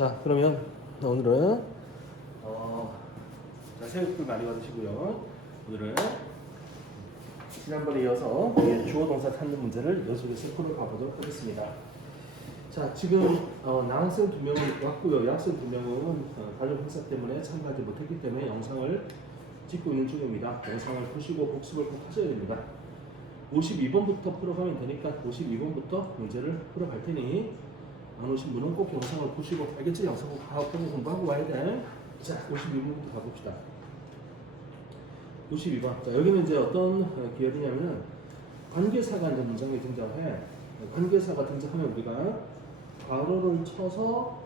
자, 그러면 오늘은 자, 새우국 많이 받으시고요. 오늘은 지난번에 이어서 주어 동사 찾는 문제를 연속해서 풀어가보도록 하겠습니다. 자, 지금 남학생 2명은 왔고요. 여학생 2명은 가족 행사 때문에 참가하지 못했기 때문에 영상을 찍고 있는 중입니다. 영상을 보시고 복습을 꼭 하셔야 됩니다. 52번부터 풀어가면 되니까 52번부터 문제를 풀어갈 테니 안 오신 분은 꼭 영상을 보시고, 알겠지? 영상 꼭 보고 공부하고 와야 돼. 자, 52번부터 가봅시다. 52번. 자, 여기는 이제 어떤 기억이냐면은 관계사가 이제 문장에 등장해. 관계사가 등장하면 우리가 괄호를 쳐서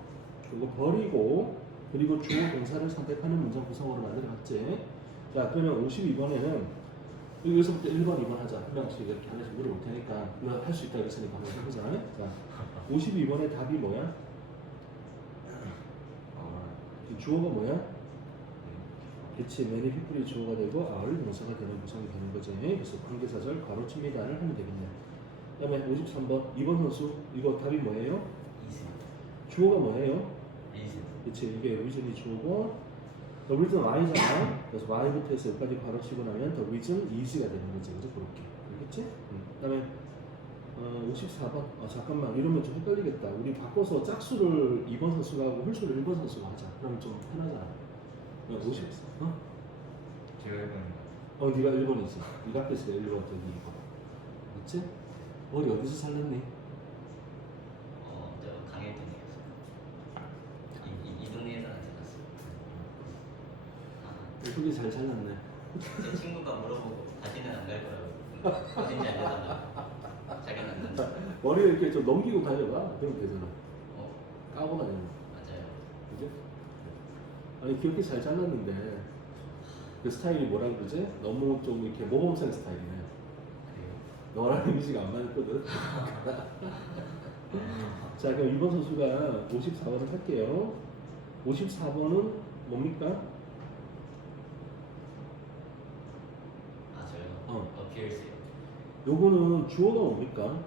이거 버리고 그리고 주어 동사를 선택하는 문장 구성으로 만들어봤지. 자, 그러면 52번에는 여기서부터 1번, 2번 하자. 한 명씩 이렇게 하나씩 물어볼 테니까 이거 할 수 있다고 했으니까 한번 해보자. 자, 52번의 답이 뭐야? 주어가 뭐야? 그치, many people이 주어가 되고 are 동사가 되는 구성이 되는 거지. 그래서 관계사절 괄호칩니다를 하면 되겠네. 그 다음에 53번 2번 선수 이거 답이 뭐예요? 주어가 뭐예요? 그치, 이게 reason이 주어고 the reason why잖아. 그래서 why부터 해서 여기까지 괄호 치고 나면 the reason is가 되는 거지. 그죠? 그렇게. 알겠지? 그 다음에 54번. 잠깐만. 이러면 좀 헷갈리겠다. 우리 바꿔서 짝수를 2번 선수가 하고 홀수를 1번 선수가 하자. 그럼 좀 편하잖아. 54. 제가 1번입니다. 네가 1번이지. 네가 앞에서 1번, 저기 2번. 그렇지? 머리 어디서 살렸니? 저 강일동이었어요. 이 동네에서 안 살았어요. 예쁘게 잘 살렸네. 제 친구가 물어보고 다시는 안 갈 거라고. 어딘지 알려달라고. 자기는 안 간다. 머리를 이렇게 좀 넘기고 다녀봐. 그러면 되잖아. 까고 다니는 거. 맞아요. 그죠? 아니, 귀엽게 잘 잘랐는데 그 스타일이 뭐라 그러지? 너무 좀 이렇게 모범생 스타일이네. 너랑 이미지가 안 맞거든. 자, 그럼 2번 선수가 54번을 할게요. 54번은 뭡니까? 저요? appears요. 요거는 주어가 뭡니까?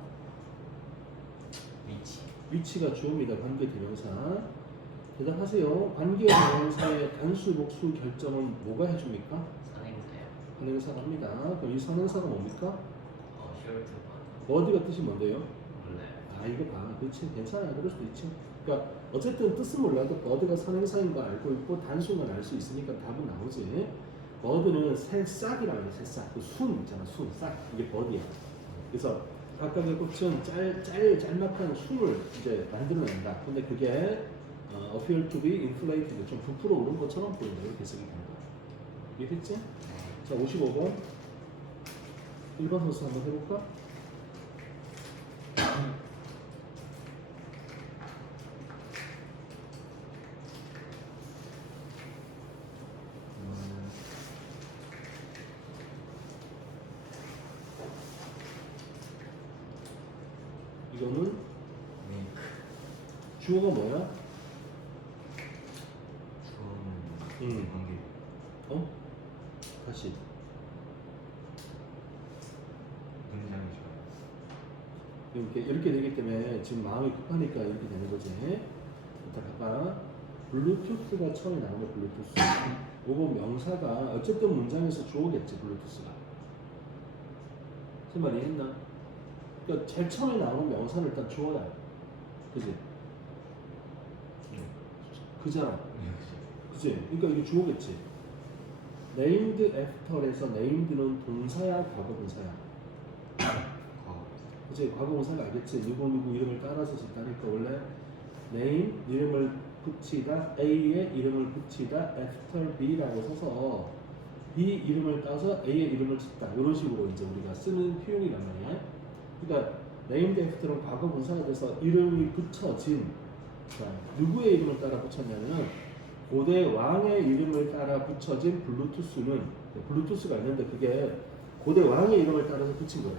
위치. 위치가 주어입니다. 관계 대명사. 대답하세요. 관계 대명사의 단수, 복수 결정은 뭐가 해줍니까? 선행사요. 선행사가 합니다. 그럼 이 선행사가 뭡니까? short 어디가 뜻이 뭔데요? 몰라요. 이거 봐. 그렇지. 괜찮아. 그럴 수도 있지. 그러니까 어쨌든 뜻은 몰라도 버드가 선행사인 거 알고 있고 단수는 알 수 있으니까 답은 나오지. 버드는 새싹이라고 해. 새싹. 그 순 있잖아. 순, 싹. 이게 버드야. 그래서 각각의 꽃은 짤막한 순을 이제 만들어낸다. 근데 그게 appear to be inflated, 좀 부풀어 오른 것처럼 보인다. 이렇게 해석이 된다. 이해됐지? 자, 55번 1번 선수 한번 해볼까? 이거는 주어가 뭐야? 주어는 관계. 다시. 문장이 좋아요. 이렇게 되기 때문에 지금 마음이 급하니까 이렇게 되는 거지. 일단 봐봐. 블루투스가 처음에 나오면 블루투스. 요거 명사가 어쨌든 문장에서 주어겠지, 블루투스가. 무슨 말이 했나? 그러니까 제일 처음에 나오는 명사는 일단 주어야. 그지? 그잖아. 그지? 그러니까 이게 주어겠지. named after에서 named는 동사야, 과거 분사야? 그치? 과거 분사가 알겠지? 누구 이름을 따라서 짓다니까 원래 name, 이름을 붙이다, A의 이름을 붙이다, after B라고 써서 B 이름을 따서 A의 이름을 짓다. 이런 식으로 이제 우리가 쓰는 표현이란 말이야. 그러니까 named after는 과거 분사가 돼서 이름이 붙여진, 자, 누구의 이름을 따라 붙였냐면은 고대 왕의 이름을 따라 붙여진 블루투스는, 블루투스가 있는데 그게 고대 왕의 이름을 따라서 붙인 거래.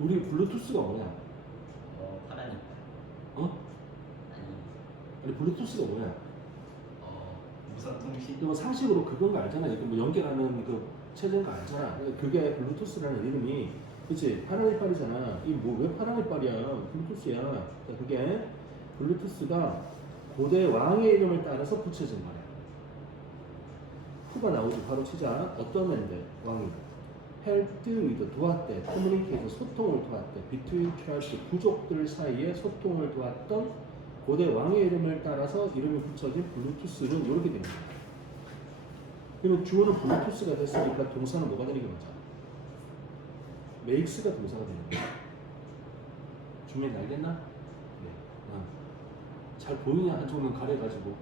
우리 블루투스가 뭐냐? 파란 이빨. 아니 블루투스가 뭐냐? 무선 통신. 이거 상식으로 그건 거 알잖아. 이거 뭐 연결하는 그 체제인 거 알잖아. 그게 블루투스라는 이름이, 그치? 파란 이빨이잖아. 이 뭐 왜 파란 이빨이야? 블루투스야. 그게 블루투스가 고대 왕의 이름을 따라서 붙여진 말이야. 후가 나오지 바로 치자. 어떤 앤데 왕이 helped with 도왔대, communicate 소통을 도왔대, between tribes 부족들 사이에 소통을 도왔던 고대 왕의 이름을 따라서 이름이 붙여진 블루투스는 이렇게 됩니다. 그러면 주어는 블루투스가 됐으니까 동사는 뭐가 되는 게 맞아? makes가 동사가 되는 거야. 주민 알겠나? 네. 잘 보이냐 한쪽은 가려가지고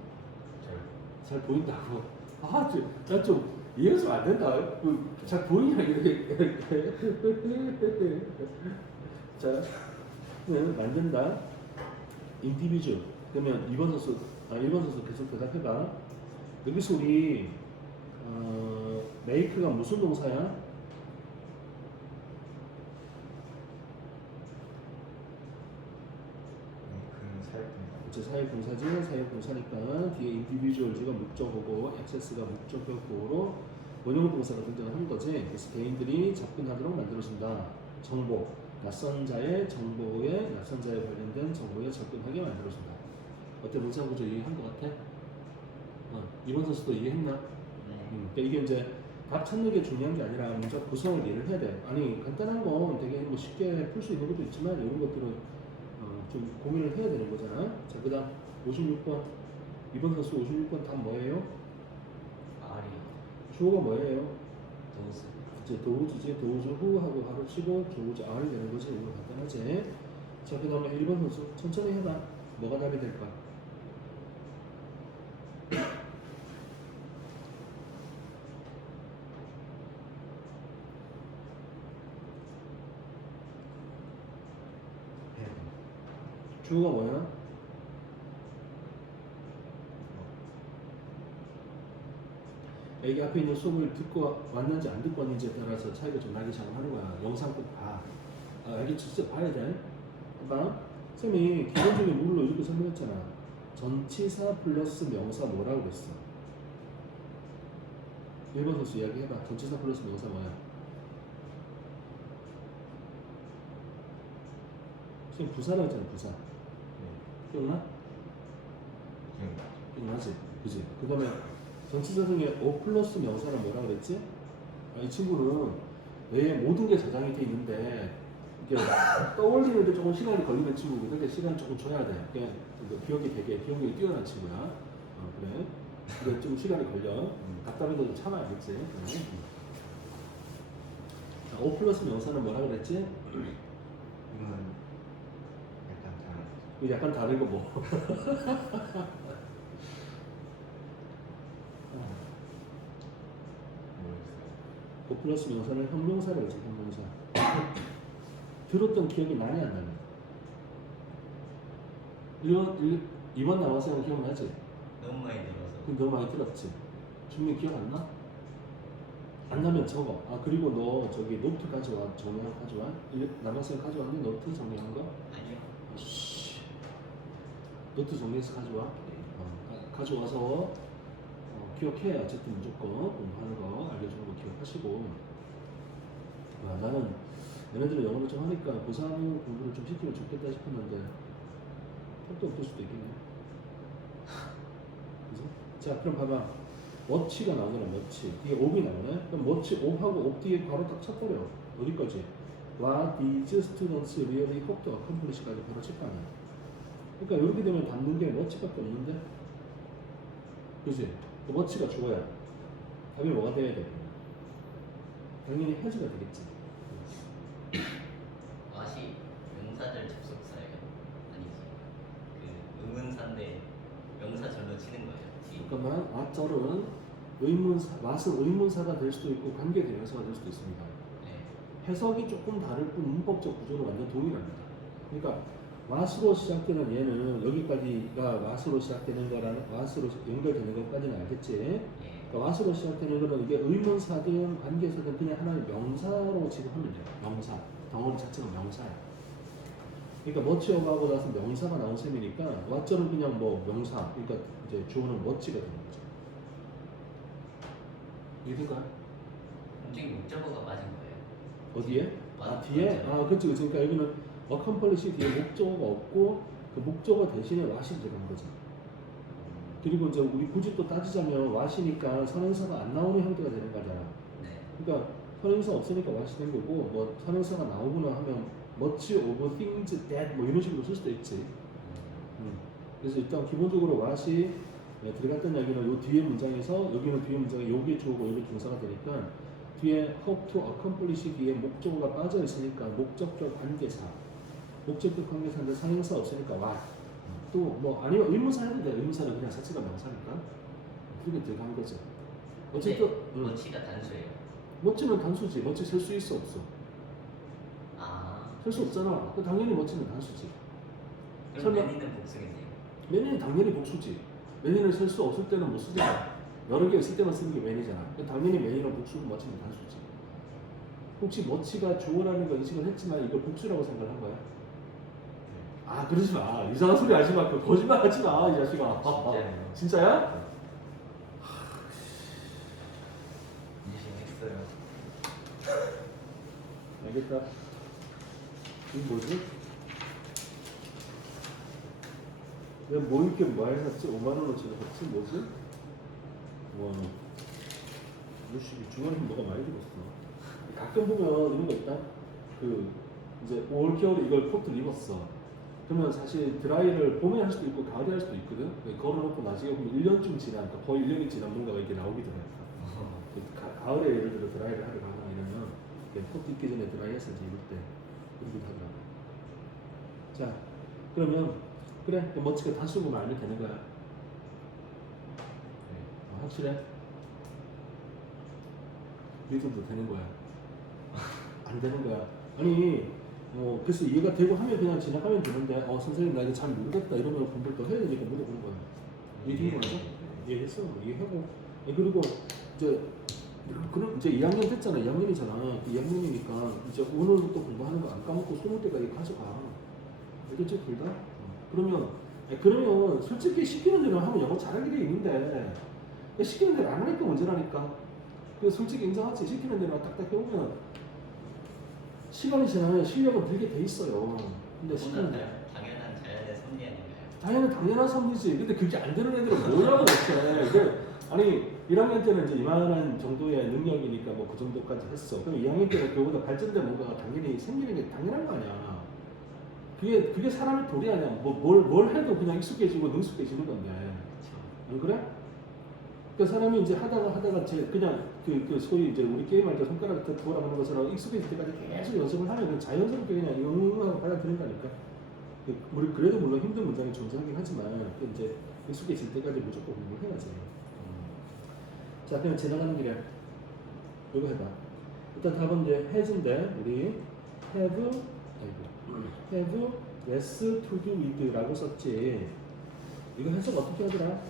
잘 보인다고. 나 좀 이해가 좀 안 된다. 잘 보이냐 이렇게. 자, 만든다. individual. 그러면 2번 선수, 1번 선수 계속 대답해봐. 여기서 우리 make가 무슨 동사야? 그치, 사역동사지. 사역동사니까 뒤에 individuals가 목적어고 access가 목적어고로 원형동사가 등장하는 거지. 그래서 개인들이 접근하도록 만들어준다. 정보, 낯선 자의 정보에 낯선 자에 관련된 정보에 접근하게 만들어준다. 어때? 문장 구조 이해한 것 같아? 이번 선수도 이해했나? 그러니까 이게 이제 답 찾는 게 중요한 게 아니라 문장 구성을 이해를 해야 돼. 아니 간단한 건 되게 뭐 쉽게 풀 수 있는 것도 있지만 이런 것들은 좀 고민을 해야 되는 거잖아. 자, 그 다음 56번. 이번 선수 56번 답 뭐예요? 알이 주어가 뭐예요? 도스 이제 도우즈지. 도우즈 후하고 가로치고 도우즈 R이 되는 거지. 이거 간단하지. 자, 그 다음에 1번 선수 천천히 해봐. 뭐가 답이 될까? 주어가 뭐야? 여기 앞에 있는 수업을 듣고 왔는지 안 듣고 왔는지에 따라서 차이가 좀 나기 시작하는 거야. 영상 꼭 봐. 여기 진짜 봐야 돼. 봐봐. 쌤이 기본적인 룰로 이렇게 설명했잖아. 전치사 플러스 명사 뭐라고 그랬어? 1번 선수 이야기해봐. 전치사 플러스 명사 뭐야? 쌤 부사라고 했잖아. 부사. 기억나? 기억나지? 그지? 그 다음에 전치사 중에 O 플러스 명사는 뭐라 그랬지? 이 친구는 뇌에 모든 게 저장이 돼 있는데 이게 떠올리는데 조금 시간이 걸리는 친구고, 그러니까 시간 조금 줘야 돼. 그러니까 기억이 되게 기억력이 뛰어난 친구야. 그래. 근데 좀 시간이 걸려. 답답한 것도 참아야겠지. 그래. 자, O 플러스 명사는 뭐라 그랬지? 이건 약간 다른. 약간 다른 거 뭐? O 플러스 명사는 형용사라고 했지. 형용사. 들었던 기억이 나니 안 나니? 2번 나와서 기억나지? 너무 많이 들어서 그럼 너무 많이 들었지? 준비 기억 안 나? 안 나면 적어. 그리고 너 저기 노트 가져와. 정리한 거 가져와. 남학생 가져왔니? 노트 정리한 거? 아니요. 노트 정리해서 가져와. 가져와서 기억해. 어쨌든 무조건 공부하는 거 알려주는 거 기억하시고. 나는 얘네들은 영어를 좀 하니까 고3 공부를 좀 시키면 좋겠다 싶었는데 택도 없을 수도 있겠네. 그죠? 자, 그럼 봐봐. 워치가 나오잖아. 워치 뒤에 옵이 나오네. 그럼 워치 옵하고 옵 뒤에 바로 딱 쳐버려. 어디까지? What these students really hope to accomplish까지 바로 칠 거 아니야. 그러니까 이렇게 되면 담는 게 워치밖에 없는데, 그지? 워치가 주어야. 답이 뭐가 돼야 돼? 당연히 해지가 되겠지. 맛이 명사절 접속사예요. 아니지. 그 의문사인데 명사절로 치는 거예요. 잠깐만, 왓절은 의문사, 왓은 의문사가 될 수도 있고 관계대명사가 될 수도 있습니다. 네. 해석이 조금 다를 뿐 문법적 구조는 완전 동일합니다. 그러니까 왓으로 시작되는 얘는 여기까지가 왓으로 시작되는 거라는, 왓으로 연결되는 것까지는 알겠지? 예. 그러니까 왓으로 시작되는 거는 이게 의문사든 관계사든 그냥 하나의 명사로 지급하면 돼요. 명사. 덩어리 자체가 명사야. 그러니까 머치어가고 나서 명사가 나온 셈이니까 왓절은 그냥 뭐 명사. 그러니까 이제 주어는 머치가 되는 거죠. 이해될까요? 저기 목적어가 맞은 거예요. 어디에? 맞- 뒤에? 맞아요. 그렇지. 그러니까 여기는 어컴플리시 뒤에 목적어가 없고 그 목적어 대신에 왓이 들어간 거죠. 그리고 이제 우리 굳이 또 따지자면 what이니까 선행사가 안 나오는 형태가 되는 거잖아. 네. 그러니까 선행사 없으니까 what이 된 거고 뭐 선행사가 나오거나 하면 much of things that 뭐 이런 식으로 쓸 수도 있지. 그래서 일단 기본적으로 what이 들어갔던 이야기는 요 뒤에 문장에서 여기는 뒤에 문장에 요게 주어고 요게 중사가 되니까 뒤에 hope to accomplish 뒤에 목적어가 빠져 있으니까 목적격 관계사 목적격 관계사인데 상행사 없으니까 what 또 뭐 아니면 의문사 해도 돼. 의문사는 그냥 자체가 명사니까 그렇게 들어간 거죠. 어쨌든 머치가 단수예요. 멋지는 단수지. 멋지 셀 수 있어 없어? 아. 셀 수 없잖아. 당연히 멋지는 단수지. 그럼 설마- 매니는 복수겠네요. 매니는 당연히 복수지. 매니를 셀 수 없을 때는 못 쓰잖아. 여러 개 있을 때만 쓰는 게 매니잖아. 당연히 매니는 복수고 멋지는 단수지. 혹시 멋지가 주어라는 거 인식을 했지만 이걸 복수라고 생각한 거야? 아 그러지 마. 이상한 소리 하지 마. 거짓말 하지 마. 이 자식아. 진짜예요. 진짜야? 인식했어요. 알겠다. 이거 뭐지? 내가 뭐 이렇게 많이 샀지? 5만 원어치를 샀지? 뭐지? 와, 무식이 중간에 뭐가 많이 들었어. 가끔 보면 이런 거 있다. 그 이제 올 겨울에 이걸 코트를 입었어. 그러면 사실 드라이를 봄에 할 수도 있고 가을에 할 수도 있거든. 걸어놓고 나중에 보면 1년쯤 지난, 거의 1년이 지난 뭔가가 이렇게 나오기도 해. 가을에 예를 들어 드라이를 하러 가거나 이러면 코트 입기 전에 드라이 했어 이제 입을 때 그러기도 하더라고. 자, 그러면 그래 멋지게 다 쓰고 말면 되는 거야. 확실해? 믿어도 되는 거야. 안 되는 거야. 아니 그래서 이해가 되고 하면 그냥 지나가면 되는데 선생님 나 이거 잘 모르겠다 이러면 공부를 더 해야 되니까 물어보는 거야. 얘기해 보자. 이해했어? 이해하고 그리고 이제 그럼 이제 2학년 됐잖아. 2학년이잖아. 2학년이니까 이제 오늘 또 공부하는 거 안 까먹고 수능 때까지 가져가. 알겠지? 둘 다? 그러면 솔직히 시키는 대로 하면 영어 잘하게 돼 있는데 시키는 대로 안 하니까 문제라니까. 솔직히 인정하지. 시키는 대로 딱딱 해오면 시간이 지나면 실력은 늘게 돼 있어요. 근데 시간은 당연한 자연의 섭리 아닌가요? 당연한 섭리지. 근데 그게 안 되는 애들은 뭐라고 못해. 아니 1학년 때는 이제 이만한 정도의 능력이니까 뭐 그 정도까지 했어. 그럼 2학년 때는 그거보다 발전된 뭔가가 당연히 생기는 게 당연한 거 아니야. 그게 사람의 도리 아니야. 뭘 해도 그냥 익숙해지고 능숙해지는 건데. 안 그래? 그러니까 사람이 이제 하다가 그냥 그 소위 이제 우리 게임할 때 손가락 돌아가는 것처럼 익숙해질 때까지 계속 연습을 하면 그냥 자연스럽게 그냥 응하고 받아들인다니까. 그래도 물론 힘든 문장이 존재하긴 하지만 이제 익숙해질 때까지 무조건 공부를 해야지. 자, 그냥 지나가는 길에 이거 해봐. 일단 답은 이제 has인데 우리 have less to do with라고 썼지. 이거 해석 어떻게 하더라?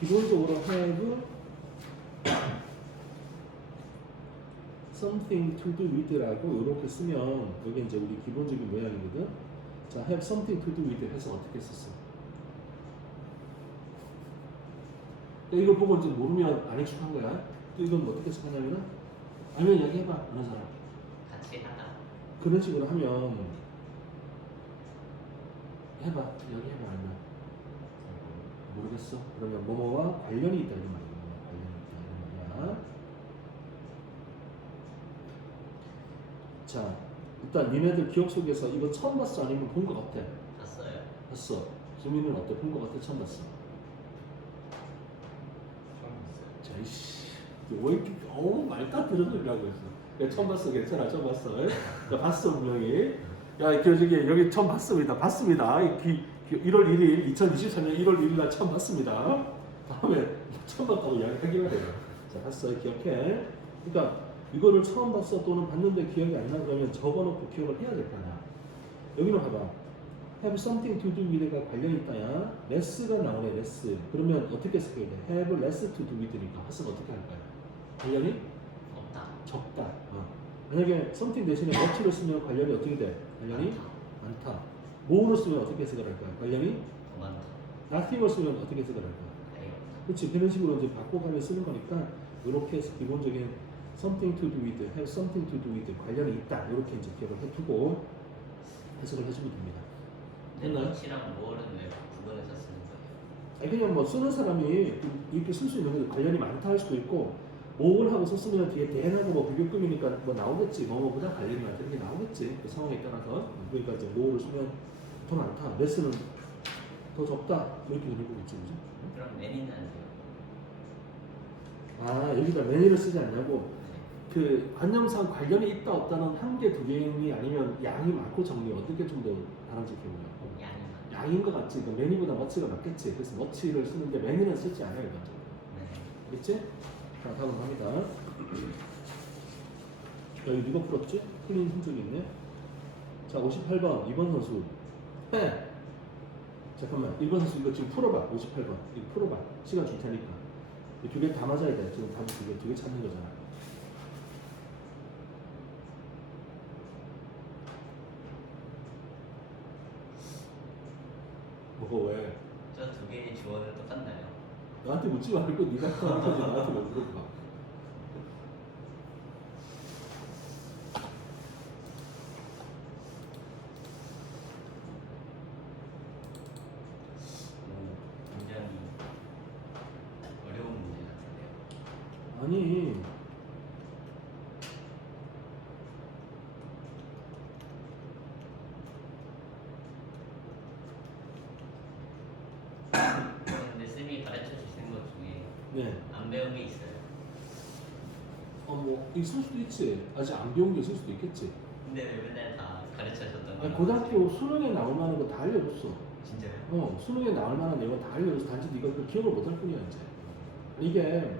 기본적으로 have something to do with라고 이렇게 쓰면 여기 이제 우리 기본적인 모양이거든. 자, have something to do with 해석 어떻게 썼어? 이걸 보고 이제 모르면 안 익숙한 거야. 또 이건 어떻게 해석하냐면은 아니면 이야기해봐. 어느 사람 같이 하다. 그런 식으로 하면 해봐. 이야기해봐. 아니면 모르겠어. 그러면 뭐뭐와 관련이 있다 이런 말이야. 관련이 있다 이런 말이야. 자, 일단 니네들 기억 속에서 이거 처음 봤어? 아니면 본 거 같아? 봤어요. 봤어. 수민은 어때? 본 거 같아? 처음 봤어? 처음 봤어요. 자, 이씨, 왜 이렇게 말다 들어들으라고 했어. 야, 처음 봤어, 괜찮아, 처음 봤어. 야, 봤어 분명히. 야, 여기 처음 봤습니다. 1월 1일, 2023년 1월 1일 날 처음 봤습니다. 다음에 처음 봤다고 이야기하기만 해요. 자, 봤어, 기억해. 그러니까 이거를 처음 봤어 또는 봤는데 기억이 안 나 그러면 적어놓고 기억을 해야 될 거 아니야. 여기는 봐봐. have something to do with가 관련이 있다야. less가 나오네, less. 그러면 어떻게 해석해야 돼? have less to do with니까 해석 어떻게 할 거야? 관련이? 없다. 적다. 만약에 something 대신에 much를 쓰면 관련이 어떻게 돼? 관련이? 많다. 많다. more를 쓰면 어떻게 해석을 할 거야? 관련이? 더 많다. nothing을 쓰면 어떻게 해석을 할 거야? 아예 없다. 그렇지. 그런 식으로 이제 바꿔가며 쓰는 거니까 이렇게 해서 기본적인 something to do with, have something to do with 관련이 있다. 이렇게 이제 기억을 해두고 해석을 해주면 됩니다. 근데 됐나요? 머치랑 모어는 왜 구분해서 쓰는 거예요? 아니 그냥 뭐 쓰는 사람이 이렇게 쓸 수 있는 게 관련이 많다 할 수도 있고 목을 하고 썼으면 뒤에 대하고 뭐 비교급이니까 뭐 나오겠지 뭐뭐보다 관련이 많다 이렇게 나오겠지 그 상황에 따라서 그러니까 이제 목을 쓰면 더 많다 레스는 더 적다 이렇게 되는 거겠지 그죠? 그럼 매니는 안 돼요. 아 여기다 매니를 쓰지 않냐고 그 관념상 관련이 있다 없다는 한 개 두 개이 아니면 양이 많고 적니 어떻게 좀 더 다른지 기억나요? 양이 많아. 양인 것 같지 그러니까 매니보다 머치가 낫겠지 그래서 머치를 쓰는데 매니는 쓰지 않아요 이건 네. 알겠지? 자 다음 갑니다 여기 누가 풀었지? 틀린 흔적이 있네 자 58번 2번 선수 네. 잠깐만 1번 선수 이거 지금 풀어봐 58번 이거 풀어봐 시간 줄 테니까 이 두 개 다 맞아야 돼 지금 답이 두 개 찾는 거잖아 뭐가 왜? 저 두 개의 주어는 똑같나요? 나한테 묻지 말고 네가 하는 거지 나한테 왜 물어봐 굉장히 어려운 문제 같은데요. 아니 근데 쌤이 가르쳐 주신 것 중에 네. 안 배운 게 있어요. 뭐 있을 수도 있지 아직 안 배운 게 있을 수도 있겠지 근데 왜 맨날 다 가르쳐줬던 아니 거? 고등학교 수능에 나올 만한 거 다 알려줬어 진짜요? 수능에 나올 만한 내용 다 알려줘서 단지 네가 그 기억을 못할 뿐이야 이제 이게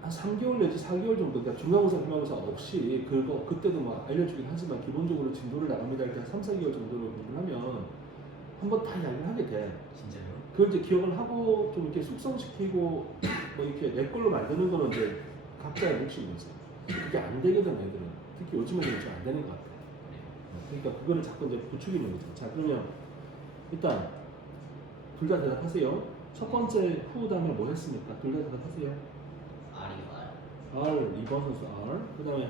한 3개월 내지 4개월 정도 그러니까 중간고사 기말고사 없이 그거 그때도 막 알려주긴 하지만 기본적으로 진도를 나갑니다 할 때 3, 4개월 정도로 공부를 하면 한번 다 이야기를 하게 돼 진짜요? 그걸 이제 기억을 하고 좀 이렇게 숙성시키고 뭐 이렇게 내 걸로 만드는 거는 이제 각자의 몫이면서 그게 안 되거든 애들은 특히 요즘에는 좀 안 되는 것 같아 그러니까 그거를 자꾸 이제 부추기는 거죠 자 그러면 일단 둘 다 대답하세요 첫 번째 후 다음에 뭐 했습니까? 둘 다 대답하세요 R이요 R. R 2번 선수 R 그 다음에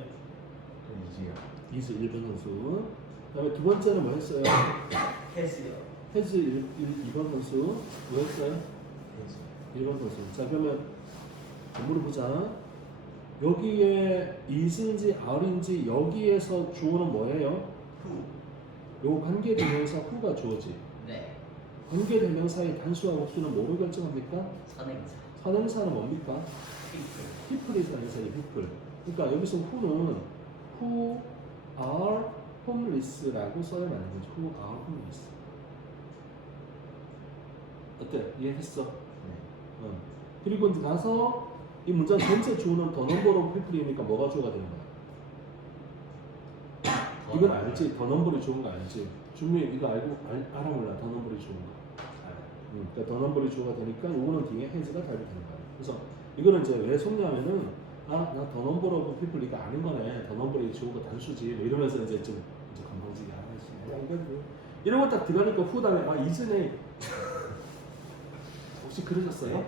이지요. 이즈 1번 선수 그 다음에 두 번째는 뭐 했어요? 해수요. 헤즈 2번 선수 뭐 했어요? 1번 선수 자 그러면 물어보자 여기에 is인지 R인지 여기에서 주어는 뭐예요? 후. 요 관계대명사 who가 주어지 네. 관계대명사의 단수와 복수는 뭐로 결정합니까? 선행사. 선행사는 뭡니까? people. people이 선행사예요 people 그러니까 여기서 who는 who are homeless라고 써야 맞는 거죠 who are homeless 어때? 이해했어? 네. 그리고 이제 나서 이 문장 전체 주어는 더 넘버로 people이니까 뭐가 주어가 되는 거야? 이건 알지? 더 넘버리 좋은 거 알지? 준비 이거 알고 알아 몰라? 더 넘버리 좋은 거. 그러니까 더 넘버리 주어가 되니까 요거는 뒤에 해즈가 달게 되는 거야. 그래서 이거는 이제 왜 속냐면은 나 더 넘버 오브 피플 이거 아는 거네. 더 넘버리 주어가 단수지. 뭐 이러면서 이제 좀 이제 건방지게 하지. 이런 거 딱 들어가니까 후 다음에 이즈네 혹시 그러셨어요?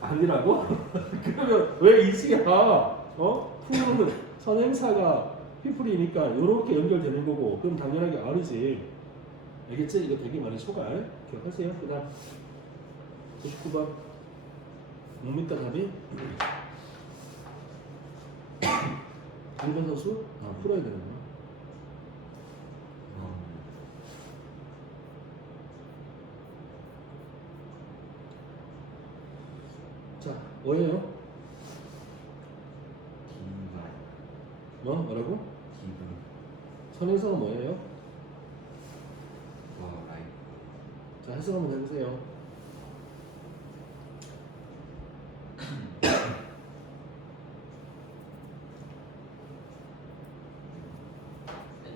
아니라고? 그러면 왜 이즈야? 후는 선행사가 피플이니까 이렇게 연결되는 거고 그럼 당연하게 R이지 알겠지? 이거 되게 많이 초갈 기억하세요? 그 다음 99번 뭡니까 답이? 1번 선수? 풀어야 되는구나 자 뭐예요? 뭐라고? 기분. 선행사가 뭐예요? 라이. 자 해석 한번 해보세요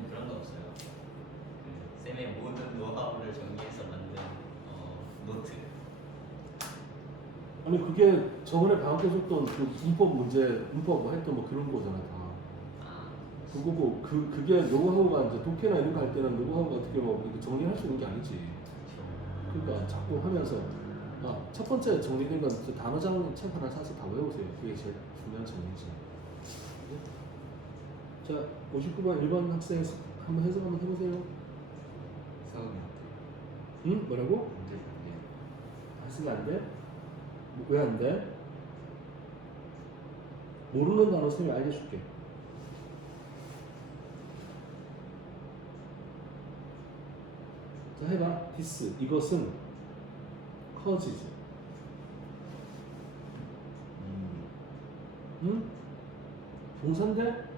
그런 거 없어요. 쌤의 모든 노하우를 정리해서 만든 노트. 아니 그게 저번에 방학때 줬던 그 문법 문제 문법 뭐 했던 뭐 그런 거잖아 다 아, 그거고 그게 노하우가 이제 독해나 이런 거 할 때는 노하우가 어떻게 뭐 이렇게 정리할 수 있는 게 아니지 그러니까 자꾸 하면서 첫 번째 정리된 건 단어장 책 하나 사서 다 외우세요 그게 제일 중요한 정리지 자 59번 1번 학생 한번 해석 한번 해보세요 싸움이 응? 뭐라고? 문제 관계. 했으면 안 돼? 왜 안 돼? 모르는 단어 선생님이 알려줄게. 자, 해봐. this. 이것은 causes. 응? 동사인데?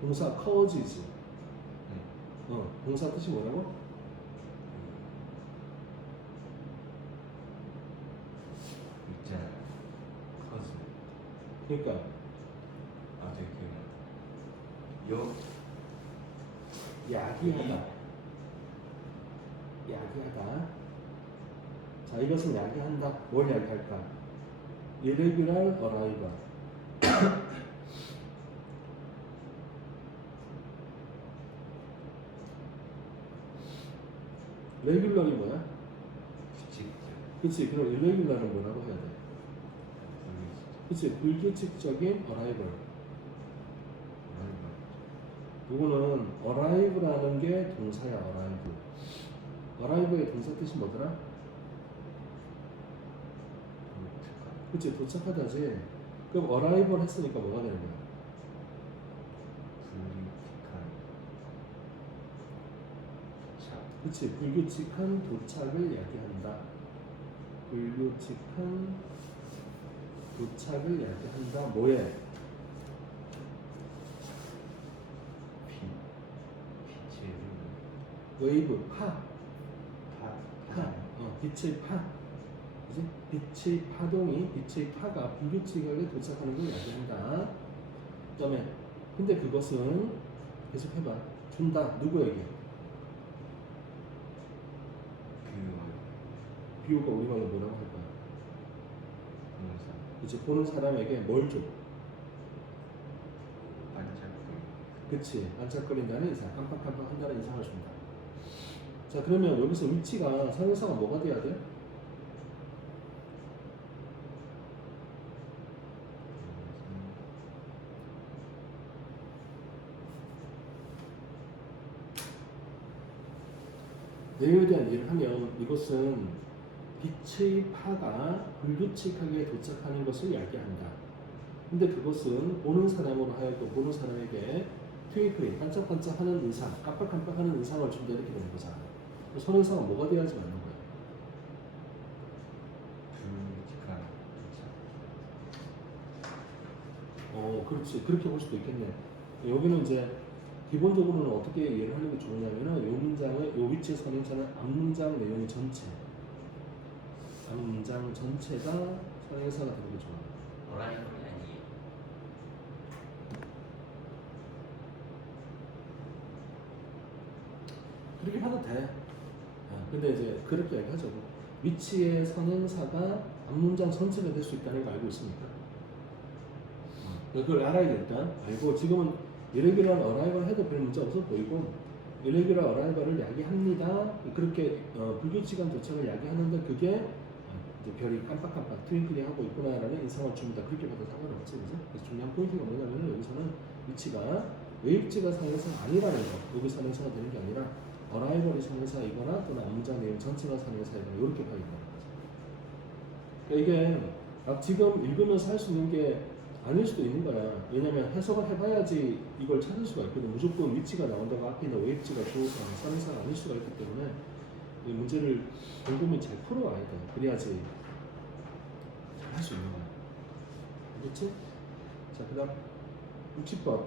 동사 causes. 동사 뜻이 뭐라고? 있잖아. 커즈. 그러니까 아, 되게 기억나. 야기하다. 야기하다. 자, 이것은 야기한다. 뭘 야기할까? irregular arrival. 레귤러이 뭐야? 규칙. 그치? 그럼 irregular은 뭐라고 해야 돼? 그치? 불규칙적인 arrival. 이거는 arrive라는 게 동사야. arrive. arrive의 동사 뜻이 뭐더라? 그치? 도착하다지. 그럼 arrival 했으니까 뭐가 되는 거야? 불규칙한 도착. 그치? 불규칙한 도착을 야기한다. 불규칙한 도착을 야기한다. 뭐에? 빛의 웨이브, 파. 파. 빛의 파. 그지? 빛의 파동이, 빛의 파가 불규칙하게 도착하는 걸 야기한다. 그 다음에, 근데 그것은, 계속 해봐. 준다. 누구에게? 비유가 우리말로 뭐라고 할까? 이제 보는 사람에게 뭘 줘? 그치? 반짝거린다는 인상, 깜빡깜빡 한다는 인상을 준다. 자, 그러면 여기서 위치가 상대사가 뭐가 돼야 돼? 내용에 대한 일을 하면 이것은 빛의 파가 불규칙하게 도착하는 것을 야기한다. 근데 그것은 보는 사람으로 하여금 보는 사람에게 트윙클링, 반짝반짝하는 인상, 깜빡깜빡하는 인상을 준다 이렇게 되는 거잖아. 선행사가 뭐가 돼야지 맞는 거야? 불규칙한 도착. 그렇지. 그렇게 볼 수도 있겠네. 여기는 이제 기본적으로는 어떻게 이해를 하는 게 좋으냐면은 요 문장의 요 위치의 선행사는 앞문장 내용 전체, 앞문장 전체가 선행사가 되는 게 좋아. 어라이벌이 아니에요. 그렇게 봐도 돼. 근데 이제 그렇게 얘기하죠. 위치의 선행사가 앞문장 전체가 될 수 있다는 거 알고 있습니까? 그걸 알아야 일단 알고 지금은 irregular arrival 해도 별 문제 없어 보이고 irregular arrival을 야기합니다. 그렇게 불규칙한 도착을 야기하는데 그게 이제 별이 깜빡깜빡 트윙클링 하고 있구나라는 인상을 줍니다. 그렇게 봐도 상관없지, 그죠? 그래서 중요한 포인트가 뭐냐면 여기서는 위치가 웨입지가 상해사가 아니라는 거. 여기 상해사가 되는 게 아니라 arrival이 상해사이거나 또는 앞문장 내용 전체가 상해사이거나 이렇게 봐야 된다는 거죠. 그러니까 이게 지금 읽으면서 할 수 있는 게 아닐 수도 있는 거야. 왜냐면 해석을 해봐야지 이걸 찾을 수가 있거든. 무조건 위치가 나온다고 앞에 있는 웨입지가 주어서 상해사가 아닐 수가 있기 때문에 이 문제를 곰곰이 잘 풀어와야 돼. 그래야지 잘 할 수 있는 거야. 그렇지? 자, 그 다음 60번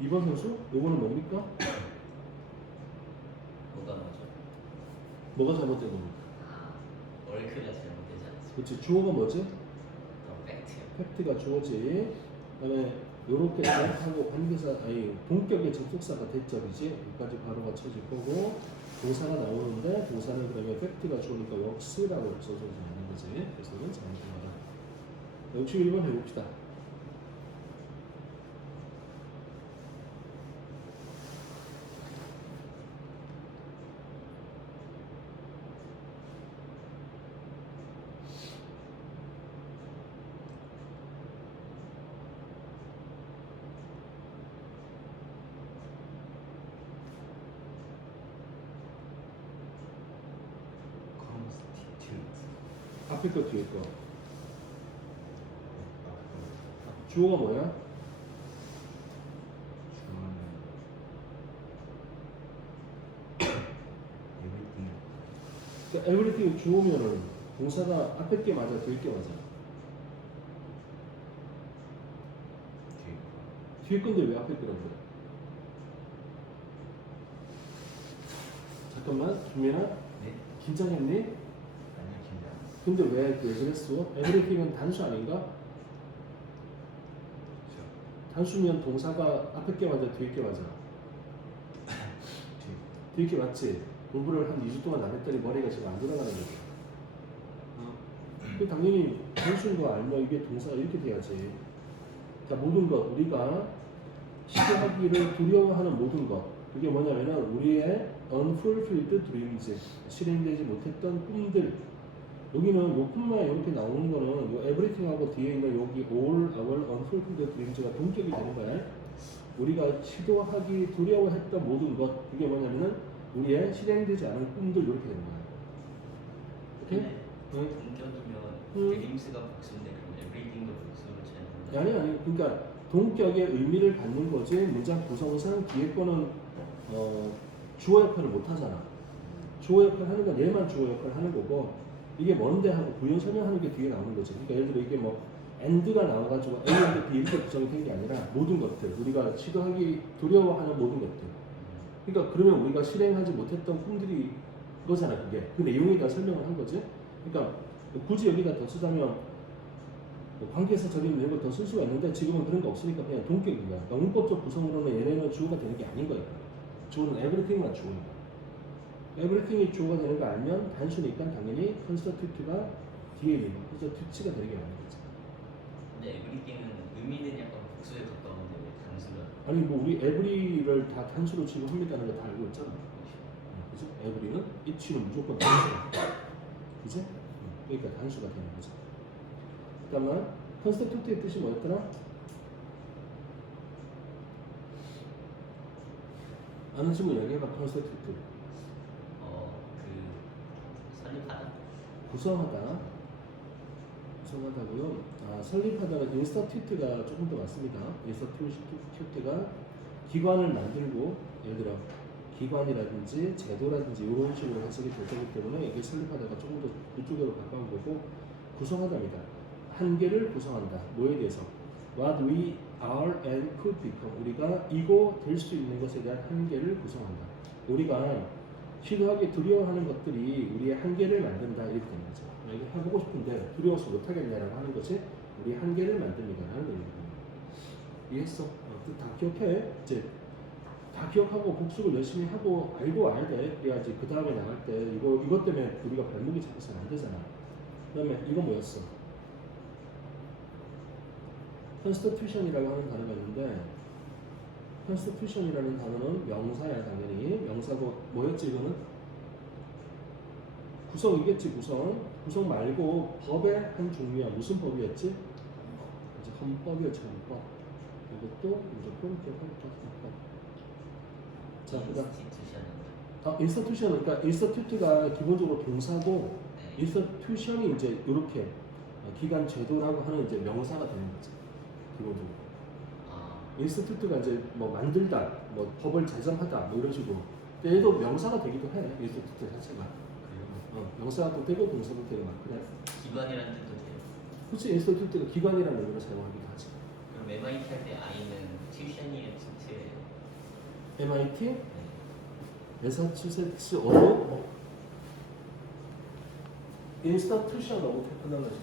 2번 선수 요거는 뭡니까? 뭐가 뭐죠? 뭐가 잘못된 겁니까? 월크가 잘못되지 않습니다. 그렇지. 주어가 뭐지? 더 팩트요. 팩트가 주어지. 그다음에 요렇게 하고 관계사 아니 본격의 접속사가 대절이지. 여기까지 바로가 쳐질 거고 동사가 나오는데 동사는 그러면 팩트가 주어니까 웍스라고 써줘도 되는 거지. 그래서 잘못된 거다. 61번 해봅시다. constitute 앞에 거 뒤에 거. 주어가 뭐야? everything. 그러니까 everything 주어면은 동사가 앞에 게 맞아, 뒤에 게 맞아. 뒤에 건데 왜 앞에 거라고 그래? 잠깐만, 준민아, 네? 긴장했니? 아니요, 긴장. 근데 왜 그랬어? everything은 단수 아닌가? 그렇죠. 단수면 동사가 앞에 게 맞아, 뒤에 게 맞아. 뒤에 게 맞지? 공부를 한 2주 동안 안 했더니 머리가 지금 안 돌아가는 거지. 그 당연히 단수인 거 알면 이게 동사가 이렇게 돼야지. 그러니까 모든 것, 우리가 시도하기를 두려워하는 모든 것. 그게 뭐냐면은 우리의 unfulfilled dreams, 실행되지 못했던 꿈들. 여기는 요 꿈만 이렇게 나오는 거는 요 everything하고 뒤에 있는 여기 all our unfulfilled dreams가 동격이 되는 거야. 우리가 시도하기 두려워했던 모든 것. 그게 뭐냐면은 우리의 실행되지 않은 꿈들 이렇게 되는 거야. 오케이? 응? 동격이면 응. 드림스가 복수인데 그럼 에브리띵도 복수로 쳐야 된다. 아니 그러니까 동격의 의미를 갖는 거지 문장 구성상 뒤에 거는 주어 역할을 못 하잖아. 주어 역할 하는 건 얘만 주어 역할 하는 거고 이게 뭔데 하고 부연 설명하는 게 뒤에 나오는 거지. 그러니까 예를 들어 이게 뭐 and가 나와가지고 A and B 이렇게 구성이 된 게 아니라 모든 것들 우리가 시도하기 두려워하는 모든 것들. 그러니까 그러면 우리가 실행하지 못했던 꿈들이 거잖아 그게. 그 내용에 대한 설명을 한 거지. 그러니까 굳이 여기다 더 쓰자면 관계에서 적인 이런 걸 더 쓸 수가 있는데 지금은 그런 거 없으니까 그냥 동격인 거야. 그러니까 문법적 구성으로는 얘네는 주어가 되는 게 아닌 거야. 주어는 everything만 주어인 거야. everything이 주어가 되는 거 알면 단수니까 당연히 constitute가 뒤에 있는 constitute가 되는 게 맞는 거지. 근데 에브리띵은 의미는 약간 복수에 가까운데 왜 단수가? 아니 뭐 우리 every를 다 단수로 취급합니다는 거 다 알고 있잖아. 그죠? every는 each는 무조건 단수야. 그지? 그러니까 단수가 되는 거지. 잠깐만, constitute의 뜻이 뭐였더라? 아는 친구 얘기해봐. constitute 설립하다. 구성하다. 구성하다고요. 설립하다는 institute가 조금 더 맞습니다. institute가 기관을 만들고 예를 들어 기관이라든지 제도라든지 이런 식으로 해석이 될 거기 때문에 이게 설립하다가 조금 더 그쪽으로 가까운 거고 구성하다입니다. 한계를 구성한다. 뭐에 대해서? What we are and could become. 우리가 이고 될 수 있는 것에 대한 한계를 구성한다. 우리가 시도하기 두려워하는 것들이 우리의 한계를 만든다. 이렇게 되는 거죠. 이거 해보고 싶은데 두려워서 못하겠냐라고 하는 것이 우리 한계를 만듭니다. 라는 겁니다. 이해했어? 다 기억해. 이제 다 기억하고 복습을 열심히 하고 알고 와야 돼. 그래야지 그 다음에 나갈 때 이것 때문에 우리가 발목이 잡혀서 안 되잖아. 그 다음에 이거 뭐였어? constitution이라고 하는 단어가 있는데 constitution이라는 단어는 명사야 당연히. 명사고 뭐였지 이거는? 구성이겠지. 구성 말고 법의 한 종류야. 무슨 법이었지? 이제 헌법이었지. 헌법. 이것도 무조건 기억하겠다. 헌법. 자, 그다음 institution. 그러니까 institute가 기본적으로 동사고 institution이 이제 이렇게 기관 제도라고 하는 이제 명사가 되는 거지. 기본적으로. institute가 이제 뭐 만들다, 뭐 법을 제정하다, 뭐 이런 식으로. 얘도 명사가 되기도 해. institute 자체가. 명사가 또 되고 동사도 되고 막 그래. 기관이라는 뜻도 돼요. 그렇지. institute가 기관이라는 의미로 사용하기도 하지. 그럼 MIT 할 때 I는 튜션이의 뜻이에요. MIT, 네. 매사추세츠 어로 institution of technology.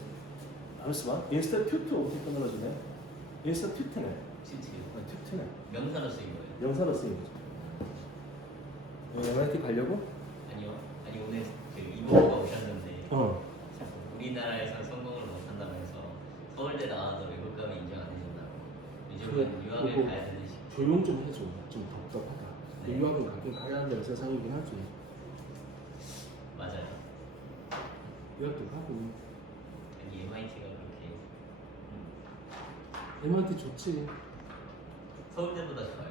알았어 봐. institute of technology네. institute네. 튜트네. 명사로 쓰인 거예요. 명사로 쓰인 거죠. MIT 가려고? 아니요. 아니 오늘 그 이모가 오셨는데 어. 우리나라에서 성공을 못한다고 해서 서울대 나와도 외국 가면 인정 안 해준다고. 요즘은 그래, 유학을 그거 가야 되는 시기. 조용 좀 해줘. 좀 답답하다. 네. 유학은 가긴 가야 하는 세상이긴 하지. 맞아요. 유학도 가고. 여기 MIT가 그렇게 MIT 좋지. 서울대보다 좋아요.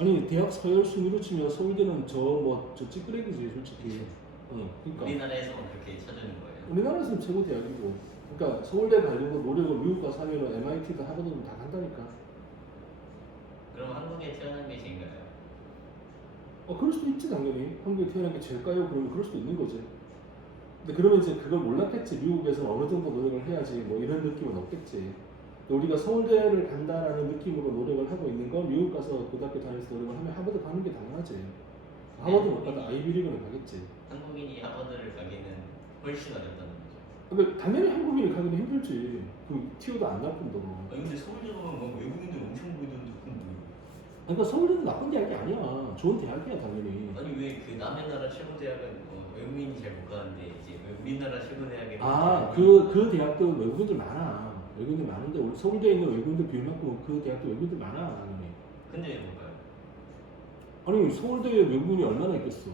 아니 대학 서열 순위로 치면 서울대는 저 찌끄레기지 솔직히. 그러니까 우리나라에서만 그렇게 쳐주는 거예요. 우리나라에서는 최고 대학이고, 그러니까 서울대 가려고 노력을 미국 가서 하면 MIT도 하버드도 다 간다니까. 그럼 한국에 태어난 게 제인가요? 그럴 수도 있지 당연히. 한국에 태어난 게 제일까요? 그러면 그럴 수도 있는 거지. 근데 그러면 이제 그걸 몰랐겠지. 미국에서 어느 정도 노력을 해야지 뭐 이런 느낌은 없겠지. 우리가 서울대를 간다라는 느낌으로 노력을 하고 있는 건 미국 가서 고등학교 다니면서 노력을 하면 하버드 가는 게 당연하지. 하버드 못 가도 아이비리그는 가겠지. 한국인이 하버드를 가기는 훨씬 어렵다는 거죠. 근데 당연히 한국인이 가기는 힘들지. 그 티오도 안 나쁜데 뭐. 근데 서울대 가면 뭐 외국인들 엄청 보이던데 그건 뭐예요? 그러니까 서울대는 나쁜 대학이 아니야. 좋은 대학이야 당연히. 아니 왜 그 남의 나라 최고 대학은 외국인이 잘 못 가는데 이제 왜 우리나라 최고 대학에 그 대학도 외국인들 많아. 외국인들 많은데 우리 서울대에 있는 외국인들 비율만큼 그 대학도 외국인들 많아 당연히. 근데 왜 못 가요? 아니 서울대에 외국인이 얼마나 있겠어?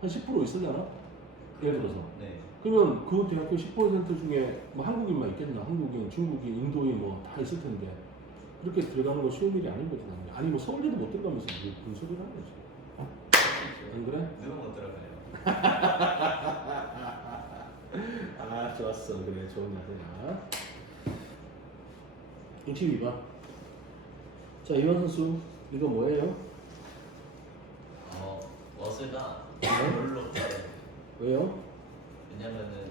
한 10% 있으려나? 예를 들어서. 네. 그러면 그 대학교 10% 중에 뭐 한국인만 있겠나? 한국인, 중국인, 인도인 뭐 다 있을 텐데 그렇게 들어가는 건 쉬운 일이 아닌 거지. 아니 뭐 서울대도 못 들어가면서 무슨 소리를 하는 거지? 안 그래? 누가 못 들어가요? 아 좋았어. 그래 좋은 자세야. 62번. 자 이번 선수 이거 뭐예요? 워스가 네? 뭘로 붙어요? 왜요? 왜냐면은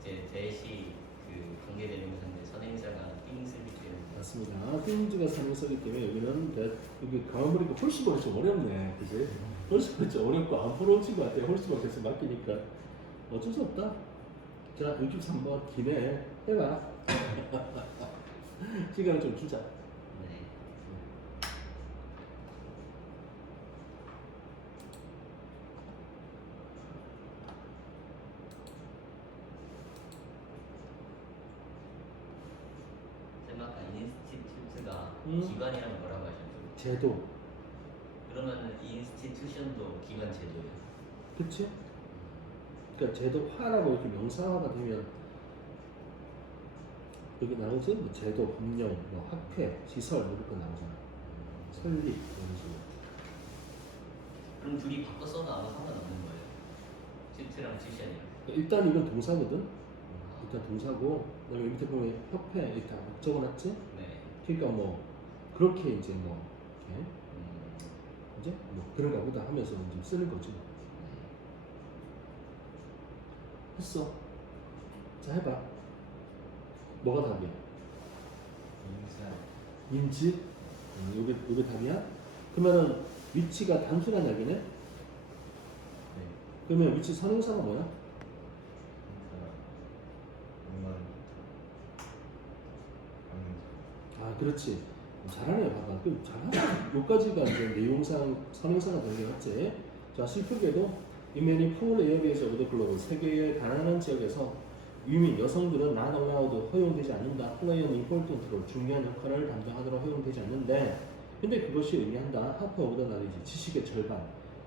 이제 대시 그 관계대명사인데 선행사가 띵스기 때문에. 맞습니다. 띵즈가 상승이기 때문에 여기는 여기 가만보니까 홀수가 좀 어렵네. 그지? 홀수가 좀 어렵고 안 풀어진 것 같아. 홀수가 계속 맡기니까 어쩔 수 없다. 자 63번 기네. 해봐. 시간을 좀 주자. 네. 아까 인스티튜트가 기관이라고 뭐라고 하셨죠? 제도. 그러면 인스티튜션도 기관 제도예요. 그치? 그러니까 제도화라고 이렇게 명사화가 되면 여기 나오지? 뭐 제도, 법령, 뭐 학회, 시설 이렇게 나오잖아. 설립 이런 식으로. 그럼 둘이 바꿔 써도 아무 상관없는 거예요. 튜트랑 튜션이랑. 일단 이건 동사거든. 일단 동사고, 그다음에 밑에 보면 협회 이렇게 막 적어놨지? 네. 그러니까 뭐 그렇게 이제 뭐 이렇게 이제 뭐 그런가 보다 하면서 이제 쓰는 거지. 했어. 자 해봐. 뭐가 답이야? 인사. 인지? 요게 답이야? 그러면은 위치가 단순한 약이네? 네. 그러면 위치 선행사가 뭐야? 아 그렇지. 잘하네. 봐봐. 그 잘하네. 요까지가 이제 내용상 선행사가 되는 게 맞지? 자 슬프게도 이면이 풀 에어비에서 오더글로벌 세계의 가난한 지역에서 유민 여성들은 not allowed 허용되지 않는다. 플레이 온 임포턴트로 중요한 역할을 담당하도록 허용되지 않는데 근데 그것이 의미한다. 하프 오브 더 나리지 지식의 절반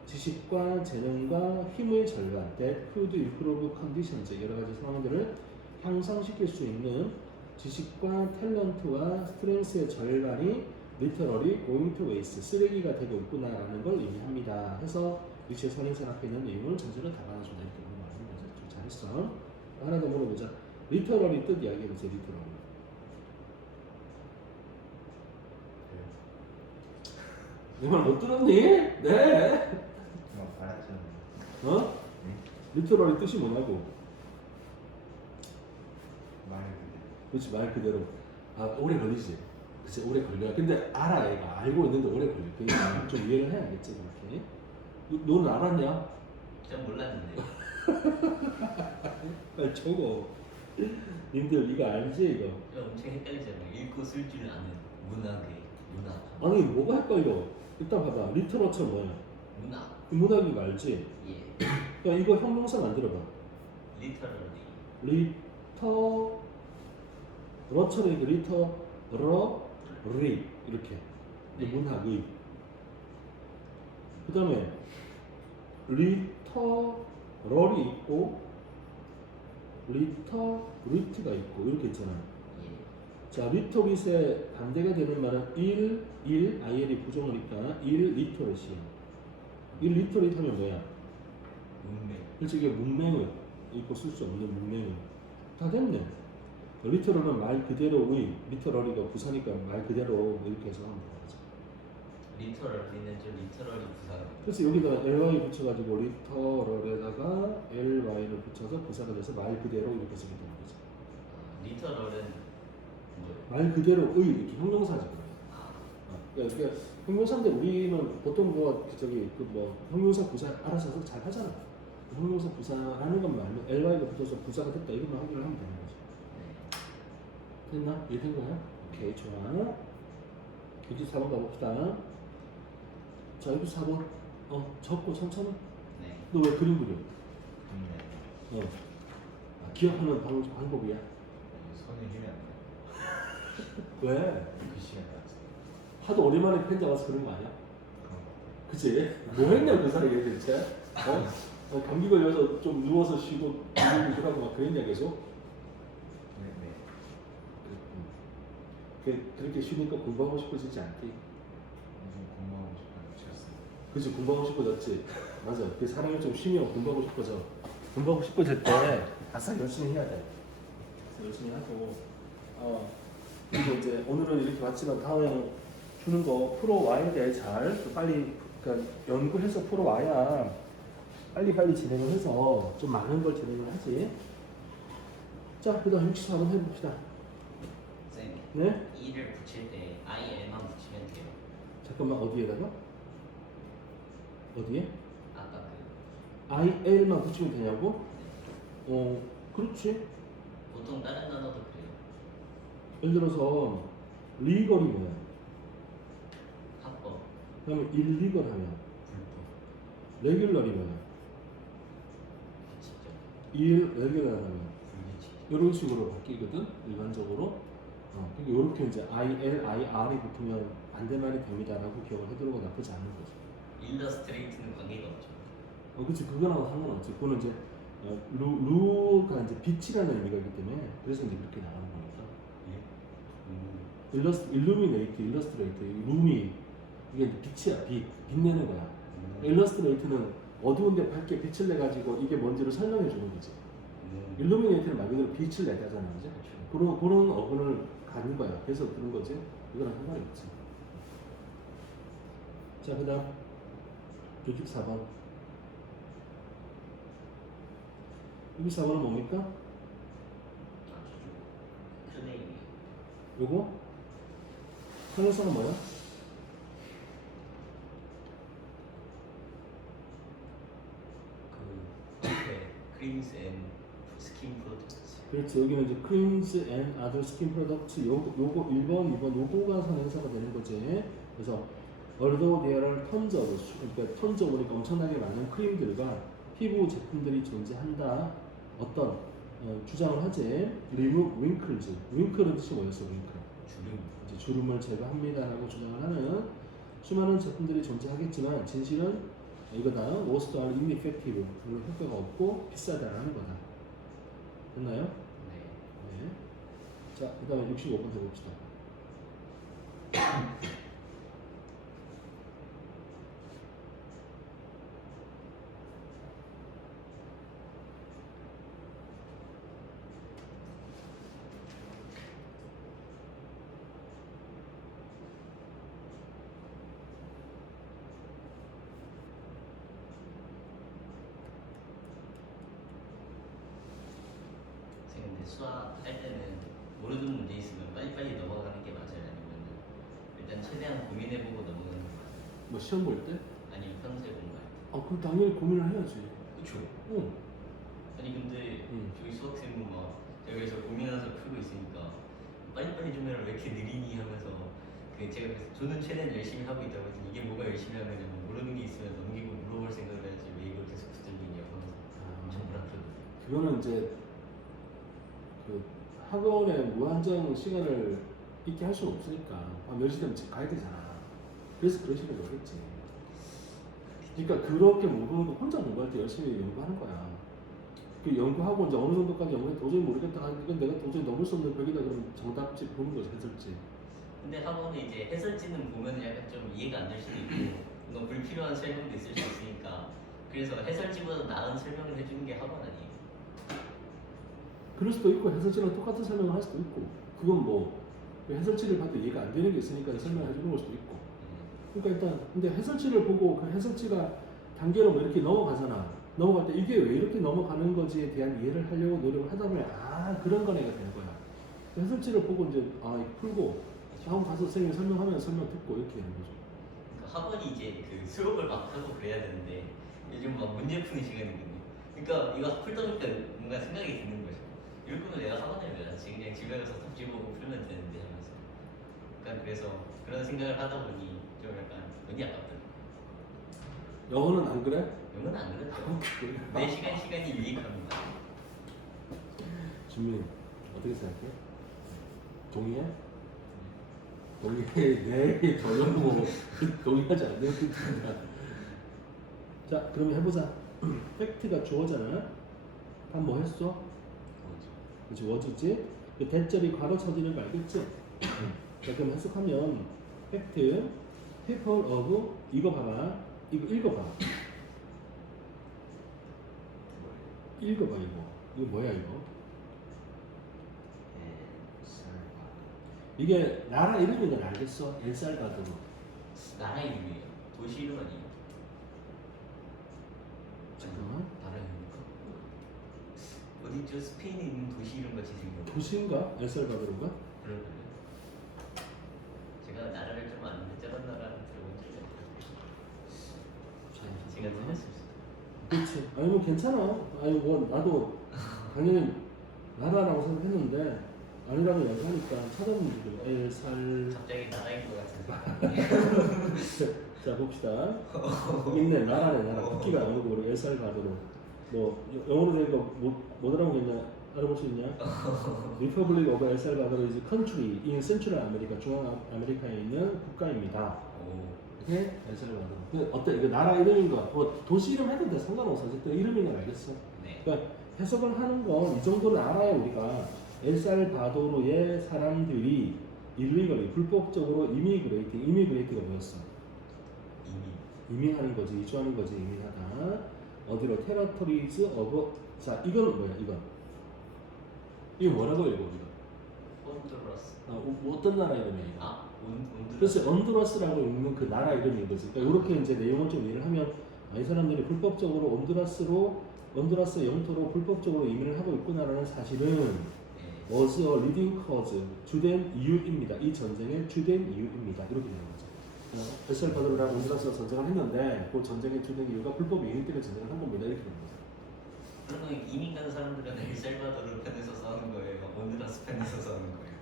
지식과 재능과 힘의 절반 that could improve conditions 여러 가지 상황들을 향상시킬 수 있는 지식과 탤런트와 스트렝스의 절반이 literally going to waste 쓰레기가 되고 있구나라는 걸 의미합니다. 해서 위치의 선행사 앞에 있는 내용을 전체를 담아준다 이렇게 말하는 거죠. 잘했어. 하나 더 물어보자. literally 뜻 이야기해보세요. literally. 이말 못 들었니? 네. 알았죠. 어? literally 뜻이 뭐냐고. 말 그대로. 그렇지 말 그대로. 아 오래 걸리지. 그치 오래 걸려. 근데 알아 얘가 알고 있는데 오래 걸려. 그러니까 좀 이해를 해야겠지 그렇게. 너는 알았냐? 전 몰랐는데요. 빨리 적어. 님들 이거 알지 이거? 저 엄청 헷갈리잖아요. 읽고 쓸 줄 아는 문학의 문학. 아니 뭐가 헷갈려? 일단 봐봐. 리터러처 뭐야? 문학. 문학인 거 알지? 예. 야 이거 형용사 만들어봐. literally. 리터 러처는 이거 리터 러리 이렇게 네. 문학의. 그 다음에 리터럴이 있고 리터리트가 있고 이렇게 있잖아. 예. 자 리터릿의 반대가 되는 말은 IL이 부정어니까 일리터릿이야. 일리터릿 하면 뭐야? 문맥. 그렇지, 이게 문맹을 읽고 쓸 수 없는 문맹을 다 됐네. 리터럴은 말 그대로의, 리터럴이가 부사니까 말 그대로 이렇게 해서 하면 되죠. 리터럴리는 좀 리터럴이 부사가. 그래서 여기다가 ly 붙여가지고 리터럴에다가 ly를 붙여서 부사가 돼서 말 그대로 이렇게 쓰게 되는 거죠. 리터럴은 뭐예요? 말 그대로의 이렇게 형용사지. 그러니까 형용사인데 우리는 보통 뭐 저기 그 뭐 형용사 부사 알아서 잘 하잖아. 형용사 부사하는 것만 알면 ly가 붙어서 부사가 됐다 이것만 확인을 하면 되는 거죠. 됐나? 이해된 거야? 오케이, 좋아. 64번 가봅시다. 자, 64번. 적고 천천히. 네. 너 왜 그림 그려? 근데 기억하는 방법이야. 손에 힘이 안 나. 왜? 글씨가 나왔어. 하도 오랜만에 펜 잡아서 그런 거 아니야? 그런 거. 그치? 뭐 했냐, 그 사람이 대체? 감기 걸려서 좀 누워서 쉬고, 그러고 막 그랬냐, 계속? 네. 그렇게 쉬니까 공부하고 싶어지지 않기? 요즘 공부하고 싶어요. 지었어요. 그치, 공부하고 싶어졌지? 맞아. 그 사람이 좀 쉬면 공부하고 싶어져. 공부하고 싶어질 때, 아싸, 열심히 해야 돼. 열심히 하고, 그리고 이제 오늘은 이렇게 왔지만 다음에 주는 거 풀어와야 돼. 잘. 빨리, 그러니까 연구해서 풀어와야 빨리 진행을 해서 좀 많은 걸 진행을 하지. 자, 그 다음 64번 해봅시다. 쌤. 네? e를 붙일 때 il만 붙이면 돼요. 잠깐만, 어디에다가? 어디에? 아까 IL만 붙이면 되냐고? 그렇지. 보통 다른 단어도 그래요. 예를 들어서 리걸이 뭐야? 합법. 그다음에 일리걸 하면 불법. 레귤러리 뭐야? 규칙적. 일레귤러 하면 불규칙. 이런 식으로 바뀌거든 일반적으로. 그러니까 이렇게 이제 IL, IR이 붙으면 반대말이 됩니다라고 기억을 해두는 건 나쁘지 않은 거죠. 일러스트레이트는 관계가 없죠. 그치, 그거랑은 상관없지. 그거는 이제 루가 이제 빛이라는 의미가 있기 때문에 그래서 이제 그렇게 나가는 거니까. 일루미네이트, 일러스트레이트, 룸이 이게 이제 빛이야, 빛내는 거야. 일러스트레이트는 어두운데 밝게 빛을 내 가지고 이게 뭔지를 설명해 주는 거지. 일루미네이트는 말 그대로 빛을 내다잖아, 그지? 그런 어근을 가는 거야. 그래서 그런 거지. 이거랑 상관이 없지. 자, 그다음 64번. 64번은 뭡니까? 클레임이. 요거? 형용사가 뭐야? 그 앞에 크림스 앤 스킨 프로덕트. 그렇지. 여기는 이제 creams and other skin products 요거 1번, 2번 요거가 선행사가 되는 거지. 그래서 although there are tons of, 그러니까 tons of니까 엄청나게 많은 크림들과 피부 제품들이 존재한다. 어떤 주장을 하지. remove wrinkles. wrinkle은 뜻이 뭐였어? wrinkle. 주름. 이제 주름을 제거합니다라고 주장을 하는 수많은 제품들이 존재하겠지만 진실은 이거다. most are ineffective. 별로 효과가 없고 비싸다라는 거다. 됐나요? 네. 네. 자, 그 다음에 65번 해봅시다. 근데 수학 할 때는 모르는 문제 있으면 빨리빨리 넘어가는 게 맞아요? 아니면 일단 최대한 고민해보고 넘어가는 게 맞아요? 뭐 시험 볼 때? 아니면 평소에 공부할 때? 그럼 당연히 고민을 해야지. 그쵸. 응. 아니 근데 저희 수학생은 막 제가 그래서 고민하면서 풀고 있으니까 빨리빨리 좀 해라 왜 이렇게 느리니 하면서 제가 그래서 저는 최대한 열심히 하고 있다고 했더니 이게 뭐가 열심히 하면 모르는 게 있으면 넘기고 물어볼 생각을 해야지 왜 이걸 계속 붙들리냐고 하면서 엄청 불안해요. 그거는 이제 그 학원에 무한정 시간을 있게 할 수는 없으니까 밤 10시 되면 집 가야 되잖아. 그래서 그러시는 거겠지. 그러니까 그렇게 모르는 거 혼자 공부할 때 열심히 연구하는 거야. 그 연구하고 이제 어느 정도까지 연구해 도저히 모르겠다 하는 이건 내가 도저히 넘을 수 없는 벽이다 그러면 정답집 보는 거지, 해설집. 근데 학원에 이제 해설지는 보면 약간 좀 이해가 안 될 수도 있고 너무 불필요한 설명도 있을 수 있으니까 그래서 해설지보다 나은 설명을 해주는 게 학원 아니에요? 그럴 수도 있고 해설지랑 똑같은 설명을 할 수도 있고 그건 뭐 해설지를 봐도 이해가 안 되는 게 있으니까 설명해 주는 걸 수도 있고 그러니까 일단 근데 해설지를 보고 그 해설지가 단계로 뭐 이렇게 넘어가잖아. 넘어갈 때 이게 왜 이렇게 넘어가는 건지에 대한 이해를 하려고 노력을 하다 보면 아 그런 거네가 되는 거야. 해설지를 보고 이제 아 이거 풀고 다음 가서 선생님이 설명하면 설명 듣고 이렇게 되는 거죠. 그러니까 학원이 이제 그 수업을 막 하고 그래야 되는데 요즘 막 문제 푸는 시간이거든요. 그러니까 이거 풀다 보니까 뭔가 생각이 드는 거죠. 이럴 거면 내가 학원을 왜 갔지? 그냥 집에 가서 답지 보고 풀면 되는데 하면서. 그러니까 그래서 그런 생각을 하다 보니 좀 약간 돈이 아깝더라고요. 영어는 안 그래? 영어는 안 그렇죠. 내 시간이 유익합니다. 준민 어떻게 생각해? 동의해? 동의해? 네 전혀 뭐 동의하지 않는 것입니다. 자 그러면 해보자. 팩트가 주어잖아. 밥 뭐 했어? 그렇지 워즈지? 그 대절이 괄호 쳐지는 거 알겠지? 자 그럼 해석하면 팩트 people of 이거 봐봐. 이거 읽어봐. 읽어봐 이거 뭐야 이거? 이게 나라 이름인 건 알겠어? 엘살바도르. 나라 이름이에요. 도시 이름 아니에요? 잠깐만. 나라 이름인가? 어디죠? 스페인에 있는 도시 이름 같이 생긴 거. 도시인가? 엘살바도르가? 그런 거예요. 제가 나라를 좀 아는데 저런 나라는 들어본 적이 없어요. 제가 틀렸을 수도 있어요. 그렇지. 아니 뭐 괜찮아. 아니 뭐 나도 당연히 나라라고 생각했는데 아니라고 얘기하니까 찾아보면 엘살. 갑자기 나라인 것 같은 생각이. 자 봅시다. 있네 나라네 나라. 국기가 안 오고 그래 엘살바도르. 뭐 영어로 된 거 못 알아보겠냐? 알아볼 수 있냐? Republic of El Salvador is a country in Central America, 중앙 아메리카에 있는 국가입니다. 오. 이게 엘살바도르. 어때? 이거 나라 이름인가? 뭐 도시 이름 해도 돼 상관없어. 어쨌든 이름인 건 알겠어. 네. 그러니까 해석을 하는 건 이 정도는 알아야 우리가 엘살바도르의 사람들이 일리걸리 불법적으로 이미그레이트가 뭐였어? 이민하는 거지, 이주하는 거지, 이민하다. 어디로? 테러토리즈 오브. 자, 이거는 뭐야? 이거 뭐라고 읽어? 이거? 온두라스. 어떤 나라 이름이야? 이거? 아, 온두라스. 그래서 언두라스라고 읽는 그 나라 이름인 거지. 그러니까 이렇게 이제 내용을 좀 이해를 하면 이 사람들이 불법적으로 언두라스 영토로 불법적으로 이민을 하고 있구나라는 사실은 네. was a leading cause, 주된 이유입니다. 이 전쟁의 주된 이유입니다. 이렇게 되는 거죠. 엘살바도르랑 온두라스가 전쟁을 했는데 그 전쟁의 주된 이유가 불법 이민 때문에 전쟁을 한 겁니다. 이렇게 되는 거죠. 그러면 이민 간 사람들은 엘살바도르 편에서 싸우는 거예요? 온두라스 편에서 싸우는 거예요?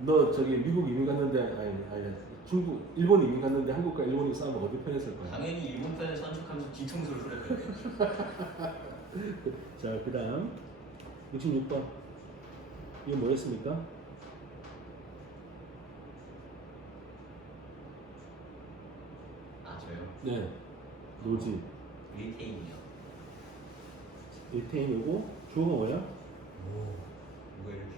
너 저기 미국 이민 갔는데 아니 중국 일본 이민 갔는데 한국과 일본이 싸우면 어디 편에 설 거야? 당연히 일본 편에 선축하면서 뒤통수를 후릴 거예요. 자 그다음 66번 이거 뭐였습니까? 아 저요? 네 노지 리테인이요. 리테인이고 주어가 뭐야? 오, 뭐가 이렇게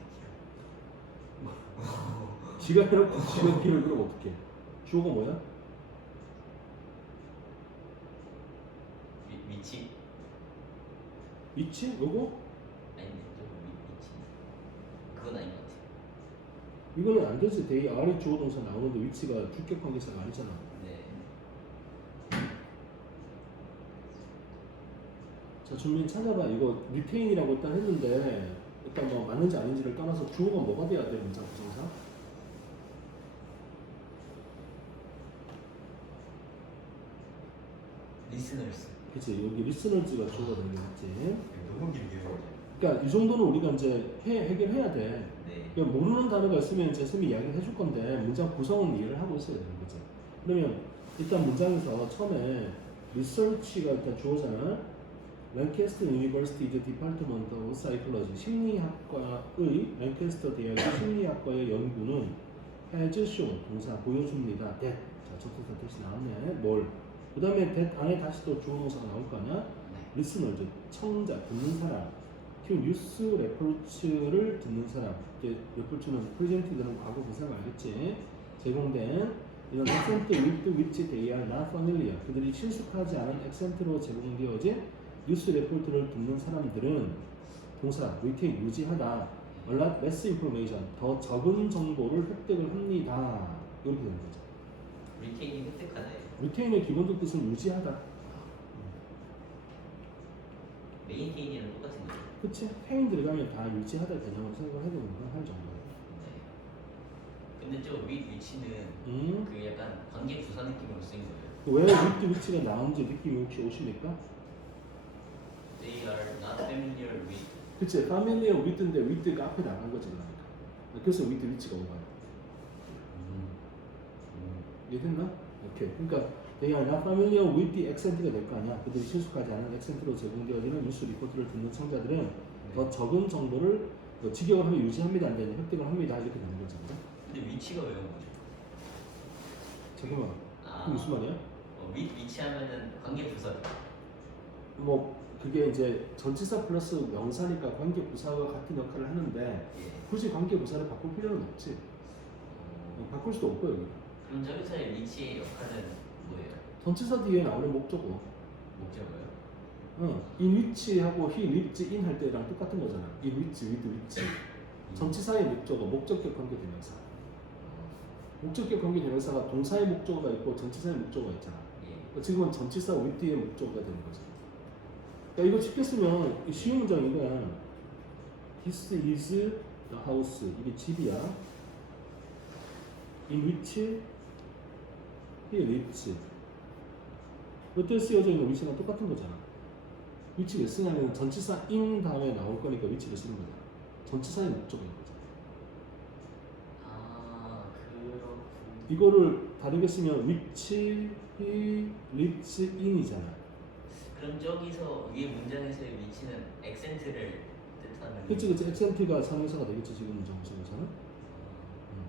길어? 지가 해놓고 지가 길을 그럼 어떡해? 주어가 뭐야? 위치? 위치? 요거? 아닌데 좀 위치. 그건 아닌 것 같아요. 이거는 안 되지. 대의 아래 주어 동사 나오는데 위치가 주격 관계사가 아니잖아. 네. 자 준민 찾아봐. 이거 리테인이라고 일단 했는데 일단 뭐 맞는지 아닌지를 떠나서 주어가 뭐가 돼야 돼 문장 구성사? 리스너스. 그치 여기 리스너즈가 주어가 되는 게 맞지. 너무 길게요. 그러니까 이 정도는 우리가 이제 해결해야 돼. 네. 그러니까 모르는 단어가 있으면 이제 쌤이 이야기를 해줄 건데 문장 구성은 이해를 하고 있어야 되는 거지. 그러면 일단 문장에서 처음에 리서치가 일단 주어잖아. 랭캐스터 유니버시티 이제 디파트먼트 오브 사이클러지 심리학과의 랭캐스터 대학의 심리학과의 연구는 has shown 동사 보여줍니다. that 자 접속사 뜻이 나왔네. 뭘? 그 다음에 that 안에 다시 또 주어 동사가 나올 거 아니야? 리스너 즉 청자 듣는 사람. 그 뉴스 레포츠를 듣는 사람. 이제 레포츠는 프레젠티드는 과거 분사가 알겠지? 제공된 이런 accent with which they are not familiar. 그들이 친숙하지 않은 액센트로 제공되어진 뉴스 레포트를 듣는 사람들은 동사 retain 유지하다, a lot less information 더 적은 정보를 획득을 합니다. 이렇게 되는 거죠. 리테인이 획득하나요? retain의 기본적 뜻은 유지하다. 메인테인이랑 똑같은 거예요. 그치? 테인 들어가면 다 유지하다 개념으로 생각을 해야 되는 건할 정도예요. 근데 저 위치는 그 약간 관계 부사 느낌으로 쓰인 거예요. 왜 with 위치가 나온지 느낌이 혹시 오십니까? They are not familiar with. 그치? familiar with인데 with가 앞에 나간 거지 그러니까. 그래서 with 위치가 온 거야. 이해됐나? 오케이. 그러니까 they are not familiar with the accent가 될 거 아니야. 그들이 친숙하지 않은 액센트로 제공되어지는 뉴스 리포트를 듣는 청자들은 더 적은 정보를 직역을 하면 유지합니다. 안 되는 획득을 합니다. 이렇게 되는 거죠. 그죠? 근데 위치가 왜 온 거죠? 잠깐만. 아, 그게 무슨 말이야? 위치하면은 관계 부사. 뭐 그게 이제 전치사 플러스 명사니까 관계 부사와 같은 역할을 하는데 예. 굳이 관계 부사를 바꿀 필요는 없지. 바꿀 수도 없고 여기. 그럼 저기서의 위치의 역할은 뭐예요? 전치사 뒤에 나오는 목적어. 목적어요? in which하고 he lives in 할 때랑 똑같은 거잖아. in which, with which. 전치사의 목적어, 목적격 관계대명사. 목적격 관계대명사가 동사의 목적어가 있고 전치사의 목적어가 있잖아. 예. 지금은 전치사 with의 목적어가 되는 거지. 그러니까 이거 쉽게 쓰면 쉬운 문장이 이거야. This is the house. 이게 집이야. In which he lives. 이때 쓰여져 있는 위치랑 똑같은 거잖아. 위치 왜 쓰냐면 전치사 in 다음에 나올 거니까 위치를 쓰는 거잖아. 전치사의 목적인 거죠. 아, 그렇군. 이거를 다르게 쓰면 which he lives in이잖아. 그럼 저기서 위에 문장에서의 위치는 액센트를 뜻하는. 그치 그치. 액센트가 상명사가 되겠지 지금 문장 구성에서는.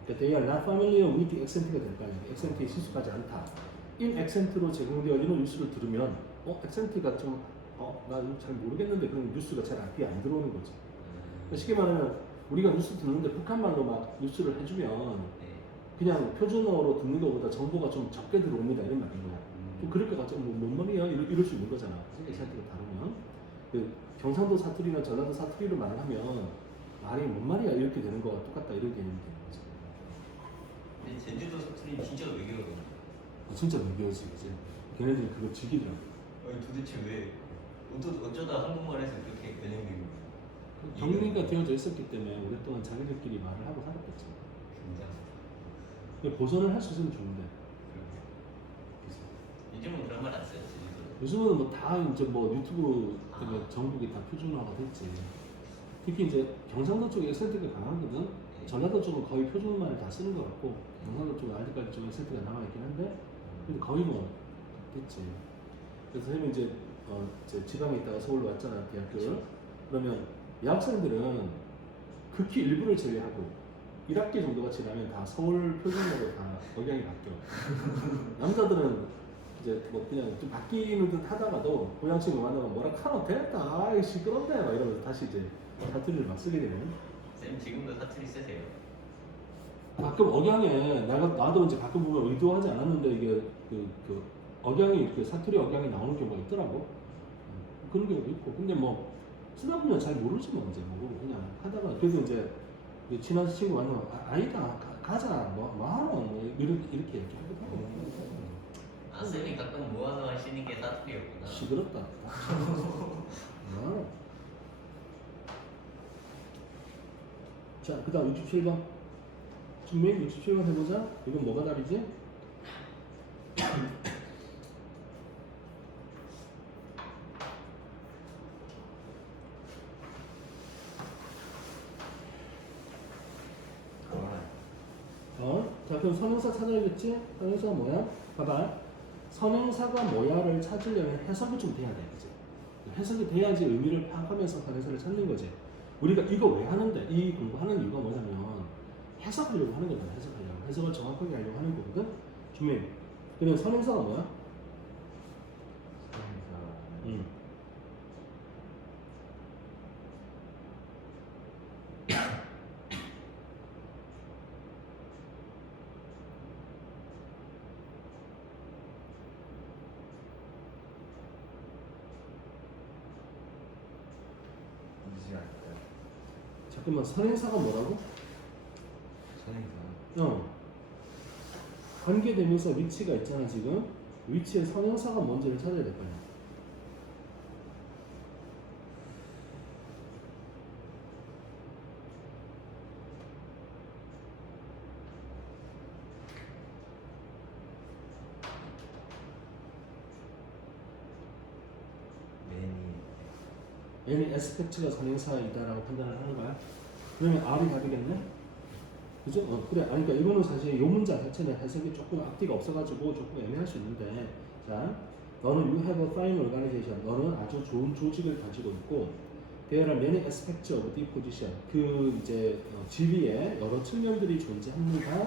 그러니까 they are not familiar with the accent가 될 거 아니야. 액센트에 친숙하지 않다. in 액센트로 제공되어지는 뉴스를 들으면 액센트가 좀 나 이거 잘 모르겠는데 그런 뉴스가 잘 앞이 안 들어오는 거지. 그러니까 쉽게 말하면 우리가 뉴스 듣는데 북한말로 막 뉴스를 해주면 네. 그냥 표준어로 듣는 것보다 정보가 좀 적게 들어옵니다 이런 말인 거야. 또 그럴 것 같죠. 뭔 말이야 이럴 수 있는 거잖아. 액센트가 다르면 그 경상도 사투리나 전라도 사투리로 말을 하면 말이 뭔 말이야 이렇게 되는 거와 똑같다 이런 개념이 되는 거지. 근데 제주도 사투리 진짜 외교거든요. 진짜 외교지 그지. 걔네들이 그거 즐기더라고. 아니 도대체 왜 어쩌다 한국말에서 그렇게 변형된 거예요? 격리가 되어져 있었기 때문에 오랫동안 자기들끼리 말을 하고 살았겠지. 굉장히. 근데 보존을 할 수 있으면 좋은데. 요즘은 그런 말 안 써요. 제주도. 요즘은 뭐 다 이제 뭐 유튜브 때문에 전국이 다 표준화가 됐지. 특히 이제 경상도 쪽에 액센트가 강하거든. 전라도 쪽은 거의 표준말을 다 쓰는 것 같고 경상도 쪽은 아직까지 좀 액센트가 남아있긴 한데 근데 거의 뭐 됐지. 그래서 선생님이 이제 지방에 있다가 서울로 왔잖아 대학교를. 그러면 여학생들은 극히 일부를 제외하고 1학기 정도가 지나면 다 서울 표준어로 다 억양이 바뀌어. 남자들은 이제 뭐 그냥 좀 바뀌는 듯 하다가도 고향 친구 만나면 뭐라 카노 됐다 아이 시끄럽네 막 이러면서 다시 이제 사투리를 막 쓰게 되는. 쌤 지금도 사투리 쓰세요? 가끔 억양에 나도 이제 가끔 보면 의도하지 않았는데 이게 그 억양이 그 사투리 억양이 나오는 경우가 있더라고. 그런 경우도 있고. 근데 뭐 쓰다 보면 잘 모르지 뭐 이제 모르고 그냥 하다가 그래도 이제 친한 친구 만나면 아니다 가자 뭐 하노 뭐 이렇게 얘기하기도 하고. 아 쌤이 가끔 모아서 하시는 게 사투리였구나. 시끄럽다. 자, 그 다음 67번. 준비 67번 해보자. 이건 뭐가 다르지? 자, 그럼 선행사 찾아야겠지? 선행사가 뭐야? 봐봐. 선행사가 뭐야를 찾으려면 해석이 좀 돼야 돼. 그치? 해석이 돼야지 의미를 파악하면서 선행사를 찾는 거지. 우리가 이거 왜 하는데? 이 공부하는 이유가 뭐냐면 해석하려고 하는 거잖아. 해석하려고. 해석을 정확하게 하려고 하는 거거든. 준비. 그럼 선행사가 뭐야? 잠깐만 선행사가 뭐라고? 선행사. 관계되면서 위치가 있잖아 지금. 위치에 선행사가 뭔지를 찾아야 될 거야. 매니. N이 S팩트가 선행사이다라고 판단을 하는 거야. 그러면 R이 답이겠네? 그죠? 그래. 아니, 그러니까 이거는 사실 이 문장 자체는 해석이 조금 앞뒤가 없어가지고 조금 애매할 수 있는데, 자, 너는 you have a fine organization. 너는 아주 좋은 조직을 가지고 있고, there are many aspects of the position. 그 이제 지위에 여러 측면들이 존재합니다.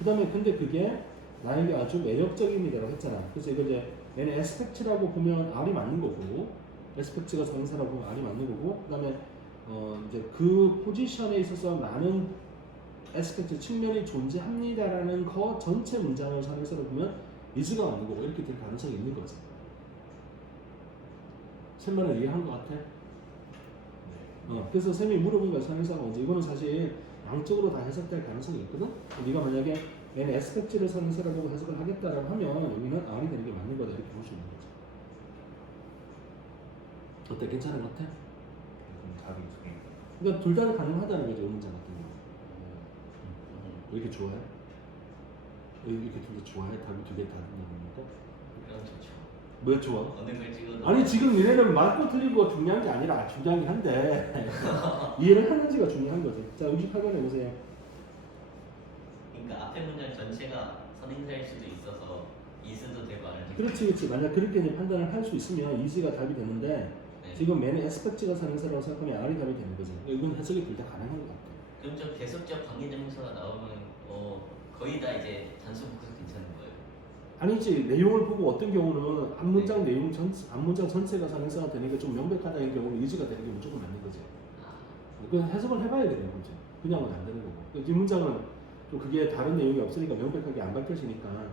그 다음에 근데 그게 나에게 아주 매력적입니다라고 했잖아. 그래서 이거 이제 many aspects라고 보면 R이 맞는 거고, aspects가 선행사라고 보면 R이 맞는 거고, 그 다음에 이제 그 포지션에 있어서 많은 에스펙트 측면이 존재합니다라는 거 전체 문장을 선행사로 보면 is가 맞는 거고 이렇게 될 가능성이 있는 거지. 쌤말을 이해한 것 같아? 그래서 쌤이 물어본 거야 선행사가 뭔지. 이거는 사실 양쪽으로 다 해석될 가능성이 있거든. 네가 만약에 얘는 에스펙트를 선행사로 보고 해석을 하겠다라고 하면 여기는 R이 되는 게 맞는 거다 이렇게 볼 수 있는 거지. 어때? 괜찮은 것 같아? 그럼 답이 두 개. 그러니까 둘 다 가능하다는 거죠. 이 문장 같은 경우. 왜 이렇게 좋아해? 왜 이렇게 둘 다 좋아해? 답이 두 개 다 나오는 거? 그럼 좋죠. 왜 좋아? 어느 걸 찍어도 아니 지금 얘네는 맞고 틀리고 중요한 게 아니라 중요하긴 한데 이해를 하는지가 중요한 거지. 자 68번 해보세요. 그러니까 앞에 문장 전체가 선행사일 수도 있어서 is도 되고 R도 그렇지. 만약 그렇게 이제 판단을 할 수 있으면 is가 답이 되는데 네. 지금 many aspects가 선행사라고 생각하면 R이 답이 되는 거지. 이건 해석이 둘 다 가능한 것 같아. 그럼 저 계속적 관계대명사가 나오면 거의 다 이제 단수 복수 괜찮은 거예요. 아니지. 내용을 보고 어떤 경우는 앞문장 내용 앞문장 전체가 선행사가 되는 게 좀 명백하다는 경우는 is가 되는 게 무조건 맞는 거지. 아, 그 해석을 해봐야 되는 거지. 그냥은 안 되는 거고. 이 문장은 좀 그게 다른 내용이 없으니까 명백하게 안 밝혀지니까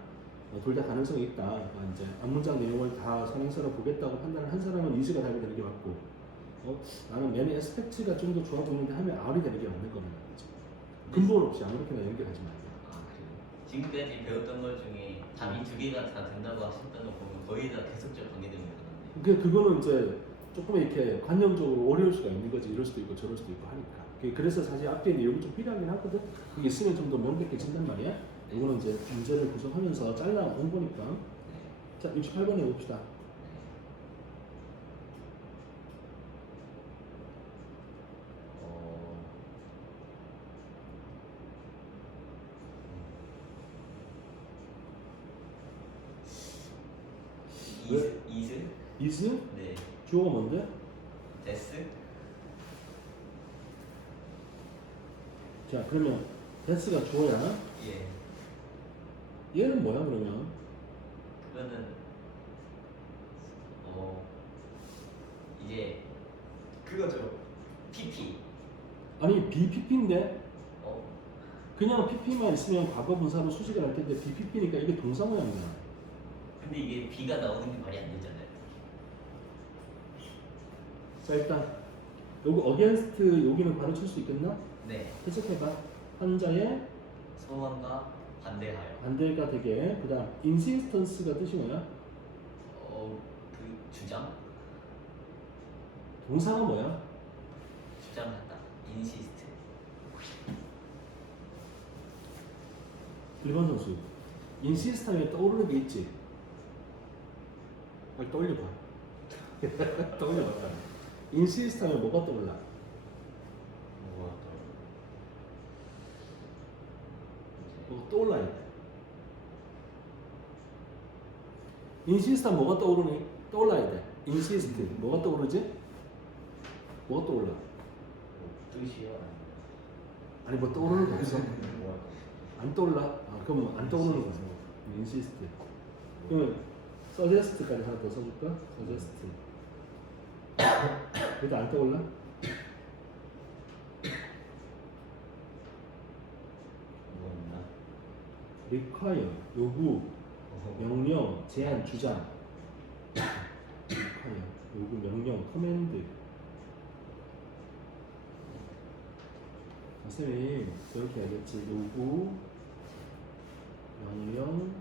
둘 다 가능성이 있다. 이제 앞문장 내용을 다 선행사로 보겠다고 판단을 한 사람은 is가 답이 되는 게 맞고, 나는 many aspects가 좀 더 좋아 보이는데 하면 R이 되는 게 맞는 거는 거지. 근본 없이 아무렇게나 연결하지 말고. 그래요. 지금까지 배웠던 것 중에 답이 두 개가 다 된다고 하셨던 거 보면 거의 다 계속적 관계대명사인데. 그거는 이제 조금 이렇게 관념적으로 어려울 수가 있는 거지. 이럴 수도 있고 저럴 수도 있고 하니까. 그래서 사실 앞에 내용이 좀 필요하긴 하거든. 그게 있으면 좀 더 명백해진단 말이야. 이거는 이제 문제를 구성하면서 잘라온 거니까. 자, 68번 해봅시다. 왜? 이스? is? 네. 주어가 뭔데? 데스? 자, 그러면 that가 주어야. 예. 얘는 뭐야 그러면? 그거는 이제 그거죠. PP. 아니 BPP인데 어 그냥 PP만 있으면 과거 분사로 수식을 할 텐데 BPP니까 이게 동사 모양이야. 근데 이게 B가 나오는 게 말이 안 되잖아요. 자 일단 요거 against 여기는 바로 칠 수 있겠나? 네. 해석해봐. 한자의 소원과 반대하여. 반대가 되게 그다음 insistance가 뜻이 뭐야? 그 주장? 동사가 뭐야? 주장하다. insist. 1번 선수 insist 하면 떠오르는 게 있지? 빨리 떠올려봐. 떠올려봐. insist 하면 뭐가 떠올라? 뭐가 뭐 떠올라야 돼. insist 하면 뭐가 떠오르니? 떠올라야 돼. insist 뭐가 떠오르지? 뭐가 떠올라? 뜻이야? 아니 뭐 떠오르는 거 없어? 뭐가 안 떠올라? 아 그럼 안 떠오르는 거죠. insist. 그러면 suggest까지 하나 더 써줄까? suggest. 그래도 안 떠올라? 뭐가 있나? require 요구, 명령, 제한, 주장. require 요구, 명령, command. 쌤이 이렇게 알겠지. 요구, 명령,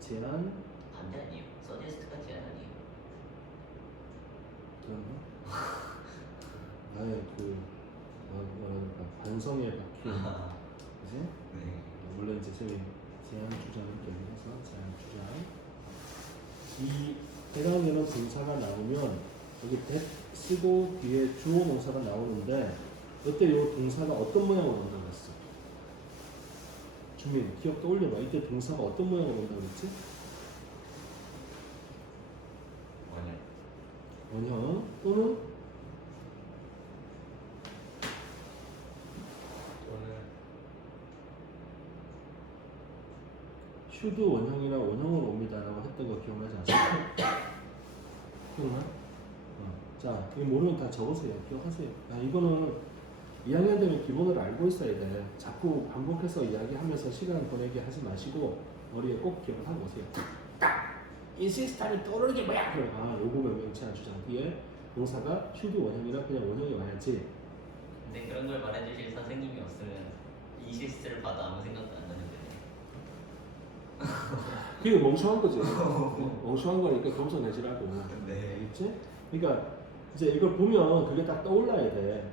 제안, 반대 아니에요? 서제스트가 제안 아니에요? 그런가? 나의 그 뭐랄까 반성에 박힌 그지? 네. 물론 이제 쌤이 제안 주장을 결정해서 제안 주장 이 해당되는 동사가 나오면 여기 that 쓰고 뒤에 주어 동사가 나오는데 이때 이 동사가 어떤 모양으로 온다고 했어? 주민 기억 떠올려봐. 이때 동사가 어떤 모양으로 온다고 했지? 원형. 원형 또는 should 원형이나 원형으로 옵니다라고 했던 거 기억나지 않습니까? 기억나? 자, 이 모르면 다 적으세요. 기억하세요. 이거는 2학년 되면 기본을 알고 있어야 돼. 자꾸 반복해서 이야기하면서 시간 보내게 하지 마시고 머리에 꼭 기억을 하고 오세요. 딱! 인시스탄이 떠오르는 게 뭐야? 그럼 요구 명령 제한 주장 뒤에 동사가 should 원형이나 그냥 원형이 와야지. 근데 그런 걸 말해주실 선생님이 없으면 이 실수를 봐도 아무 생각도 안 나는데. 그게 멍청한 거지. 멍청한 거니까 검사 내지라고. 네. 알겠지? 그러니까 이제 이걸 보면 그게 딱 떠올라야 돼.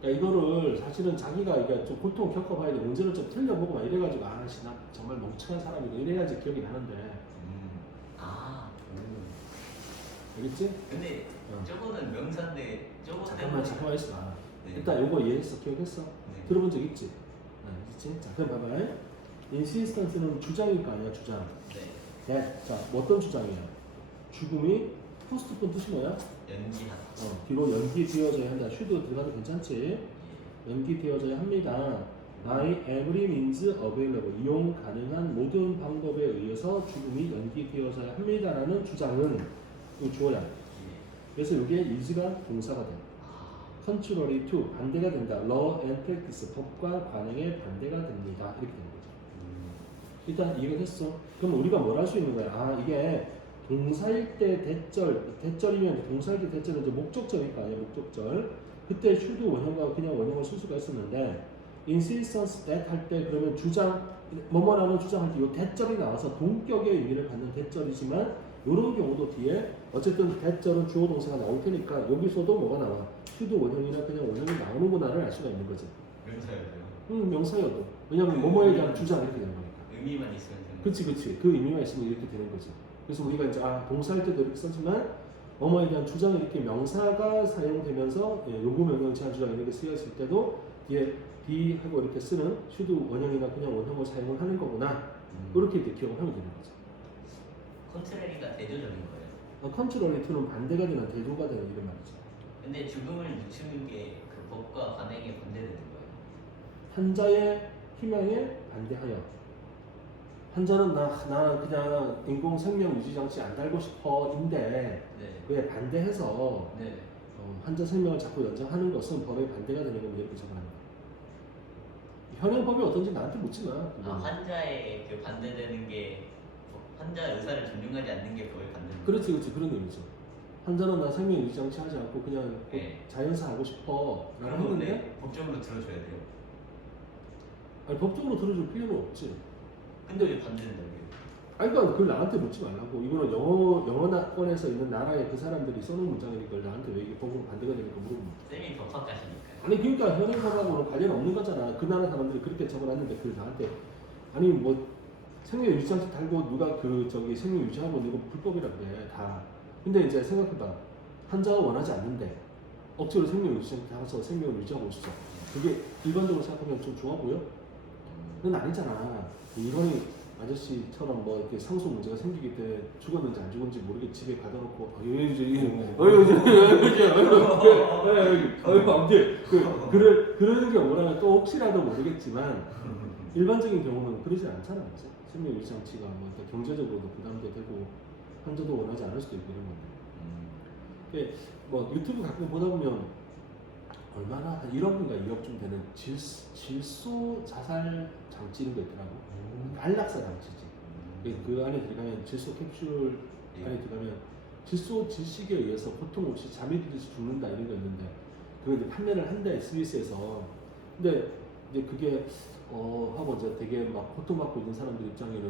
그러니까 이거를 사실은 자기가 그러니까 좀 고통 겪어봐야 돼. 문제를 좀 틀려보고 막 이래가지고 나 정말 멍청한 사람이고 이래야지 기억이 나는데. 아. 알겠지? 근데 저거는 명사인데 저거 잠깐만 있어. 네. 일단 요거 이해했어? 기억했어? 네. 들어본 적 있지? 있지? 자, 그럼 봐봐. 인시스턴스는 주장일 거 아니야, 주장. 네. 자, 뭐 어떤 주장이야? 죽음이 포스트폰 뜻이 뭐야? 연기하다. 뒤로 연기되어져야 한다. 슈도 들어가도 괜찮지? 연기되어져야 합니다. by every means available. 이용 가능한 모든 방법에 의해서 죽음이 연기되어져야 합니다라는 주장은 이거 주어야. 그래서 이게 is가 동사가 돼. contrary to 반대가 된다. law and practice 법과 관행에 반대가 됩니다. 이렇게 되는 거죠. 일단 이해가 됐어. 그럼 우리가 뭘 할 수 있는 거야? 이게 동사일 때 대절이면 동사일 때 대절은 이제 목적절일 거 아니야, 목적절. 그때 should 원형과 그냥 원형을 쓸 수가 있었는데 insistence that 할 때 그러면 주장 뭐뭐라는 주장할 때 이 대절이 나와서 동격의 의미를 갖는 대절이지만 이런 경우도 뒤에 어쨌든 대절은 주어 동사가 나올 테니까 여기서도 뭐가 나와? should 원형이나 그냥 원형이 나오는구나를 알 수가 있는 거지. 명사였어요. 명사여도. 왜냐면 뭐뭐에 대한 주장 이렇게 되는 거니까. 의미만 있으면 되는. 그치. 그 의미가 있으면 이렇게 되는 거지. 그래서 우리가 이제 동사할 때도 이렇게 쓰지만 뭐뭐에 대한 주장이 이렇게 명사가 사용되면서 요구 명령 제한 주장 이렇게 쓰였을 때도 뒤에 be 하고 이렇게 쓰는 should 원형이나 그냥 원형을 사용을 하는 거구나. 이렇게 이제 기억을 하면 되는 거죠. 컨트레리가 대조적인 거예요. 컨트롤리 to는 반대가 되는 대조가 되는 이런 말이죠. 근데 죽음을 늦추는 게 그 법과 관행에 반대되는 거예요. 환자의 희망에 반대하여. 환자는 나는 그냥 인공 생명 유지 장치 안 달고 싶어인데 네. 그에 반대해서 네. 환자 생명을 자꾸 연장하는 것은 법에 반대가 되는 겁니다. 이렇게 적어합니다. 현행 법이 어떤지 나한테 묻지 마. 환자의 그 반대되는 게 환자 의사를 존중하지 않는 게 법에 반대되는. 그렇지 그런 의미죠. 환자는 나 생명 유지 장치 하지 않고 그냥 네. 자연사 하고 싶어 라고 그런 했는데 건데 법적으로 들어줘야 돼요. 아니, 법적으로 들어줄 필요는 없지. 근데 왜 반대된다고요? 그러니까 그걸 나한테 묻지 말라고. 이거는 영어권에서 있는 나라의 그 사람들이 써놓은 문장이니까 나한테 왜 이게 법으로 반대가 되니까 물어보면 쌤이 법학가시니까. 아니 그러니까 현행법하고는 관련 없는 거잖아. 그 나라 사람들이 그렇게 적어놨는데 그걸 나한테 아니 뭐 생명 유지장치 달고 누가 생명 유지하고 이거 불법이라 그래 다. 근데 이제 생각해봐. 환자가 원하지 않는데 억지로 생명 유지장치 달아서 생명을 유지하고 있어. 그게 일반적으로 생각하면 좀 좋아 보여? 그건 아니잖아. 이번에 아저씨처럼 뭐 이렇게 상속 문제가 생기기 때문에 죽었는지 안 죽었는지 모르게 집에 가다 놓고 그러는 경우라면 또 혹시라도 모르겠지만 일반적인 경우는 그러지 않잖아. 생명 유지 장치가 뭐 경제적으로도 부담도 되고 환자도 원하지 않을 수도 있고 이런 건데. 뭐 유튜브 가끔 보다 보면 얼마나 한 1억인가 2억쯤 되는 질소 자살 장치 이런 거 있더라고. 안락사 장치지. 그 안에 들어가면 질소 캡슐 안에 들어가면 질소 질식에 의해서 고통 없이 잠이 들듯이 죽는다 이런 거 있는데 그거 이제 판매를 한대 스위스에서. 근데 이제 그게 하고 이제 되게 막 고통받고 있는 사람들 입장에는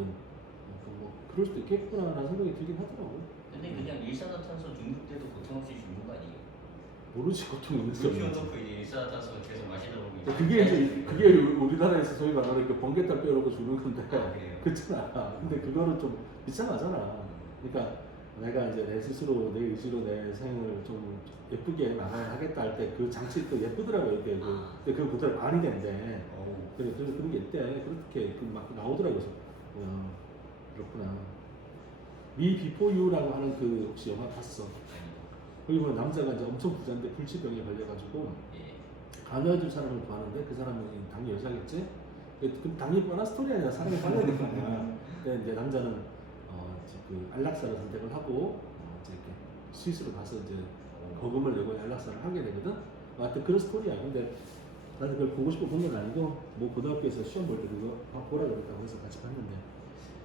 뭐 그럴 수도 있겠구나라는 생각이 들긴 하더라고. 근데 그냥 일산화탄소 중독 때도 고통 없이 죽는 거 아니에요? 모르지 고통이 있는지. 물 피워놓고 이제 일산화탄소 계속 마시다 보면 그게 이제 그게 우리나라에서 저희 말하는 그 번개탄 빼놓고 주는 건데 그래요? 그렇잖아. 근데 그거는 좀 비참하잖아. 그러니까 내가 이제 내 스스로 내 의지로 내 생을 좀 예쁘게 나가야 하겠다 할 때 그 장치도 예쁘더라고요. 이게 근데 그거 그대로 많이 된대. 어우. 그래 그런 게 있대. 그렇게 막 나오더라고요. 그래서 그렇구나. 미 비포 유라고 하는 그 혹시 영화 봤어? 아니. 거기 보면 남자가 이제 엄청 부자인데 불치병에 걸려가지고 예. 간호해줄 사람을 구하는데 그 사람은 당연히 여자겠지? 그 당연히 뻔한 스토리 아니라 사람이 빨라야 될 거 아니야. 근데 이제 남자는 이제 그 안락사를 선택을 하고 이제 이렇게 스위스로 가서 이제 거금을 내고 안락사를 하게 되거든. 하여튼 그런 스토리야. 근데 나는 그걸 보고 싶어 본 건 아니고 뭐 고등학교에서 시험 볼 때 그거 보라 그랬다고 해서 같이 봤는데.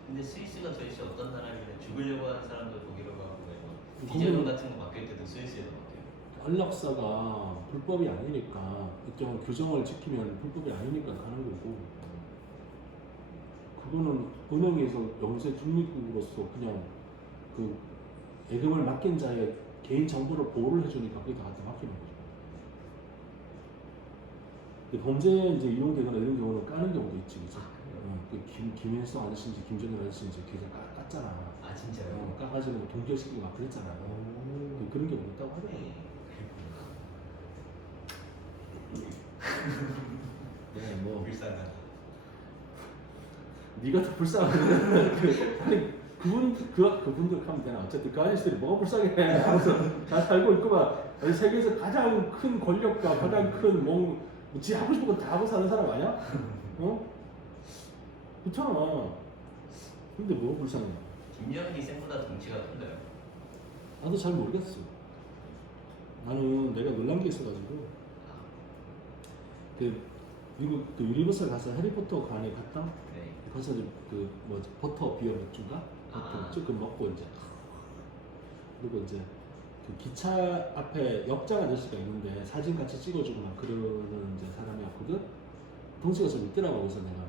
근데 스위스가 도대체 어떤 나라길래 죽으려고 하는 사람도 거기로 가고 뭐 거기는- 비자금 같은 거 맡길 때도 스위스에서 맡겨요. 안락사가 불법이 아니니까 일정 규정을 지키면 불법이 아니니까 가는 거고 그거는 은행에서 영세 중립국으로서 그냥 그 예금을 맡긴 자의 개인 정보를 보호를 해주니까 그게 다 갖다 맡기는 거죠. 근데 범죄에 이제 이용되거나 이런 경우는 까는 경우도 있지, 그죠? 그 김일성 아저씨인지 김정일 아저씨인지 걔가 깠잖아. 아 진짜요? 까가지고 뭐 동결시키고 막 그랬잖아. 그런 경우 있다고 하더라고. 네, 뭐 불쌍하다. 네가 더 불쌍한데 그분들 하면 되나? 어쨌든 그 아저씨들이 뭐가 불쌍해? 하면서 잘 살고 있구만. 세계에서 가장 큰 권력과 가장 큰 지 하고 싶은 거 다 하고 사는 사람 아니야? 그렇잖아. 근데 뭐가 불쌍해? 김정일이 쌤보다 덩치가 큰가요? 나도 잘 모르겠어. 나는 내가 놀란 게 있어가지고 그 미국 그 유니버설 가서 해리포터 관에 갔다. 네. 가서 그 뭐지 버터 비어 맥주인가? 버터 맥주 그 먹고 이제 그리고 이제 그 기차 앞에 역장 아저씨가 있는데 사진 같이 찍어주고 막 그러는 이제 사람이었거든. 덩치가 좀 있더라고. 그래서 내가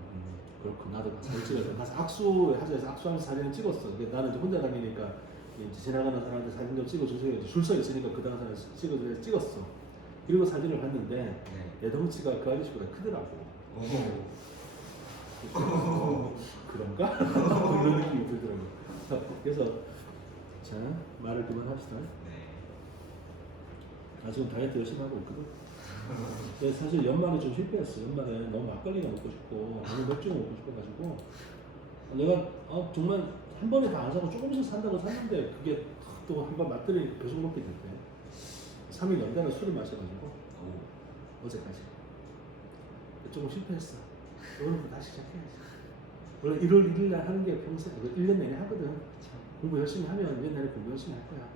그렇고 나도 사진 찍어서 가서 악수하자 해서 악수하면서 사진을 찍었어. 근데 나는 이제 혼자 다니니까 이제 지나가는 사람한테 사진 좀 찍어주세요. 줄 서 있으니까 그 다음 사람 찍었어. 그리고 사진을 봤는데 네. 내 덩치가 그 아저씨보다 크더라고. 그런가? 그런 느낌이 들더라고. 그래서 자 말을 그만합시다. 네. 나 지금 다이어트 열심히 하고 있거든. 근데 사실 연말에 좀 실패했어. 연말에 너무 막걸리가 먹고 싶고 너무 맥주가 먹고 싶어가지고 내가 정말 한 번에 다 안 사고 조금씩 산다고 샀는데 그게 또 한 번 맛들이 계속 먹게 됐대. 3일 연달아 술을 마셔가지고 어제까지 조금 실패했어. 오늘부터 다시 시작해야지. 원래 1월 1일 날 하는 게 평생 1년 내내 하거든. 공부 열심히 하면 1년 내내 공부 열심히 할 거야.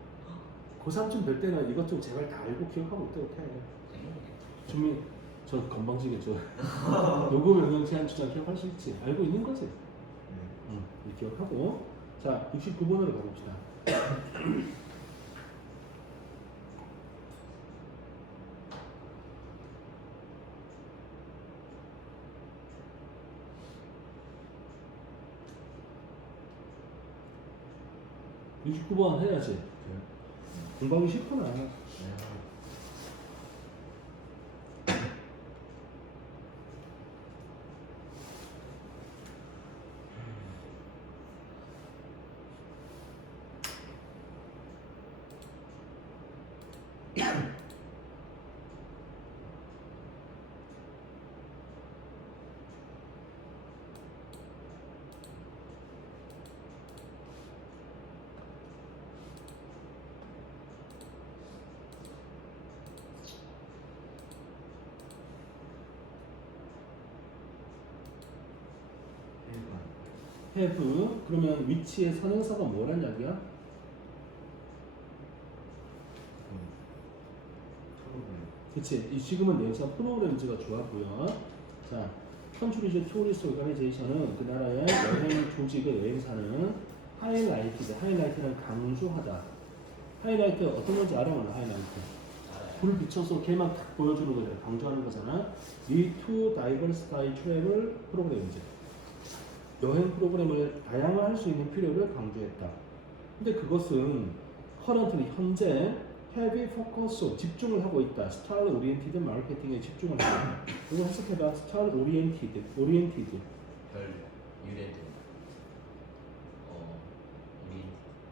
고3쯤 될 때는 이것 좀 제발 다 알고 기억하고 있도록 해. 주민 저 건방지게 저 요금 영역 제한 주장 기억할 수 있지. 알고 있는 거지. 응, 기억하고. 자 69번으로 가봅시다. (69번) 해야지. 공부하기 싫구나. have 그러면 위치의 선행사가 뭐란 이야기야? 그치. 이 지금은 내용상 프로그램즈가 좋았고요. 자, 컨트리즈 투리스트 오가니제이션은 그 나라의 여행 조직의 여행사는 하이라이트다. 하이라이트는 강조하다. 하이라이트 어떤 건지 알아? 하이라이트. 알아요. 불 비춰서 걔만 딱 보여주는 거잖아. 강조하는 거잖아. 이 to diversify travel 프로그램이지. 여행 프로그램을 다양화할 수 있는 필요를 강조했다. 근데 그것은 currently 현재 heavy focus 집중을 하고 있다. star oriented 마케팅에 집중을 하고 있다. 이거 해석해봐. star oriented 별 유래도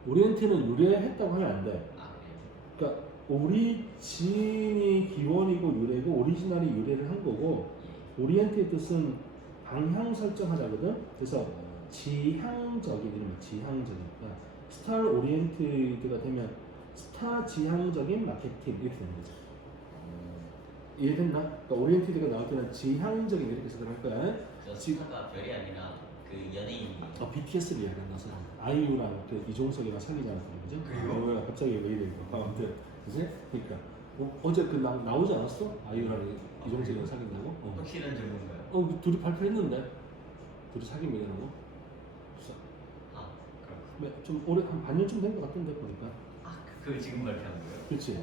우리 오리엔트는 유래했다고 하면 안 돼. 아 그래요? 그러니까 오리진이 기원이고 유래고 오리지널이 유래를 한 거고 오리엔트의 뜻은 방향 설정하자거든. 그래서 지향적인 이름이 지향적이니까 스타 오리엔티드가 되면 스타 지향적인 마케팅 이렇게 되는 거죠. 이해됐나? 그러니까 오리엔티드가 나올 때는 지향적인 이렇게 해석을 할 거야. 저 지- 스타가 별이 아니라 그 연예인이 BTS를 이야기하는 거죠. 아이유랑 그 이종석이랑 사귀자는 거죠. 그래요? 갑자기 왜 이래 이거. 아무튼 그지? 그러니까 어제 그 나오지 않았어? 아이유랑 이종석이랑 사귄다고? 확실한 정보인가요? 둘이 발표했는데 둘이 사귀면이라고? 아 그렇고 좀 오래 한 반년쯤 된 것 같은데 보니까. 그걸 지금 발표한 거예요? 그렇지.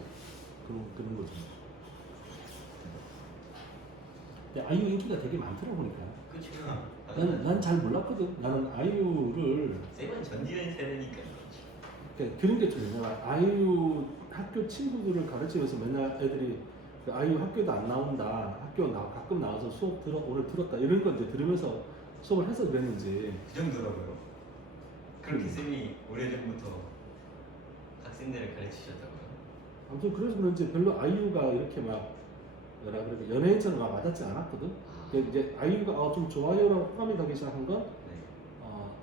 그런 거지. 근데 아이유 인기가 되게 많더라 보니까. 그쵸 난 잘 몰랐거든. 나는 아이유를 세븐 전지현 세대니까 그런 게 좀 있잖아. 아이유 학교 친구들을 가르치면서 맨날 애들이 그 아이유 학교도 안 나온다. 가끔 나와서 수업 오늘 들었다. 이런 거 이제 들으면서 수업을 해서 그랬는지. 그 정도라고요? 그렇게 음. 쌤이 오래전부터 학생들을 가르치셨다고요? 아무튼 그래서 그런지 별로 아이유가 이렇게 막 뭐라 그래 연예인처럼 막 와닿지 않았거든. 근데 이제 아이유가 좀 좋아요라고 호감이 가기 시작한 건 네.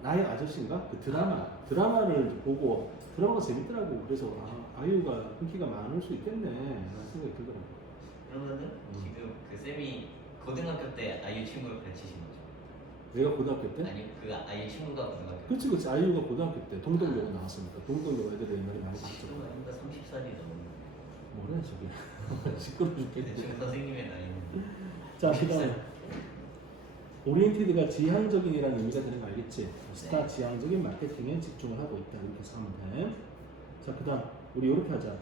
나의 아저씨인가 그 드라마를 보고 드라마가 재밌더라고. 그래서 아이유가 인기가 많을 수 있겠네 라는 생각이 들더라고. 그러면은 지금 그 쌤이 고등학교 때 아이유 친구를 가르치신 거죠? 내가 고등학교 때? 아니 그 아이유 친구가 고등학교 그렇지 아이유가 고등학교 때 동덕여고 나왔으니까 동덕여고 애들이 옛날에 많이 봤죠. 지금 아닌가 30살이 넘었는데 뭐래 저게 시끄러워 죽겠네. 대충 선생님의 나이는 자 그다음에 오리엔티드가 지향적인이라는 의미가 되는 거 알겠지? 스타 네. 지향적인 마케팅에 집중을 하고 있다 이렇게 해석하면 돼. 자 그다음 우리 이렇게 하자.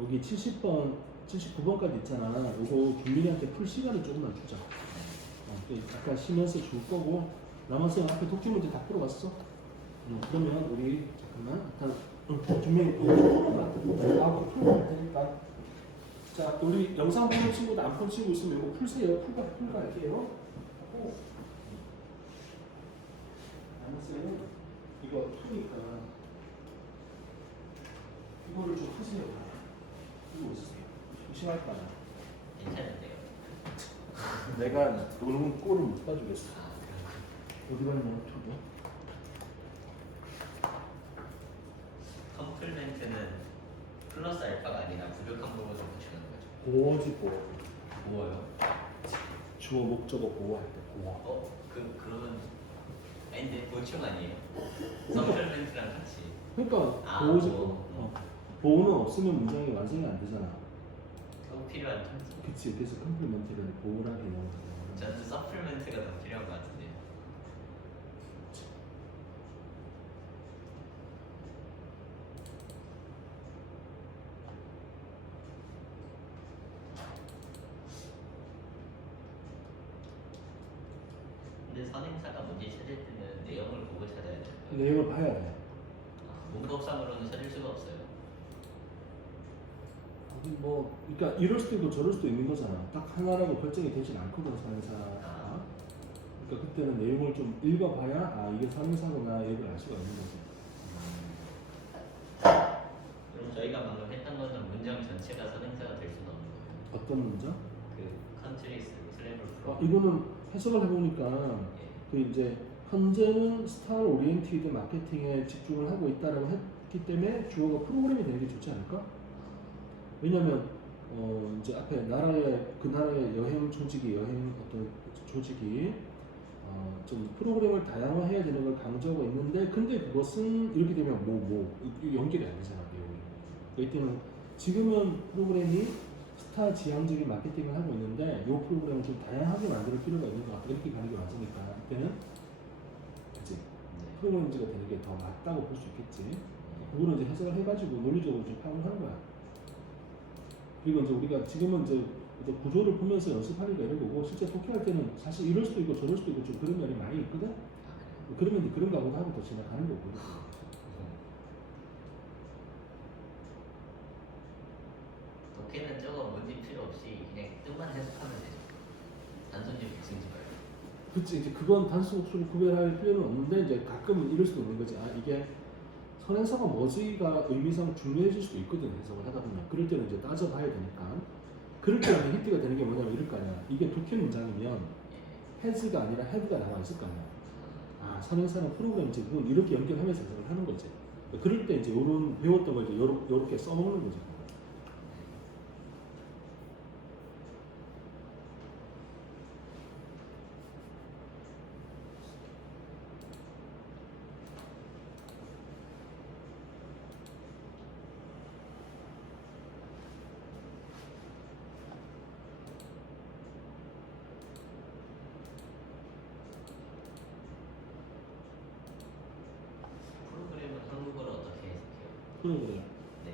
여기 70번 79번까지 있잖아. 요거 김민희한테 풀 시간을 조금만 주자. 아까 쉬면서 줄 거고 남았으면 앞에 독주 문제 다 풀어봤어? 그러면 우리 잠깐만 일단 준명이 풀어봐. 풀어볼 테니까. 자 우리 영상 보는 친구도 안 푼 친구 있으면 이거 풀세요. 풀가 할게요. 남았으면 이거 푸니까 이거를 좀 하세요. 이거 있으세요. 조심할 거야. 괜찮은데요? 내가 노는 꼴을 못 봐주겠어. 아 그럼 어디 갔냐, 저거? 컴플멘트는 플러스 알파가 아니라 부족한 부분을 붙이는 거죠. 고어지 고어. 뭐예요? 주어 목적어 고어할 때 고어. 그러면 아니 근데 보충 아니에요? 서플멘트랑 같이 그러니까 아, 고어지 고어. 고어. 보어는 없으면 문장이 완성이 안 되잖아. 꼭 필요한 탐지. 그치. 그래서 컴플리먼트를 보어라 개념으로. 저는 서플멘트가 더 필요한 것 같은데요. 근데 선행사가 문제 찾을 때는 내용을 보고 찾아야 돼요. 내용을 봐야 돼. 문법상으로는 찾을 수가 없어요. 뭐, 그러니까 이럴 수도 있고 저럴 수도 있는 거잖아. 딱 하나라고 결정이 되진 않거든 선행사가. 그러니까 그때는 내용을 좀 읽어봐야 이게 선행사구나 얘를 알 수가 있는 거지. 그럼 저희가 방금 했던 거는 문장 전체가 선행사가 될 수는 없는 거예요. 어떤 문장? 그 컨트리스 슬래블 프로. 이거는 해석을 해보니까 그 이제 현재는 스타 오리엔티드 마케팅에 집중을 하고 있다라고 했기 때문에 주어가 프로그램이 되는 게 좋지 않을까? 왜냐면 이제 앞에 그 나라의 여행 조직이 좀 프로그램을 다양화해야 되는 걸 강조하고 있는데 근데 그것은 이렇게 되면 이게 연결이 안 되잖아 내용이. 이때는 지금은 프로그램이 스타 지향적인 마케팅을 하고 있는데 이 프로그램을 좀 다양하게 만들 필요가 있는 것 같다. 이렇게 가는 게 맞으니까 이때는 그치? 프로그램지가 되는 게 더 맞다고 볼 수 있겠지. 그거는 이제 해석을 해가지고 논리적으로 좀 파악을 하는 거야. 그리고 이제 우리가 지금은 이제 어떤 구조를 보면서 연습하니까 이런 거고 실제 독해할 때는 사실 이럴 수도 있고 저럴 수도 있고 좀 그런 면이 많이 있거든. 아, 그래요? 그러면 이제 그런 거하고도 하고 또 지나가는 거고. 독해는 저거 뭔지 필요 없이 그냥 뜻만 해석하면 되죠. 단순지 복순지 말고. 그치 이제 그건 단수 복수를 구별할 필요는 없는데 이제 가끔은 이럴 수도 있는 거지. 아 이게 선행사가 뭐지가 의미상 중요해질 수도 있거든 해석을 하다 보면. 그럴 때는 이제 따져봐야 되니까. 그럴 때는 히트가 되는 게 뭐냐면 이럴 거 아니야. 이게 독해 문장이면 예. has가 아니라 had가 나와 있을 거 아니야. 아 선행사는 프로그램적인 이렇게 연결하면서 해석을 하는 거지. 그럴 때 이제 요런 배웠던 걸 이제 요렇게 써먹는 거지. 프로그램은 한국어로 어떻게 해석해요? 프로그램. 네.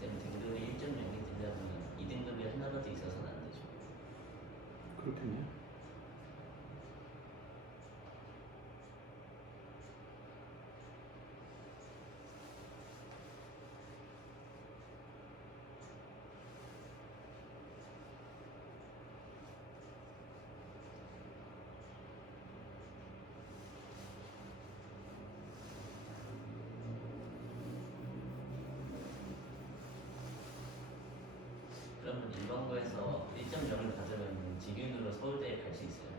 쌤 등급이 1.0이 되려면 2등급이 하나라도 있어서는 안 되죠. 그렇겠네. 그러면 일반고에서 1.0을 받으면 직윤으로 서울대에 갈 수 있어요?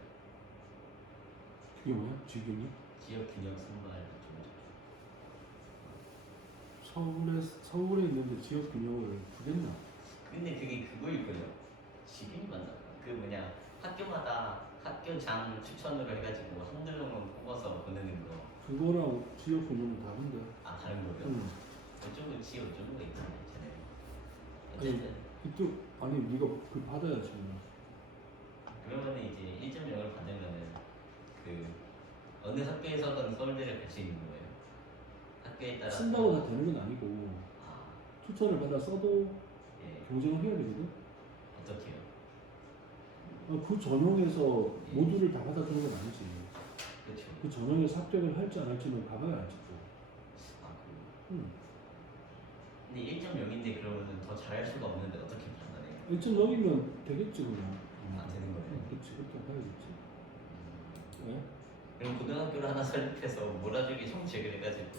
그게 뭐야? 지금이? 지역 균형 선발 서울에 있는데 지역 균형을 두겠나? 근데 그게 그거일 거예요. 직윤이 맞나? 그 뭐냐 학교마다 학교장 추천으로 해가지고 한두 명만 뽑아서 보내는 거. 그거랑 지역 균형은 다른데. 아 다른 거요? 응. 어쩌고 지역 어쩌고가 있잖아요. 아니, 어쨌든 이쪽 아니 네가 그 받아야지. 그러면 이제 1.0을 받으면은 그 어느 학교에서든 서울대를 갈 수 있는 거예요. 학교에 따라 쓴다고 다 되는 건 아니고 아, 추천을 받아 써도 예. 경쟁을 해야 되거든. 어떻게요? 그 전형에서 예. 모두를 다 받아주는 건 아니지. 그렇죠. 그 전형에서 합격을 할지 안 할지는 봐봐야 알지. 아, 응. 근데 1.0인데 그러면은 더 잘할 수가 없는데 어떻게 판단해요? 1.0이면 되겠지 그냥. 안 되는 거예요? 그렇지 그렇게 봐야겠지. 왜? 그럼 고등학교를 하나 설립해서 몰아주기 정책을 해가지고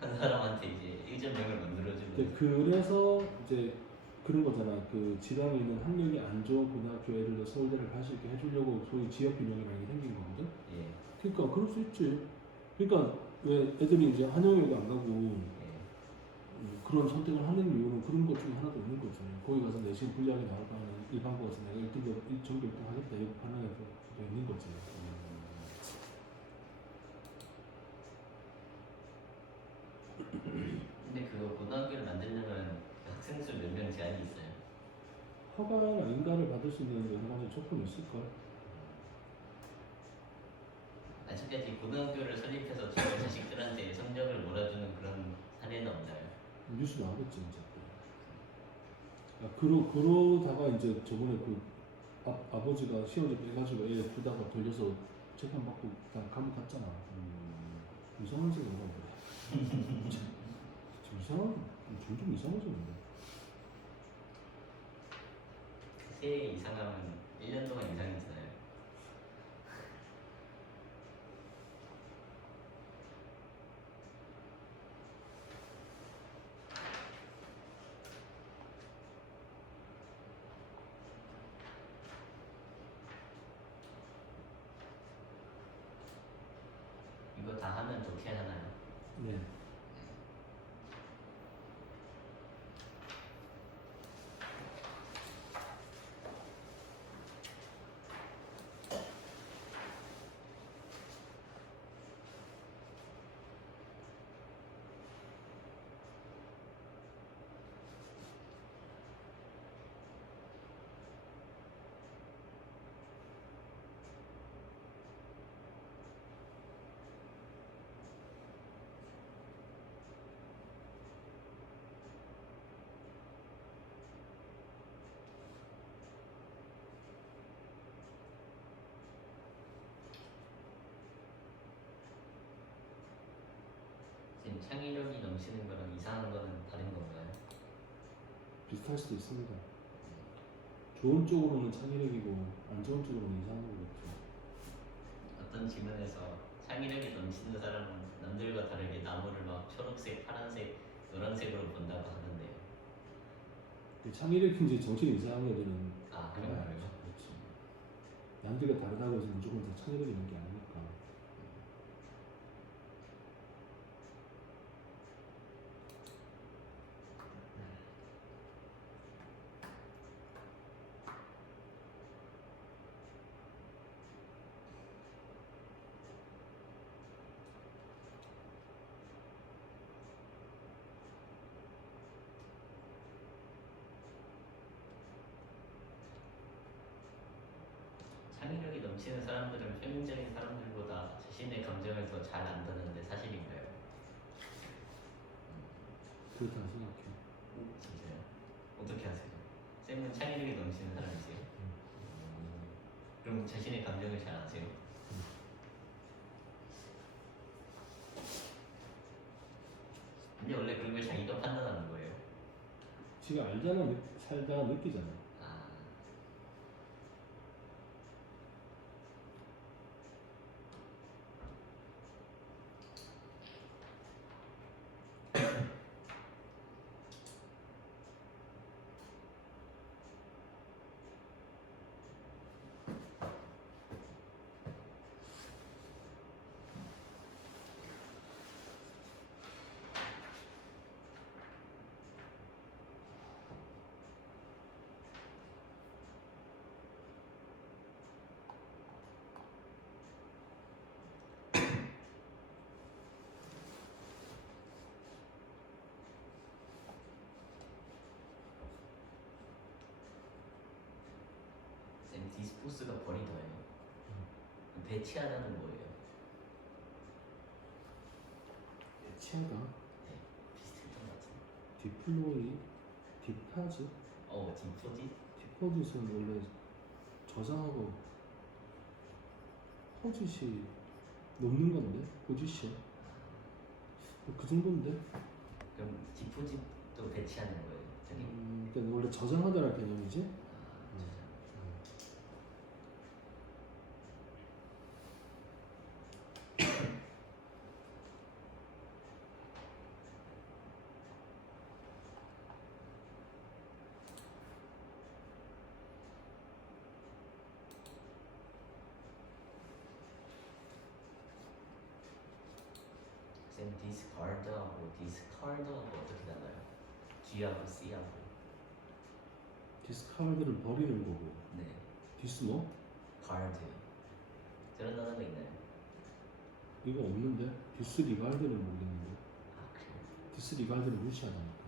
한 사람한테 이제 1.0을 만들어주면 그래서 이제 그런 거잖아. 그 지방에 있는 학력이 안 좋은 고등학교 예를 들어 서울대를 갈 수 있게 해주려고 소위 지역 균형이라는 게 생긴 거거든. 예. 그러니까 그럴 수 있지. 그러니까 왜 애들이 이제 한영에도 안 가고 예. 그런 선택을 하는 이유는 그런 것 중에 하나도 있는 거지. 거기 가서 내신 불리하게 나올 바에는 일반고 가서 내가 1등, 전교 1등 하겠다 이거 판단해서 있는 거지. 근데 그거 고등학교를 만들려면 학생 수 몇 명 제한이 있어요. 허가나 인가를 받을 수 있는 여러 가지 조건이 있을걸. 아직까지 고등학교를 설립해서 제 자식들한테 성적을 몰아주는 그런 사례는 없나요? 뉴스 나오겠지 이제. 그러다가 이제 저번에 그 아버지가 시험지 빼가지고 애 두다가 걸려서 재판 받고 그냥 감옥 갔잖아. 이상한 생각 그래. 좀 이상한, 점점 이상해졌는데. 새 이상하면 1년 동안 이상이 있어요. 이거 다 하면 좋게 하나요? 네. 지금 창의력이 넘치는 거랑 이상한 거는 다른 건가요? 비슷할 수도 있습니다. 좋은 쪽으로는 창의력이고 안 좋은 쪽으로는 이상한 거겠죠. 어떤 지문에서 창의력이 넘치는 사람은 남들과 다르게 나무를 막 초록색, 파란색, 노란색으로 본다고 하는데요. 창의력인지 정신이 이상한 애들은 아, 그런 알아야 거예요? 알죠. 그렇지. 남들과 다르다고 해서 무조건 다 창의력이 있는 게 아니니까. 창의력이 넘치는 사람들은 평균적인 사람들보다 자신의 감정을 더 잘 안다는데 사실인가요? 그렇다고 생각해. 진짜요? 어떻게 하세요? 쌤은 창의력이 넘치는 사람이세요? 그럼 자신의 감정을 잘 아세요? 근데 원래 그런 걸 자기가 판단하는 거예요. 지가 알잖아, 살다가 느끼잖아. 아, 쌤 디스포스가 버리더예요. 배치하다는 뭐예요? 치아가 네, 비슷했던 것 같은데. 디플로이, 디파즈, 디포짓? 디포짓은 원래 저장하고 포짓이 놓는 건데 포지션 그 정도인데. 그럼 디포짓도 또 배치하는 거예요. 저기. 그러니까 원래 저장하다라는 개념이지. 쌤 discard하고 discard하고 어떻게 달라요? G하고 C하고. 디스카드를 버리는 거고. 네. 디스 뭐? card. 저런 단어가 있나요? 이거 없는데? 디스리가드는 모르겠는데. 아 그래요? 디스리가드를 무시하다니까.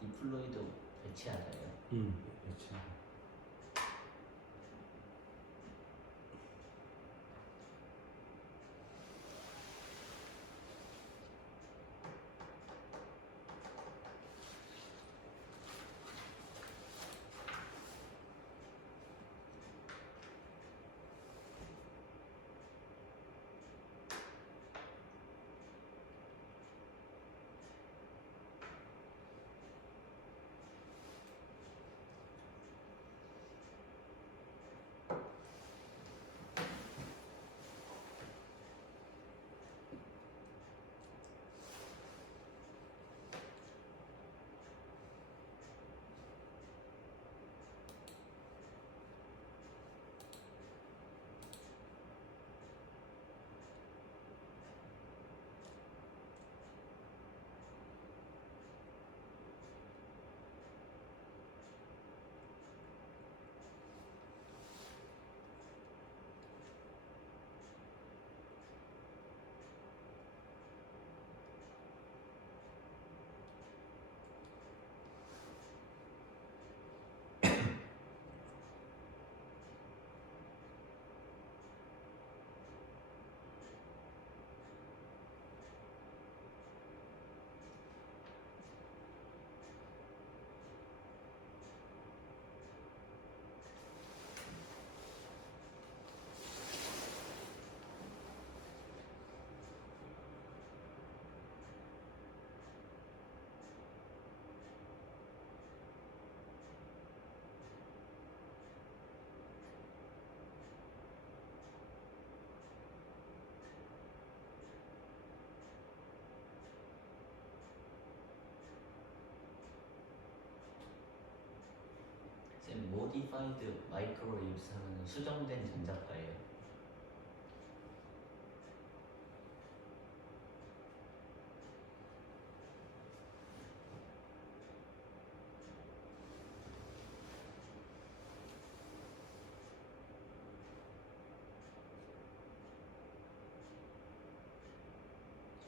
디플로이도 배치하다예요. 그렇지. 쌤 modified microwaves 하면 수정된 전자파예요.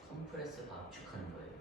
컴프레스가 압축하는 거예요.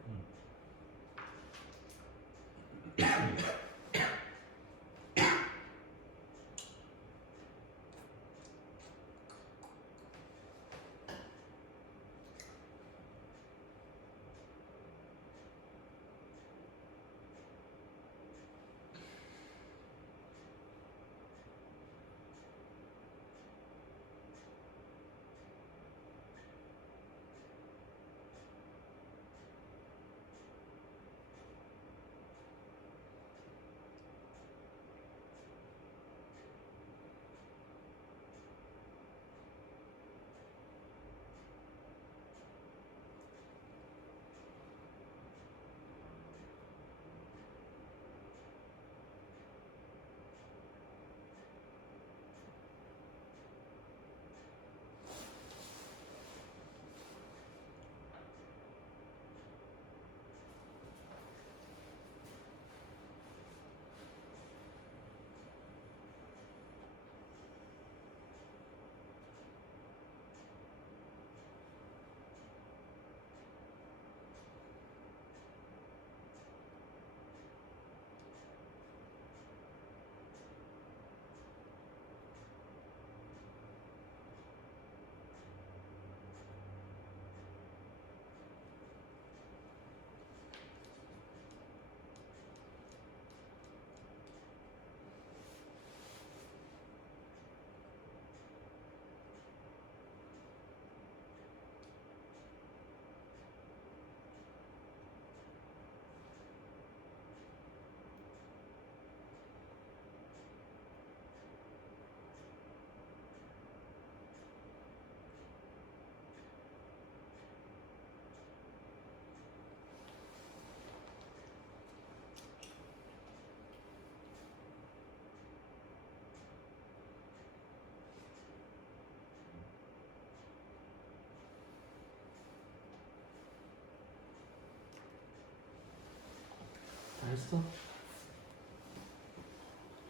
했어?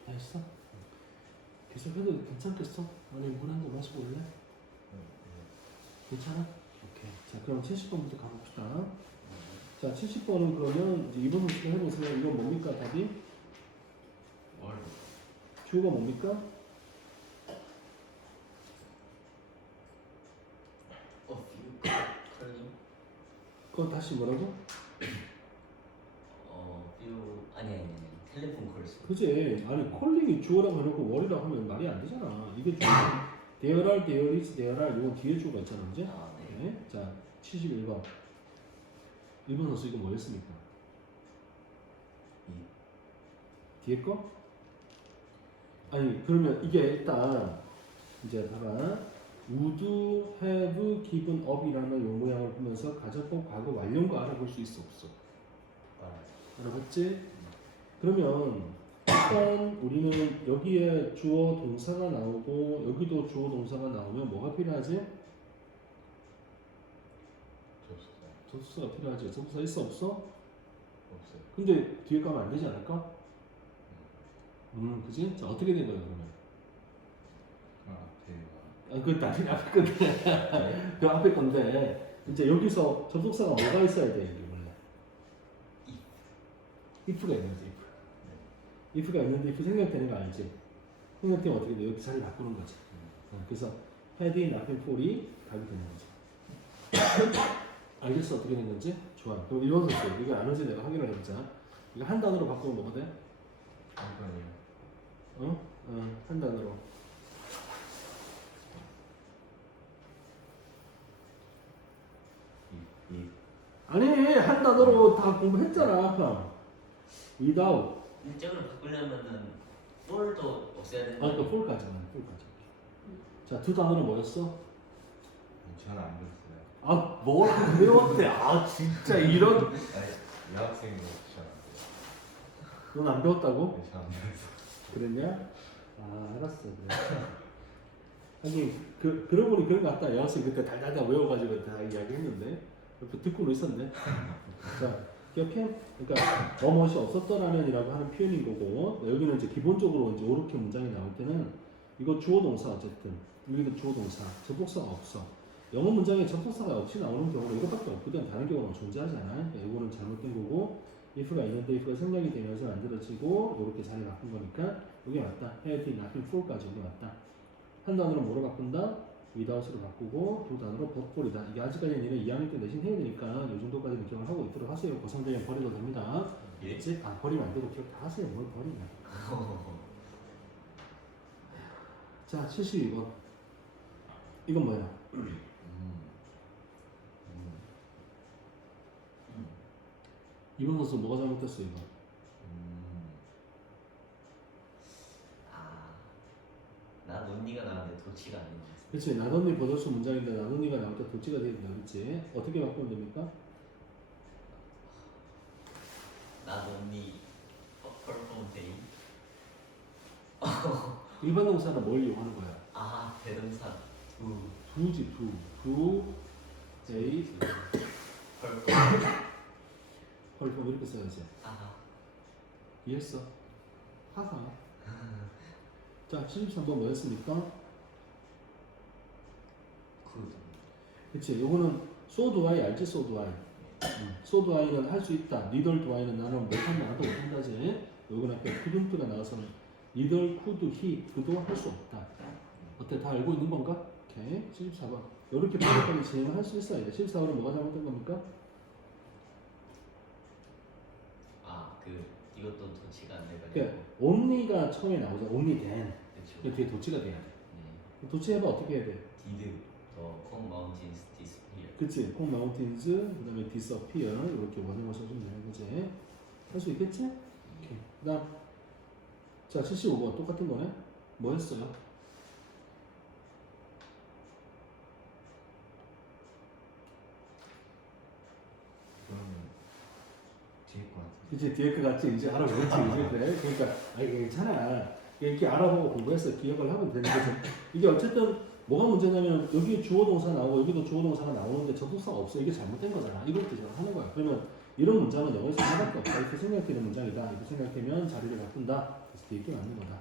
다 했어? 계속 해도 괜찮겠어? 아니 물 한 잔 마시고 올래? 괜찮아? 오케이. 자 그럼 70번부터 가봅시다. 자 70번은 그러면 이제 이번 문제 해보세요. 이건 뭡니까 답이? 뭘? 주어가 뭡니까? 컬링? 그거 다시 뭐라고? 아니 텔레폰 콜스. 그지? 아니 콜링이 주어라고 해놓고 월이라고 하면 말이 안 되잖아. 이게 주어야. there are, there is, there are 이건 뒤에 주어가 있잖아, 그지? 아 네. 네. 자 71번. 1번 선수 이거 뭐였습니까? 뒤에 거? 아니 그러면 이게 일단 이제 봐봐. would have given up이라는 요 모양을 보면서 가정법 과거 완료가 알아볼 수 있어 없어? 알아봤지? 그러면 일단 우리는 여기에 주어 동사가 나오고 여기도 주어 동사가 나오면 뭐가 필요하지? 접수사가 필요하지. 접수사 있어 없어? 없어요. 근데 뒤에 가면 안 되지 않을까? 그지? 자 어떻게 된 거야 그러면? 그 나중에 앞에 건데 그 앞에 건데 이제 여기서 접속사가 뭐가 있어야 돼 이게 원래? if가 있는데 if가 있는데 if 생략되는 거 알지? 생략되면 어떻게 돼? 여기 자리 바꾸는 거지. 그래서 had nothing for이 답이 되는 거지. 알겠어 어떻게 된 건지? 좋아. 그럼 1번 선수 이거 아는지 내가 확인을 해보자. 이거 한 단어로 바꾸면 뭐가 돼? 한 단어로. 아니 한 단어로 다 공부했잖아. without. 일정을 바꾸려면은 폴도 없애야 되는 아, 그러니까 full까지만. 자, 두 단어는 뭐였어? 저는 안 배웠어요. 아, 뭘 안 배웠대? 아, 진짜 이런. 여학생이고 저는 안 배웠어요. 넌 안 배웠다고? 네, 저는 안 배웠어요. 그랬냐? 아, 알았어. 그래. 하긴 그러고 보니 그런 거 같다. 여학생 그때 달달달 외워가지고 다 이야기했는데 옆에 듣고는 있었네. 자, 기억해? 그러니까 뭐뭇이 없었더라면이라고 하는 표현인 거고 여기는 이제 기본적으로 이제 이렇게 문장이 나올 때는 이거 주어 동사 어쨌든 여기도 주어 동사 접속사가 없어. 영어 문장에 접속사가 없이 나오는 경우는 이것밖에 없거든. 다른 경우는 존재하지 않아. 이거는 잘못된 거고 if가 있는데 if가 생략이 되면서 만들어지고 이렇게 자리 바꾼 거니까 여기 맞다. had, nothing, for까지 여기 맞다. 한 단어로 뭐로 바꾼다? without으로 바꾸고 두 단어로 but/for이다. 이게 아직까지는 얘는 2학년 때 내신 해야 되니까 이 정도까지는 기억을 하고 있도록 하세요. 고3되면 버려도 됩니다. 예? 아 버리면 안 되고 기억 다 하세요. 뭘 버리냐. 자 72번. 이건 뭐야? 이번 선수 뭐가 잘못됐어 이거? 나 논니가 나왔는데 도치가 안 되는 그렇지. 나돈니 버더스 문장인데 나돈니가 나올 때 도치가 되겠다. 그렇지. 어떻게 바꾸면 됩니까? 나 논니 퍼포먼 데이. 일반 동사는 뭘 이용하는 거야? 아 대동사 두지 두 데이 펄펌 이렇게 써야지. 아하 이해했어? 하하. 자 73번 뭐였습니까? 그치. 요거는 so do I 알지? so do I. so do I는 할 수 있다. neither do I는 나는 못한다. 나도 못한다지. 요거는 아까 couldn't가 나와서는 neither could he 그도 할 수 없다. 어때? 다 알고 있는 건가? 오케이. 74번. 요렇게 반복하게 진행을 할 수 있어야 돼. 74번은 뭐가 잘못된 겁니까? 이것도 도치가 안 돼가지고 그러니까 only가 처음에 나오죠. only then. 그쵸 그 뒤에 도치가 돼야 돼. 네. 도치 해봐 어떻게 해야 돼? did the cold mountains disappear 그치. cold mountains 그다음에 disappear 이렇게 원형을 써주면 되는 거지. 할 수 있겠지? 오케이. 그다음 자 75번 똑같은 거네. 뭐 했어요? 그러면 뒤에 거 같은데. 그치. 뒤에 거 같이 이제 알아보겠지. 이제 그래. 그러니까 아니 괜찮아. 이렇게 알아보고 공부해서 기억을 하면 되는 거죠. 이게 어쨌든 뭐가 문제냐면 여기 주어 동사 나오고 여기도 주어 동사가 나오는데 접속사가 없어. 이게 잘못된 거잖아. 이걸 뜻으로 하는 거야. 그러면 이런 문장은 영어에서 하나밖에 없다. 이렇게 생각되는 문장이다. 이렇게 생각되면 자리를 바꾼다. 그래서 뒤에 맞는 거다.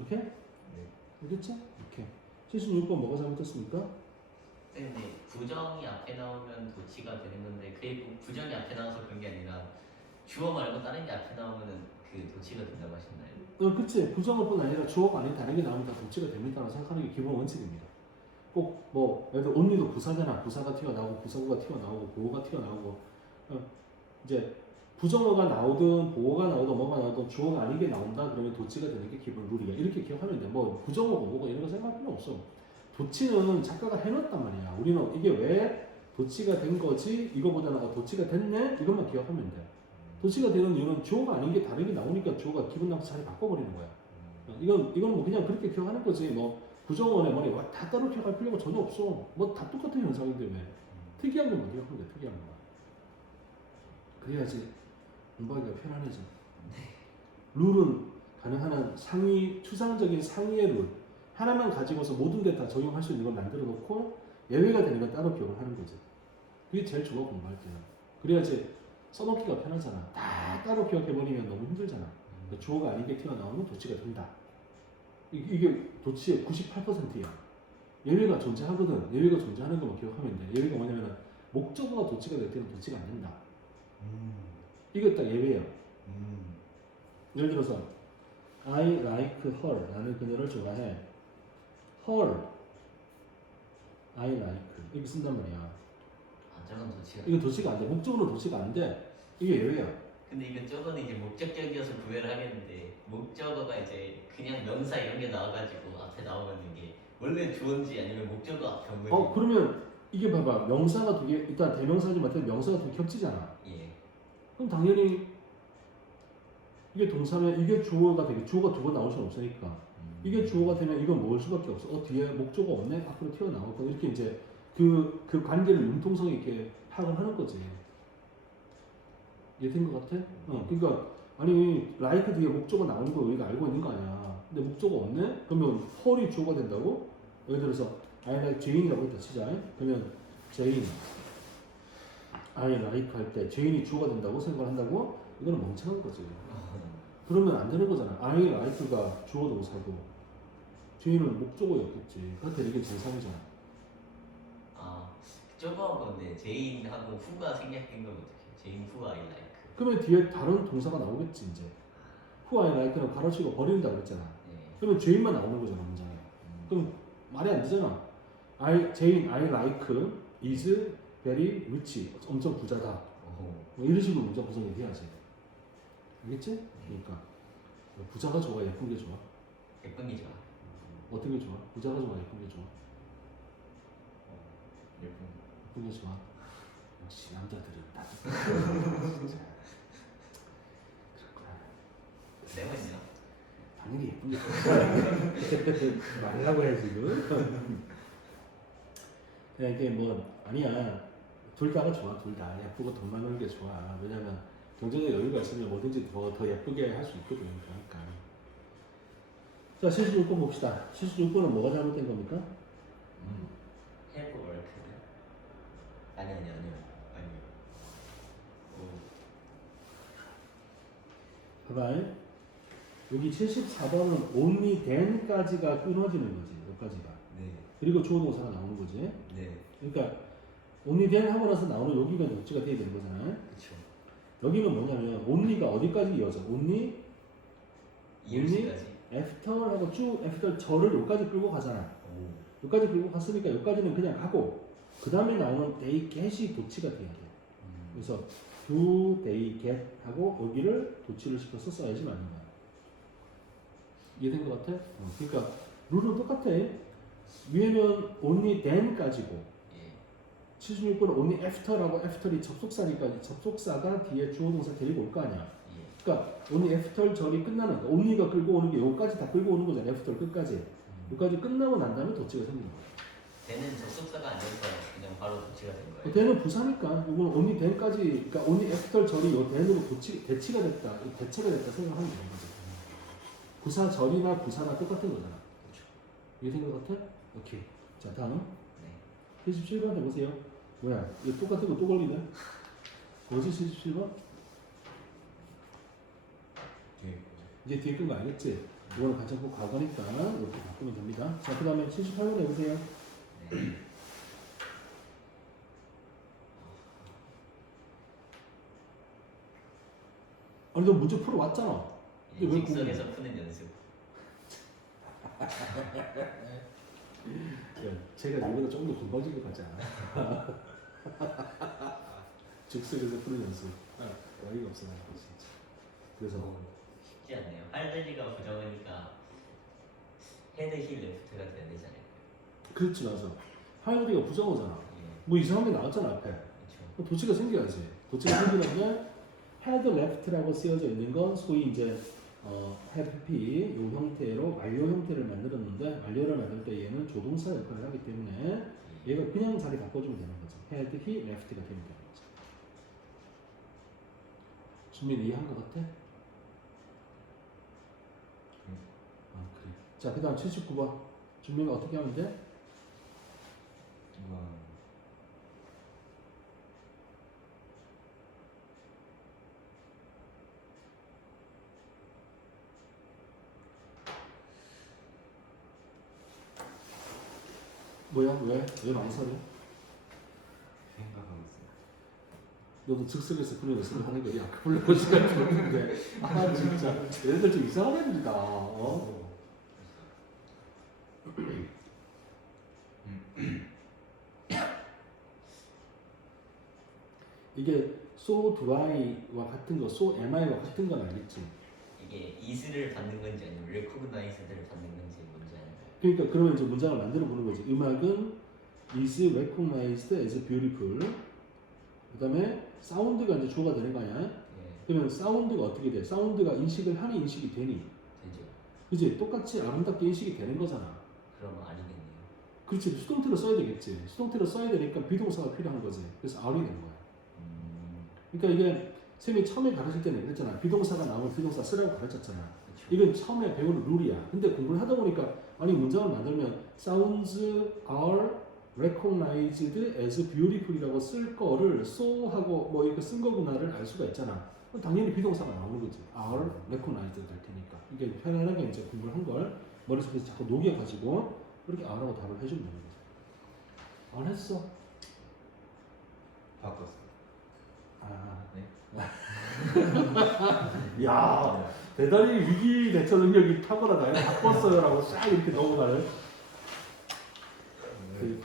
오케이? 네. 알겠지? 오케이. 76번 뭐가 잘못됐습니까? 근데 부정이 앞에 나오면 도치가 되는 건데 그게 부정이 앞에 나와서 그런 게 아니라 주어 말고 다른 게 앞에 나오면은 그 도치가 된다고 하셨나요? 그치. 부정어뿐 아니라 주어가 아닌 다른 게 나오면 다 도치가 됩니다라고 생각하는 게 기본 원칙입니다. 꼭 뭐 예를 들어 언니도 부사잖아. 부사가 튀어나오고 부사구가 튀어나오고 보어가 튀어나오고 이제 부정어가 나오든 보어가 나오든 뭐가 나오든 주어가 아닌 게 나온다 그러면 도치가 되는 게 기본 룰이야. 이렇게 기억하면 돼. 뭐 부정어고 뭐고 이런 거 생각할 필요 없어. 도치는 작가가 해놨단 말이야. 우리는 이게 왜 도치가 된 거지? 이거보다는 도치가 됐네? 이것만 기억하면 돼. 도치가 되는 이유는 주어가 아닌 게 다른 게 나오니까 주어가 기분 나빠서 자리 바꿔버리는 거야. 이건 뭐 그냥 그렇게 기억하는 거지. 뭐 부정어네 뭐네 다 따로 기억할 필요가 전혀 없어. 뭐 다 똑같은 현상인데 왜? 특이한 것만 기억하면 돼. 특이한 것만. 그래야지 공부하기가 편안해져. 룰은 가능한 한 상위, 추상적인 상위의 룰 하나만 가지고서 모든 데 다 적용할 수 있는 걸 만들어 놓고 예외가 되는 건 따로 기억을 하는 거지. 그게 제일 좋아 공부할 때는. 그래야지 써놓기가 편하잖아. 다 따로 기억해버리면 너무 힘들잖아. 그러니까 주어가 아닌 게 튀어나오면 도치가 된다. 이게 도치의 98%야. 예외가 존재하거든. 예외가 존재하는 것만 기억하면 돼. 예외가 뭐냐면 목적어가 도치가 될 때는 도치가 안 된다. 이거 딱 예외야. 예를 들어서 I like her. 나는 그녀를 좋아해. her. I like. 이렇게 쓴단 말이야. 아 저건 도치가. 이거 도치가 안 돼. 목적어는 도치가 안 돼. 이게 예외야. 근데 이거 저거는 이제 목적격이어서 구별을 하겠는데 목적어가 이제 그냥 명사 이런 게 나와가지고 앞에 나오면 이게 원래 주어인지 아니면 목적어 앞에 온 건지. 그러면 이게 봐봐. 명사가 두 개, 일단 대명사지만 명사가 두 개 겹치잖아. 예. 그럼 당연히 이게 동사면 이게 주어가 되게 주어가 두 번 나올 수는 없으니까 이게 주어가 되면 이건 모을 수밖에 없어. 뒤에 목적어 없네? 앞으로 튀어나오고 이렇게 이제 그 관계를 융통성 있게 파악을 하는 거지. 이해된 것 같아? 그러니까 아니 like 뒤에 목적어 나오는 거 우리가 알고 있는 거 아니야. 근데 목적어 없네? 그러면 헐이 주어가 된다고? 예를 들어서 I like Jane이라고 했다 치자. 그러면 Jane I like 할 때 Jane이 주어가 된다고 생각을 한다고? 이거는 멍청한 거지. 그러면 안 되는 거잖아. I like가 주어 동사고 Jane은 목적어였겠지. 그렇다면 이게 제3이잖아. 아 저거 건데 제인하고 후가 생략된 건 어떻게? 제인 후 I like. 그러면 뒤에 다른 동사가 나오겠지 이제. Who I like는 가로치고 버린다고 했잖아. 예. 그러면 Jane만 나오는 거잖아 문장에. 그럼 말이 안 되잖아. Jane I like is very rich. 엄청 부자다. 뭐 이런 식으로 문장 구성 얘기해야지. 알겠지? 그러니까 부자가 좋아, 예쁜 게 좋아? 예쁜 게 좋아. 어떤 게 좋아? 부자가 좋아, 예쁜 게 좋아? 예쁜. 예쁜 게 좋아. 역시 남자들은 다 진짜 그렇구나. 세븐이요? 당연히 예쁜 게 좋아. 말라고 해 지금. 그냥 이게 뭐 아니야. 둘 다가 좋아, 둘 다. 예쁘고 돈 많은 게 좋아. 왜냐면 경제적 여유가 있으면 뭐든지 더 예쁘게 할 수 있거든. 그러니까. 자, 76번 봅시다. 76번은 뭐가 잘못된 겁니까? have worked. 아니요. 봐봐. 여기 74번은 only then까지가 끊어지는 거지. 여기까지가. 네. 그리고 주어 동사가 나오는 거지. 네. 그러니까 only then 하고 나서 나오는 여기가 녹지가 돼야 되는 거잖아. 그렇죠. 여기는 뭐냐면 only가 어디까지 이어져? only 이유시까지. after하고 쭉 after 절을 여기까지 끌고 가잖아. 여기까지 끌고 갔으니까 여기까지는 그냥 가고 그 다음에 나오는 they get이 도치가 돼야 돼. 그래서 do they get 하고 여기를 도치를 시켜서 써야지 맞는 거야. 이해된 것 같아? 그러니까 룰은 똑같아. 위에는 only then까지고 예. 76번은 only after라고 after이 접속사니까 접속사가 뒤에 주어 동사 데리고 올 거 아니야. 예. 그러니까 only after 절이 끝나는 거. only가 끌고 오는 게 여기까지 다 끌고 오는 거잖아. after 끝까지. 여기까지 끝나고 난 다음에 도치가 생기는 거야. 걔는 접속사가 아니어서 그냥 바로 도치가 된 거예요. 대는 부사니까 이건 only then까지 그러니까 only after 절이 요 then으로 대치가 됐다. 대체가 됐다 생각하면 되는 거죠. 부사 절이나 부사나 똑같은 거잖아. 이해된 것 같아? 오케이. 자 다음 네. 77번 해보세요. 뭐야? 이거 똑같은 거 또 걸리네. 뭐지 77번? 뒤에 이제 뒤에 끈거 알겠지? 이거는 같이 꼭 과거니까 이렇게 바꾸면 됩니다. 자 그 다음에 78번 해보세요. 네. 아니 너 문제 풀어 왔잖아. 근데 왜 직선에서 푸는 연습. 야, 제가 이보다 조금 더 건방진 것 같지 않아? 즉석에서 푸는 연습. 어이가 없어 나 진짜. 그래서 쉽지 않네요. 할들리가 부정하니까 헤드 힐 레프트가 돼야 되잖아요. 그렇지 맞아. 하이어리가 부정어잖아. 예. 뭐 이상한 게 나왔잖아 앞에. 그렇죠. 도치가 생겨야지. 도치가 생기려면 헤드 레프트라고 쓰여져 있는 건 소위 이제 헤드피 요 형태로 완료 형태를 만들었는데 완료를 만들 때 얘는 조동사 역할을 하기 때문에 얘가 그냥 자리 바꿔주면 되는 거죠. 헤드 히 레프트가 되면 되는 거죠. 준민 이해한 것 같아? 아 그래. 자 그다음 79번 준민가 어떻게 하면 돼? 이건 뭐야 왜? 왜 망설여? 생각하고 있어요. 너도 즉석에서 그런 연습을 하는 거야. 그 불러볼 시간이 없는데. 아 진짜 얘네들 좀 이상한 애들이다. 이게 so do I와 같은 거, so am I와 같은 건 알겠지? 이게 이스를 받는 건지 아니면 레코그나이즈드를 받는 건지 뭔지 알아요. 그러니까 그러면 이제 문장을 만들어 보는 거지. 음악은 is recognized as beautiful. 그다음에 사운드가 이제 주어가 되는 거 아니야? 예, 그러면 사운드가 어떻게 돼? 사운드가 인식을 하는 인식이 되니? 되죠. 그지? 똑같이 아름답게 인식이 되는 거잖아. 그럼 아니겠네요. 그렇지. 수동태로 써야 되겠지. 수동태로 써야 되니까 비동사가 필요한 거지. 그래서 R이 되는 거야. 그러니까 이게 쌤이 처음에 가르칠 때는 그랬잖아. 비동사가 나오면 비동사 쓰라고 가르쳤잖아. 그렇죠. 이건 처음에 배우는 룰이야. 근데 공부를 하다 보니까 아니 문장을 만들면 sounds are recognized as beautiful이라고 쓸 거를 so 하고 뭐 이렇게 쓴 거구나를 알 수가 있잖아. 그럼 당연히 비동사가 나오는 거지. are recognized 될 테니까. 이게 편안하게 이제 공부를 한 걸 머릿속에서 자꾸 녹여가지고 그렇게 are라고 답을 해주면 되는 거지. 안 했어. 바꿨어요. 아, 네. 야, 대단히 위기 대처 능력이 탁월하다. 바꿨어요라고 싹 이렇게 넘어가는. 그,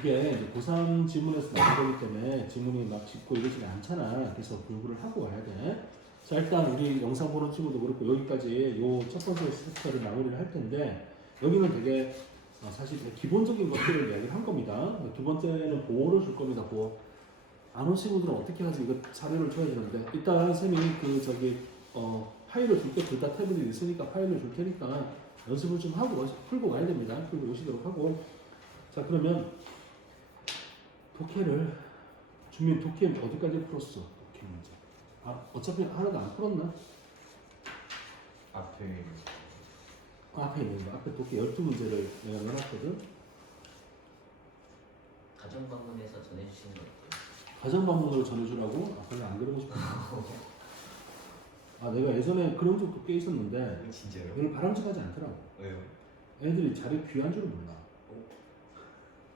이게 이제 고3 지문에서 나온 거기 때문에 지문이 막 짚고 이러지가 않잖아. 그래서 공부를 하고 와야 돼. 자, 일단 우리 영상 보는 친구도 그렇고 여기까지 요 첫 번째 스텝을 마무리를 할 텐데 여기는 되게 사실 되게 기본적인 것들을 이야기를 한 겁니다. 두 번째는 보호를 줄 겁니다. 보호. 안 오신 분들은 어떻게 하지? 이거 자료를 줘야 되는데 일단 쌤이 그 저기 파일을 줄게. 둘 다 태블릿 있으니까 파일을 줄 테니까 연습을 좀 하고 풀고 와야 됩니다. 풀고 오시도록 하고. 자 그러면 독해를 준민 독해 어디까지 풀었어? 독해 문제. 아 어차피 하나도 안 풀었나? 앞에 있는 앞에 있는 거. 앞에 독해 12문제를 내가 넣어놨거든. 가정 방문해서 전해주시는 거 어때요? 가정 방문으로 전해주라고? 아 별로 안 그러고 싶어. 아 내가 예전에 그런 적도 꽤 있었는데 진짜요? 별로 바람직하지 않더라고. 왜요? 애들이 자료 귀한 줄을 몰라.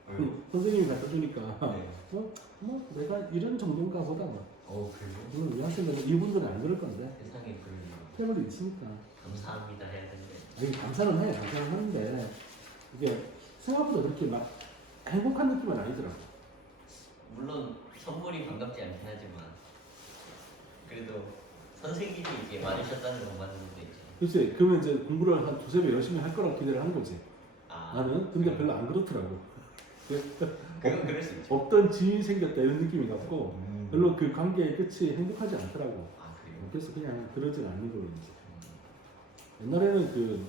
왜요? 선생님이 갖다 주니까 네. 뭐 내가 이런 정도인가 보다 뭐. 그래요? 물론 우리 학생들은 이분들은 안 그럴 건데 세상에 그럴 일. 태블릿 있으니까. 감사합니다 해야 되는데. 아니 감사는 해. 감사는 하는데 이게 생각보다 그렇게 막 행복한 느낌은 아니더라고. 물론 선물이 반갑지 않긴 하지만 그래도 선생님이 이게 많으셨다는 것만으로도 이제 그렇지. 그러면 이제 공부를 한 두세 배 열심히 할 거라고 기대를 하는 거지. 아 나는 근데 별로 안 그렇더라고. 그건 그럴 수 있죠. 없던 지인이 생겼다 이런 느낌이 났고 음. 별로 그 관계의 끝이 행복하지 않더라고. 아 그래요? 그래서 그냥 그러진 않는 걸로 이제. 옛날에는 그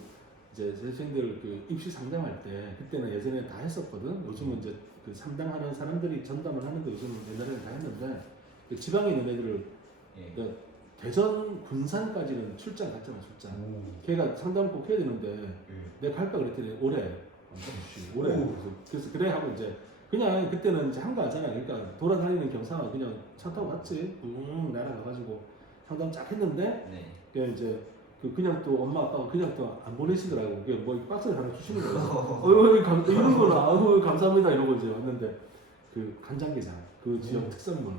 이제 선생님들 그 입시 상담할 때 그때는 예전에 다 했었거든. 요즘은 이제 그 상담하는 사람들이 전담을 하는데 요즘은 옛날에는 다 했는데 그 지방에 있는 애들을 예. 그 대전 군산까지는 출장 갔잖아 출장. 오. 걔가 상담 꼭 해야 되는데 네. 내가 갈까 그랬더니 올해 오래. 그래서 그래 하고 이제 그냥 그때는 이제 한 거 알잖아. 그러니까 돌아다니는 경상을 그냥 차 타고 갔지. 날아가가지고 상담 쫙 했는데 네. 그냥 이제 그냥 또 엄마 아빠가 그냥 또 안 보내시더라고. 그게 뭐 박스를 하나 주시는 거예요. 이런 거는 감사합니다 이러고 이제 왔는데 그 간장게장 그 지역 특산물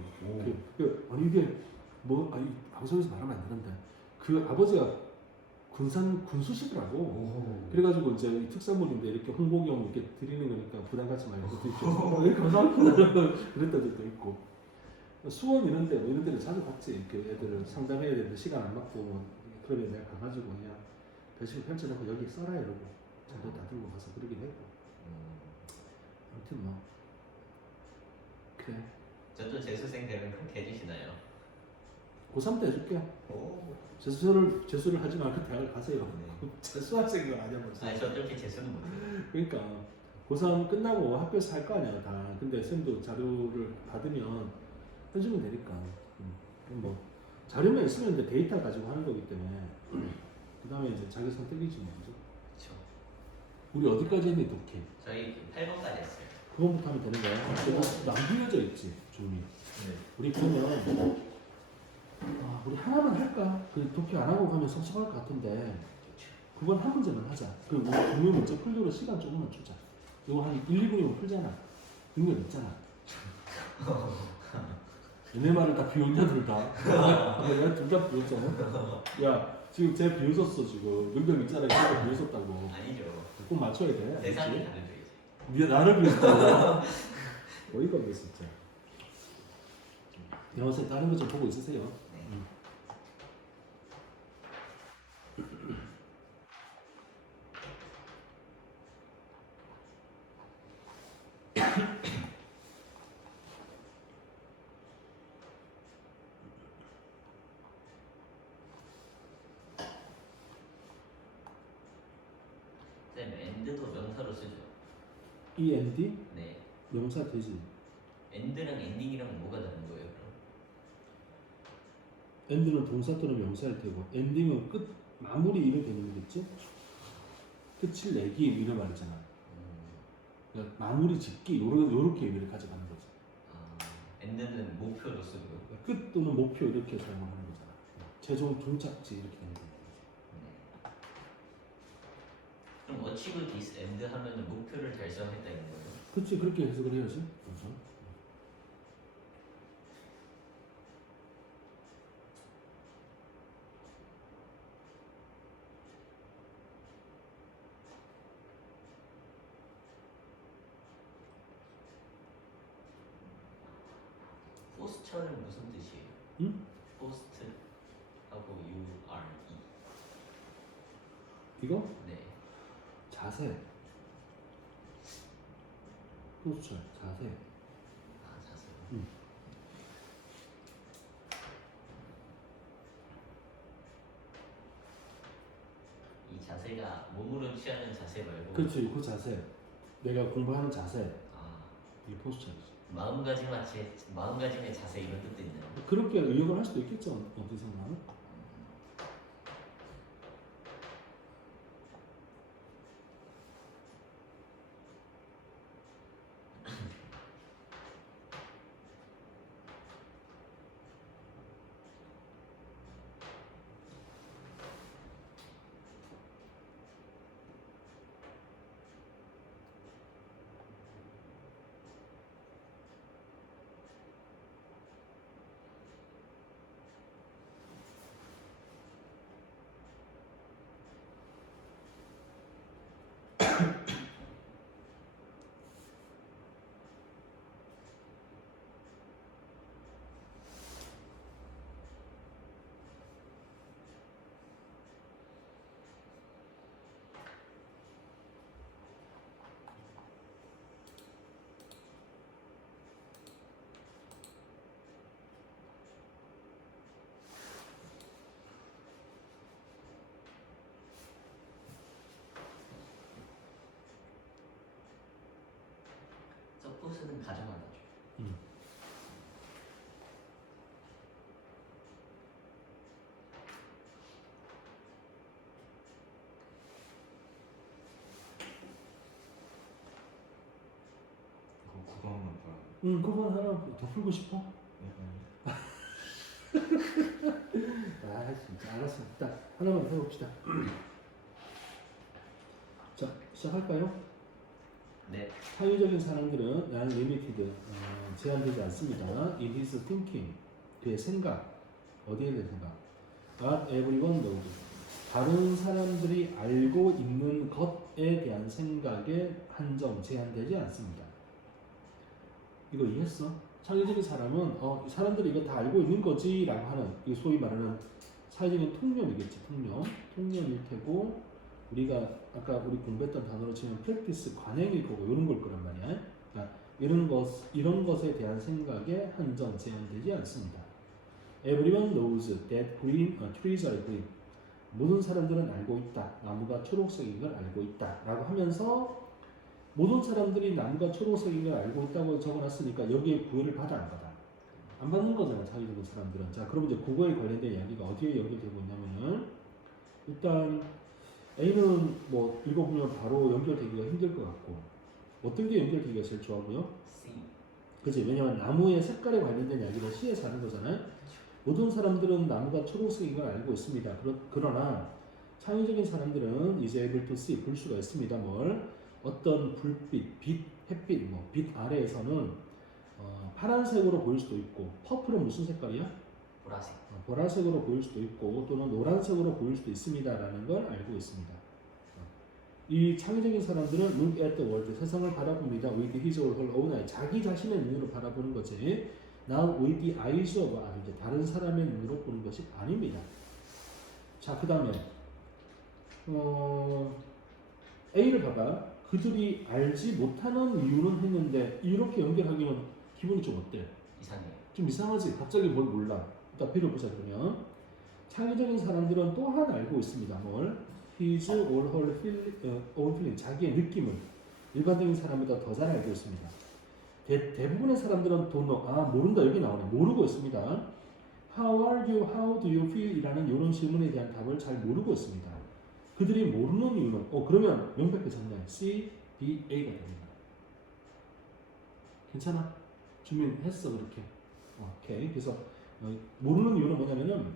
아니 이게 뭐 방송에서 말하면 안 되는데 그 아버지가 군수시더라고. 그래가지고 이제 이 특산물인데 이렇게 홍보경 이렇게 드리는 거니까 부담 갖지 말고 드릴게요. 감사합니다. 그랬던 적도 있고 수원 이런데 뭐 이런 데는 자주 갔지. 이렇게 애들을 상담해야 되는데 시간 안 맞고 뭐 그러면 내가 가가지고 그냥 배식을 펼쳐놓고 여기 써라 이러고 자료 다 들고 가서 그러긴 했고. 아무튼 뭐 그래. 저도 재수생 되면 그렇게 해주시나요? 고3 때 해줄게. 오. 재수를 하지 말고 대학을 가세요. 재수학생이 아니야 벌써. 아니 저 어차피 재수는 못해요. 그러니까 고3 끝나고 학교에서 할 거 아니야 다. 근데 쌤도 자료를 받으면 해주면 되니까. 뭐 자료만 있으면 이제 데이터 가지고 하는 거기 때문에 그 다음에 이제 자기 선택이지 뭐죠. 그렇죠. 우리 어디까지 했니 독해? 저희 8번까지 했어요. 그거부터 하면 되는 거야. 그리고 남겨져 있지 종이. 네. 우리 그러면 우리 하나만 할까? 그 독해 안 하고 가면 섭섭할 것 같은데 그건 한 문제만 하자. 그리고 우리 중요 문제 풀도록 시간 조금만 주자. 이거 한 1, 2분이면 풀잖아. 능력 있잖아. 얘네 말을 다 비웃냐 둘 다. 야 둘 다 비웃잖아. 야 지금 쟤 비웃었어 지금. 능력 있잖아. 걔가 비웃었다고. 아니죠. 꼭 맞춰야 돼. 대상이 알겠지? 다르죠 이제. 네가 나를 비웃었다고. 어이가 없네 진짜. 영화쌤 다른 거 좀 보고 있으세요. 네. 쌤 엔드도 명사로 쓰죠. END 네. 명사 되지. 엔드랑 엔딩이랑 뭐가 다른 거예요? 그럼? 엔드는 동사 또는 명사일 테고 엔딩은 끝 마무리 이런 개념이겠지? 끝을 내기 이런 말이잖아. 그러니까 마무리 짓기 요렇게 의미를 가져가는 거지. 엔드는 목표로 쓰고요. 끝 또는 목표 이렇게 사용하는 거잖아. 최종 종착지 이렇게 되는 거야. 그럼 achieve this end 하면은 목표를 달성했다는 거예요? 그렇지 그렇게 해석을 해야지. 우선. 포스처는 무슨 뜻이에요? 응? 포스트 하고 URE. 이거 네. 자세. 그렇죠 자세. 아 자세. 응. 이 자세가 몸으로 취하는 자세 말고. 그렇지 그 자세. 내가 공부하는 자세. 아 이 포스처이지. 마음가짐의 자세 이런 뜻도 있나요? 그렇게 의역을 할 수도 있겠죠 어디선가는. 서포스는 가정하는 거죠. 그거 하나 더 풀고 싶어? 아 진짜 알았어. 일단 하나만 더 해봅시다. 자 시작할까요? 네. 사유적인 사람들은 나는 limited 제한되지 않습니다. In his thinking 그의 생각 어디에 대한 생각? What everyone knows 다른 사람들이 알고 있는 것에 대한 생각에 한정 제한되지 않습니다. 이거 이해했어? 창의적인 사람은 사람들이 이거 다 알고 있는 거지라고 하는 이 소위 말하는 사회적인 통념이겠지. 통념일 테고 우리가 아까 우리 공부했던 단어로 치면 practice 관행일 거고 이런 걸 거란 말이야. 그러니까 이런 것에 대한 생각에 한정 제한되지 않습니다. Everyone knows that green trees are green. 모든 사람들은 알고 있다. 나무가 초록색인 걸 알고 있다. 라고 하면서 모든 사람들이 나무가 초록색인 걸 알고 있다고 적어놨으니까 여기에 구애를 받아 안 받아? 안 받는 거잖아. 사회적인 사람들은. 자, 그럼 이제 그거에 관련된 이야기가 어디에 연결되고 있냐면은 일단 A는 뭐 읽어보면 바로 연결되기가 힘들 것 같고 어떤 게 연결되기가 제일 좋아 보여? C. 그치? 왜냐면 나무의 색깔에 관련된 이야기를 C에서 하는 거잖아요. 모든 사람들은 나무가 초록색인 걸 알고 있습니다. 그러나 창의적인 사람들은 이제 able to see 볼 수가 있습니다. 뭘? 어떤 불빛, 햇빛, 빛 아래에서는 파란색으로 보일 수도 있고 퍼플은 무슨 색깔이야? 보라색. 보라색으로 보일 수도 있고 또는 노란색으로 보일 수도 있습니다라는 걸 알고 있습니다. 이 창의적인 사람들은 look at the world 세상을 바라봅니다. with his or her own eye 자기 자신의 눈으로 바라보는 거지. Now with the eyes of others 다른 사람의 눈으로 보는 것이 아닙니다. 자, 그 다음에 A를 봐봐. 그들이 알지 못하는 이유는 했는데 이렇게 연결하기는 기분이 좀 어때? 이상해요. 좀 이상하지? 갑자기 뭘 몰라. 일단 B를 보자 그러면 창의적인 사람들은 또한 알고 있습니다. 뭘? His or her own feeling 자기의 느낌을 일반적인 사람보다 더 잘 알고 있습니다. 대부분의 사람들은 모른다 여기 나오네. 모르고 있습니다. How are you? How do you feel? 이라는 이런 질문에 대한 답을 잘 모르고 있습니다. 그들이 모르는 이유는 그러면 명백해졌네. C, B, A가 됩니다. 괜찮아? 주민했어 그렇게. 오케이. 그래서 모르는 이유는 뭐냐면은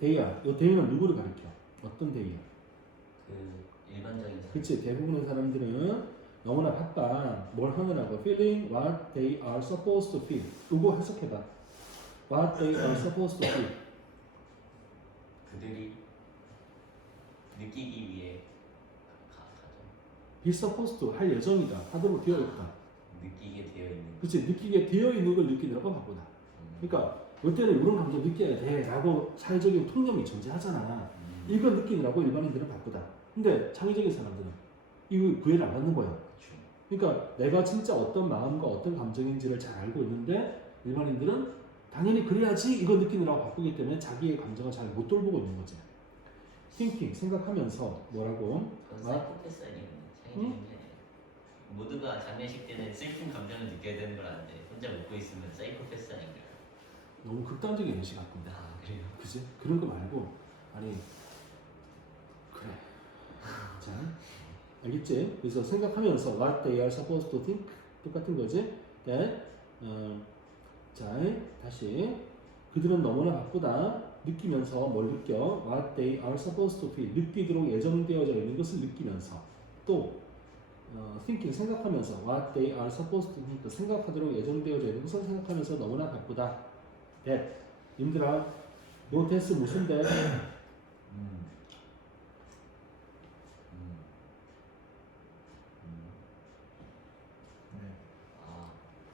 데이야. 이 데이는 누구를 가리켜? 어떤 데이야? 그 일반적인 사람. 그치. 대부분의 사람들은 너무나 바빠. 뭘 하느라고? Feeling what they are supposed to feel. 이거 해석해봐. What they are supposed to feel. 그들이 느끼기 위해 가죠. Be supposed to 할 예정이다. 하도록 되어 있다. 느끼게 되어 있는. 그치. 느끼게 되어 있는 걸 느끼느라고 바쁘다. 그러니까 올 때는 이런 감정 느껴야 돼라고 사회적인 통념이 존재하잖아. 이거 느끼느라고 일반인들은 바쁘다. 근데 창의적인 사람들은 이 구애를 안 받는 거야. 그렇죠. 그러니까 내가 진짜 어떤 마음과 어떤 감정인지를 잘 알고 있는데 일반인들은 당연히 그래야지 이거 느끼느라고 바쁘기 때문에 자기의 감정을 잘 못 돌보고 있는 거지. thinking 생각하면서 뭐라고? 그건 사이코패스 아니에요. 창의적인 게 모두가 장례식 때는 슬픈 감정을 느껴야 되는 걸 아는데 혼자 웃고 있으면 사이코패스 아닌가요? 너무 극단적인 의식 같은데. 아 그래요? 그지? 그런 거 말고 아니 그래. 자 알겠지? 그래서 생각하면서 what they are supposed to think 똑같은 거지. 자 다시 그들은 너무나 바쁘다. 느끼면서 뭘 느껴? What they are supposed to feel 느끼도록 예정되어져 있는 것을 느끼면서 또 thinking 생각하면서 what they are supposed to think 생각하도록 예정되어져 있는 것을 생각하면서 너무나 바쁘다. that 님들아 너 데스 무슨 데?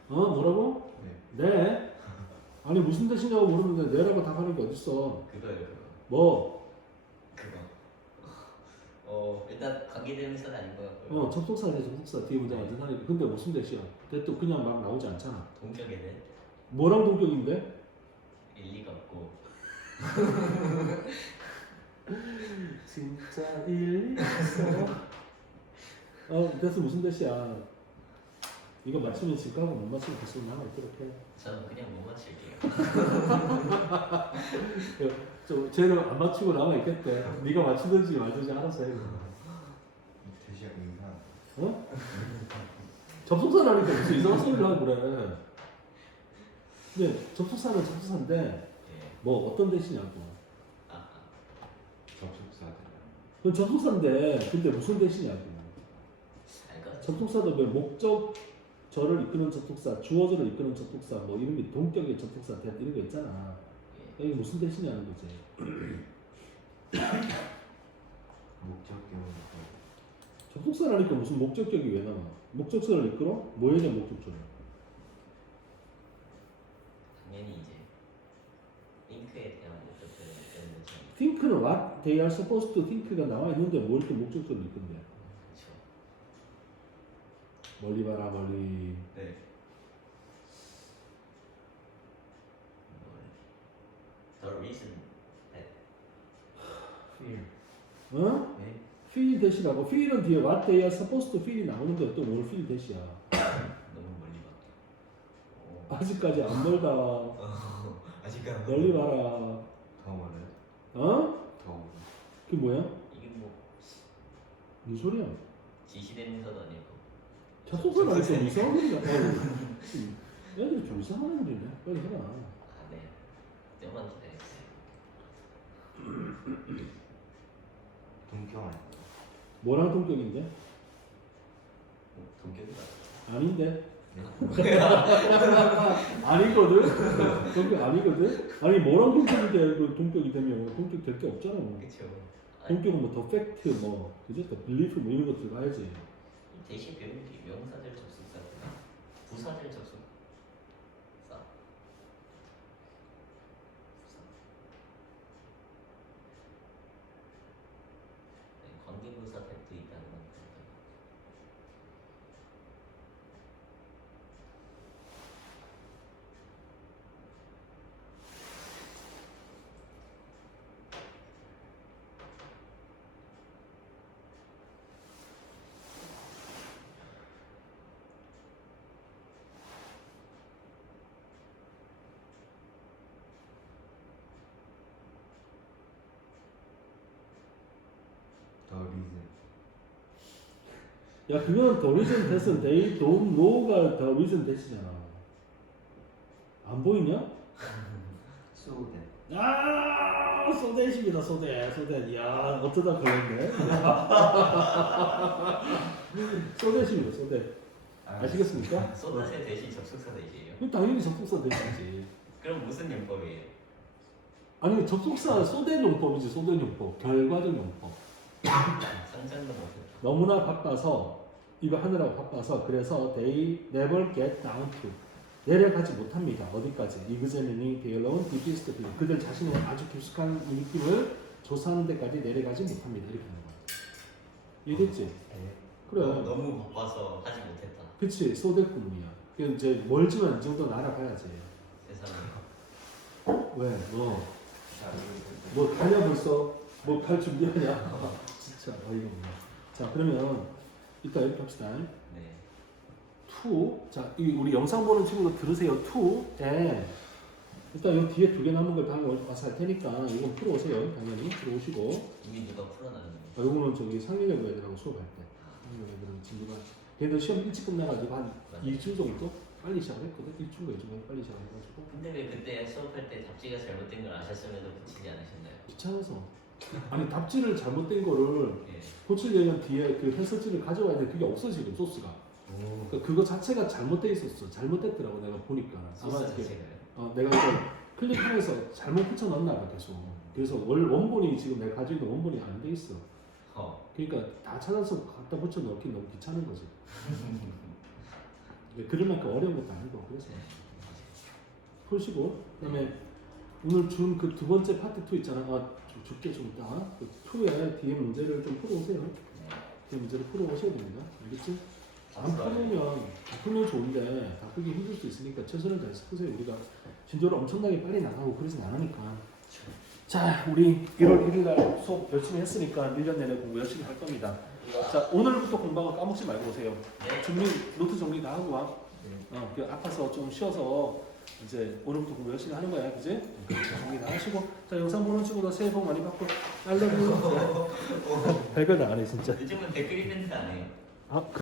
뭐라고? 네. 아니 무슨 뜻이냐고 물었는데 네라고 답하는 게 어딨어? 그거요 그거. 뭐? 그거. 일단 관계대명사는 아닌 것 같고요. 접속사지 접속사 뒤에 문장 완전 하니까 근데 무슨 뜻이야? 대또 그냥 막 나오지 않잖아. 동격에는 뭐랑 동격인데? 일리가 없고. 진짜 일리 있어. 그래서 무슨 뜻이야? 이거 맞추면 집 가고 못 맞추면 계속 나와 이렇게. 저는 그냥 못 맞출게요. 쟤는 안 맞추고 나와 있겠대. 네가 맞추든지 말든지 알아서 해. 대시하고 인사. 접속사라니까 무슨 이상한 소리를 하고 그래. 근데 접속사는 접속사인데 예. 뭐 어떤 대시냐고. 아, 접속사들. 그건 접속사인데 근데 무슨 대시냐고. 알것 접속사도 뭐 목적절을 이끄는 접속사, 주어절을 이끄는 접속사, 뭐 이런 게 동격의 접속사, 대 이런 거 있잖아. 이게 무슨 대시냐는 거지. 목적격은 접속사라니까 무슨 목적격이 왜 나와? 목적사를 이끌어? 뭐에 대한 목적절? 당연히 이제 링크에 대한 목적들을 이끄는 거죠. think는 what they are supposed to think가 나와 있는데 뭐 이렇게 목적절을 이끈대? 그렇죠. 멀리 봐라 멀리. 네. The reason that fear. 어? 네. feel 대시라고. feel은 뒤에 what they are supposed to feel이 나오는데 또 뭘 feel 대시야. 너무 멀리 봤다. 아직까지 안 멀다. 아직까지 멀리 봐라. 더 멀어요? 어? 더 멀어. 그게 뭐야? 이게 뭐 무슨 소리야? 지시되면서도 아니고 접속사는 좀 이상한 소리야. 애들이 좀 이상한 소리네. 빨리 해라. 아, 네. 좀만 기다렸어요. 동경 아니야? 뭐랑 동격인데? 동격이다. 아닌데? 네. 아니거든? 동격 아니거든? 아니 뭐랑 동격인데 그 동격이 되면 동격 될 게 없잖아. 그렇죠. 동격은 뭐 더 팩트 뭐 그죠? 더 빌리프 뭐 이런 것들 가야지. 대신 배우는 게 명사절 접속사, 부사절 접속사. 네, 관계부사 팩도 있다는 건 더 리즌. 야 그건 the reason that은 they don't know가 the reason that이잖아. 안 보이냐? 소된. 아 소대식이다 소대. 야 어쩌다 걸렸네. 소대식이다 소대. 아시겠습니까? 소다세 대신 접속사 대시예요. 그럼 당연히 접속사 대시지. 그럼 무슨 용법이에요? 아니 접속사 소대 용법이지 소대 용법 결과적 용법. 상장도 못해. 너무나 바빠서 이거 하느라고 바빠서 그래서 they never get down to 내려가지 못합니다. 어디까지? examining their own deepest feeling 그들 자신의 아주 깊숙한 느낌을 조사하는 데까지 내려가지 못합니다. 이렇게 하는 거야. 이해됐지? 네. 그래. 너무 바빠서 하지 못했다. 그치 소대꾸문이야. 그 이제 멀지만 이 정도는 알아봐야지. 세상에. 왜? 뭐 가냐 벌써? 뭐 갈 준비하냐? 진짜 어이가 없네. 자 그러면 일단 이렇게 합시다. 네. to 자 우리 영상 보는 친구들 들으세요. to에 일단 여기 뒤에 두 개 남은 걸 방금 와서 할 테니까 이건 풀어오세요. 당연히 풀어오시고 이미 누가 풀어놨는 거. 요거는 저기 상민여고 애들하고 수업할 때 상민여고 애들은 친구가 걔들 시험 일찍 끝나가지고 한 맞아요. 2주 정도 빨리 시작을 했거든. 1주인가 2주가 빨리 시작해가지고 근데 왜 그때 수업할 때 답지가 잘못된 걸 아셨음에도 붙이지 않으셨나요? 귀찮아서 아니 답지를 잘못된 거를 예. 고치려면 뒤에 그 해설지를 가져와야 돼. 그게 없어 지금 소스가. 오. 그러니까 그거 자체가 잘못돼 있었어. 잘못됐더라고 내가 보니까. 소스 아마 이렇게 자체가요? 내가 이거 클릭하면서 잘못 붙여놨나 봐 계속. 그래서 원본이 지금 내가 가지고 있는 원본이 안 돼 있어. 그러니까 다 찾아서 갖다 붙여 넣기 너무 귀찮은 거지. 근데 그럴 만큼 어려운 것도 아니고 그래서 풀시고 그다음에 오늘 준 그 두 번째 파트 2 있잖아. 좀 줄게 좀 이따. 그 2에 뒤에 문제를 좀 풀어오세요. 뒤에 문제를 풀어오셔야 됩니다. 알겠지? 안 풀면 좋은데 다 풀기 힘들 수 있으니까 최선을 다해서 푸세요. 우리가 진도를 엄청나게 빨리 나가고 그러진 않으니까. 자, 우리 1월 1일 날 수업 열심히 했으니까 1년 내내 공부 열심히 할 겁니다. 자, 오늘부터 공부하고 까먹지 말고 오세요. 네. 노트 정리 다 하고 와. 그 아파서 좀 쉬어서 이제 오늘부터 공부 열심히 하는 거야, 그지? 정리 다 하시고. 자, 영상 보는 친구도 새해 복 많이 받고. 알러뷰. 별거 다 안 해, 진짜. 요즘은 댓글 이벤트 안 해요. 아,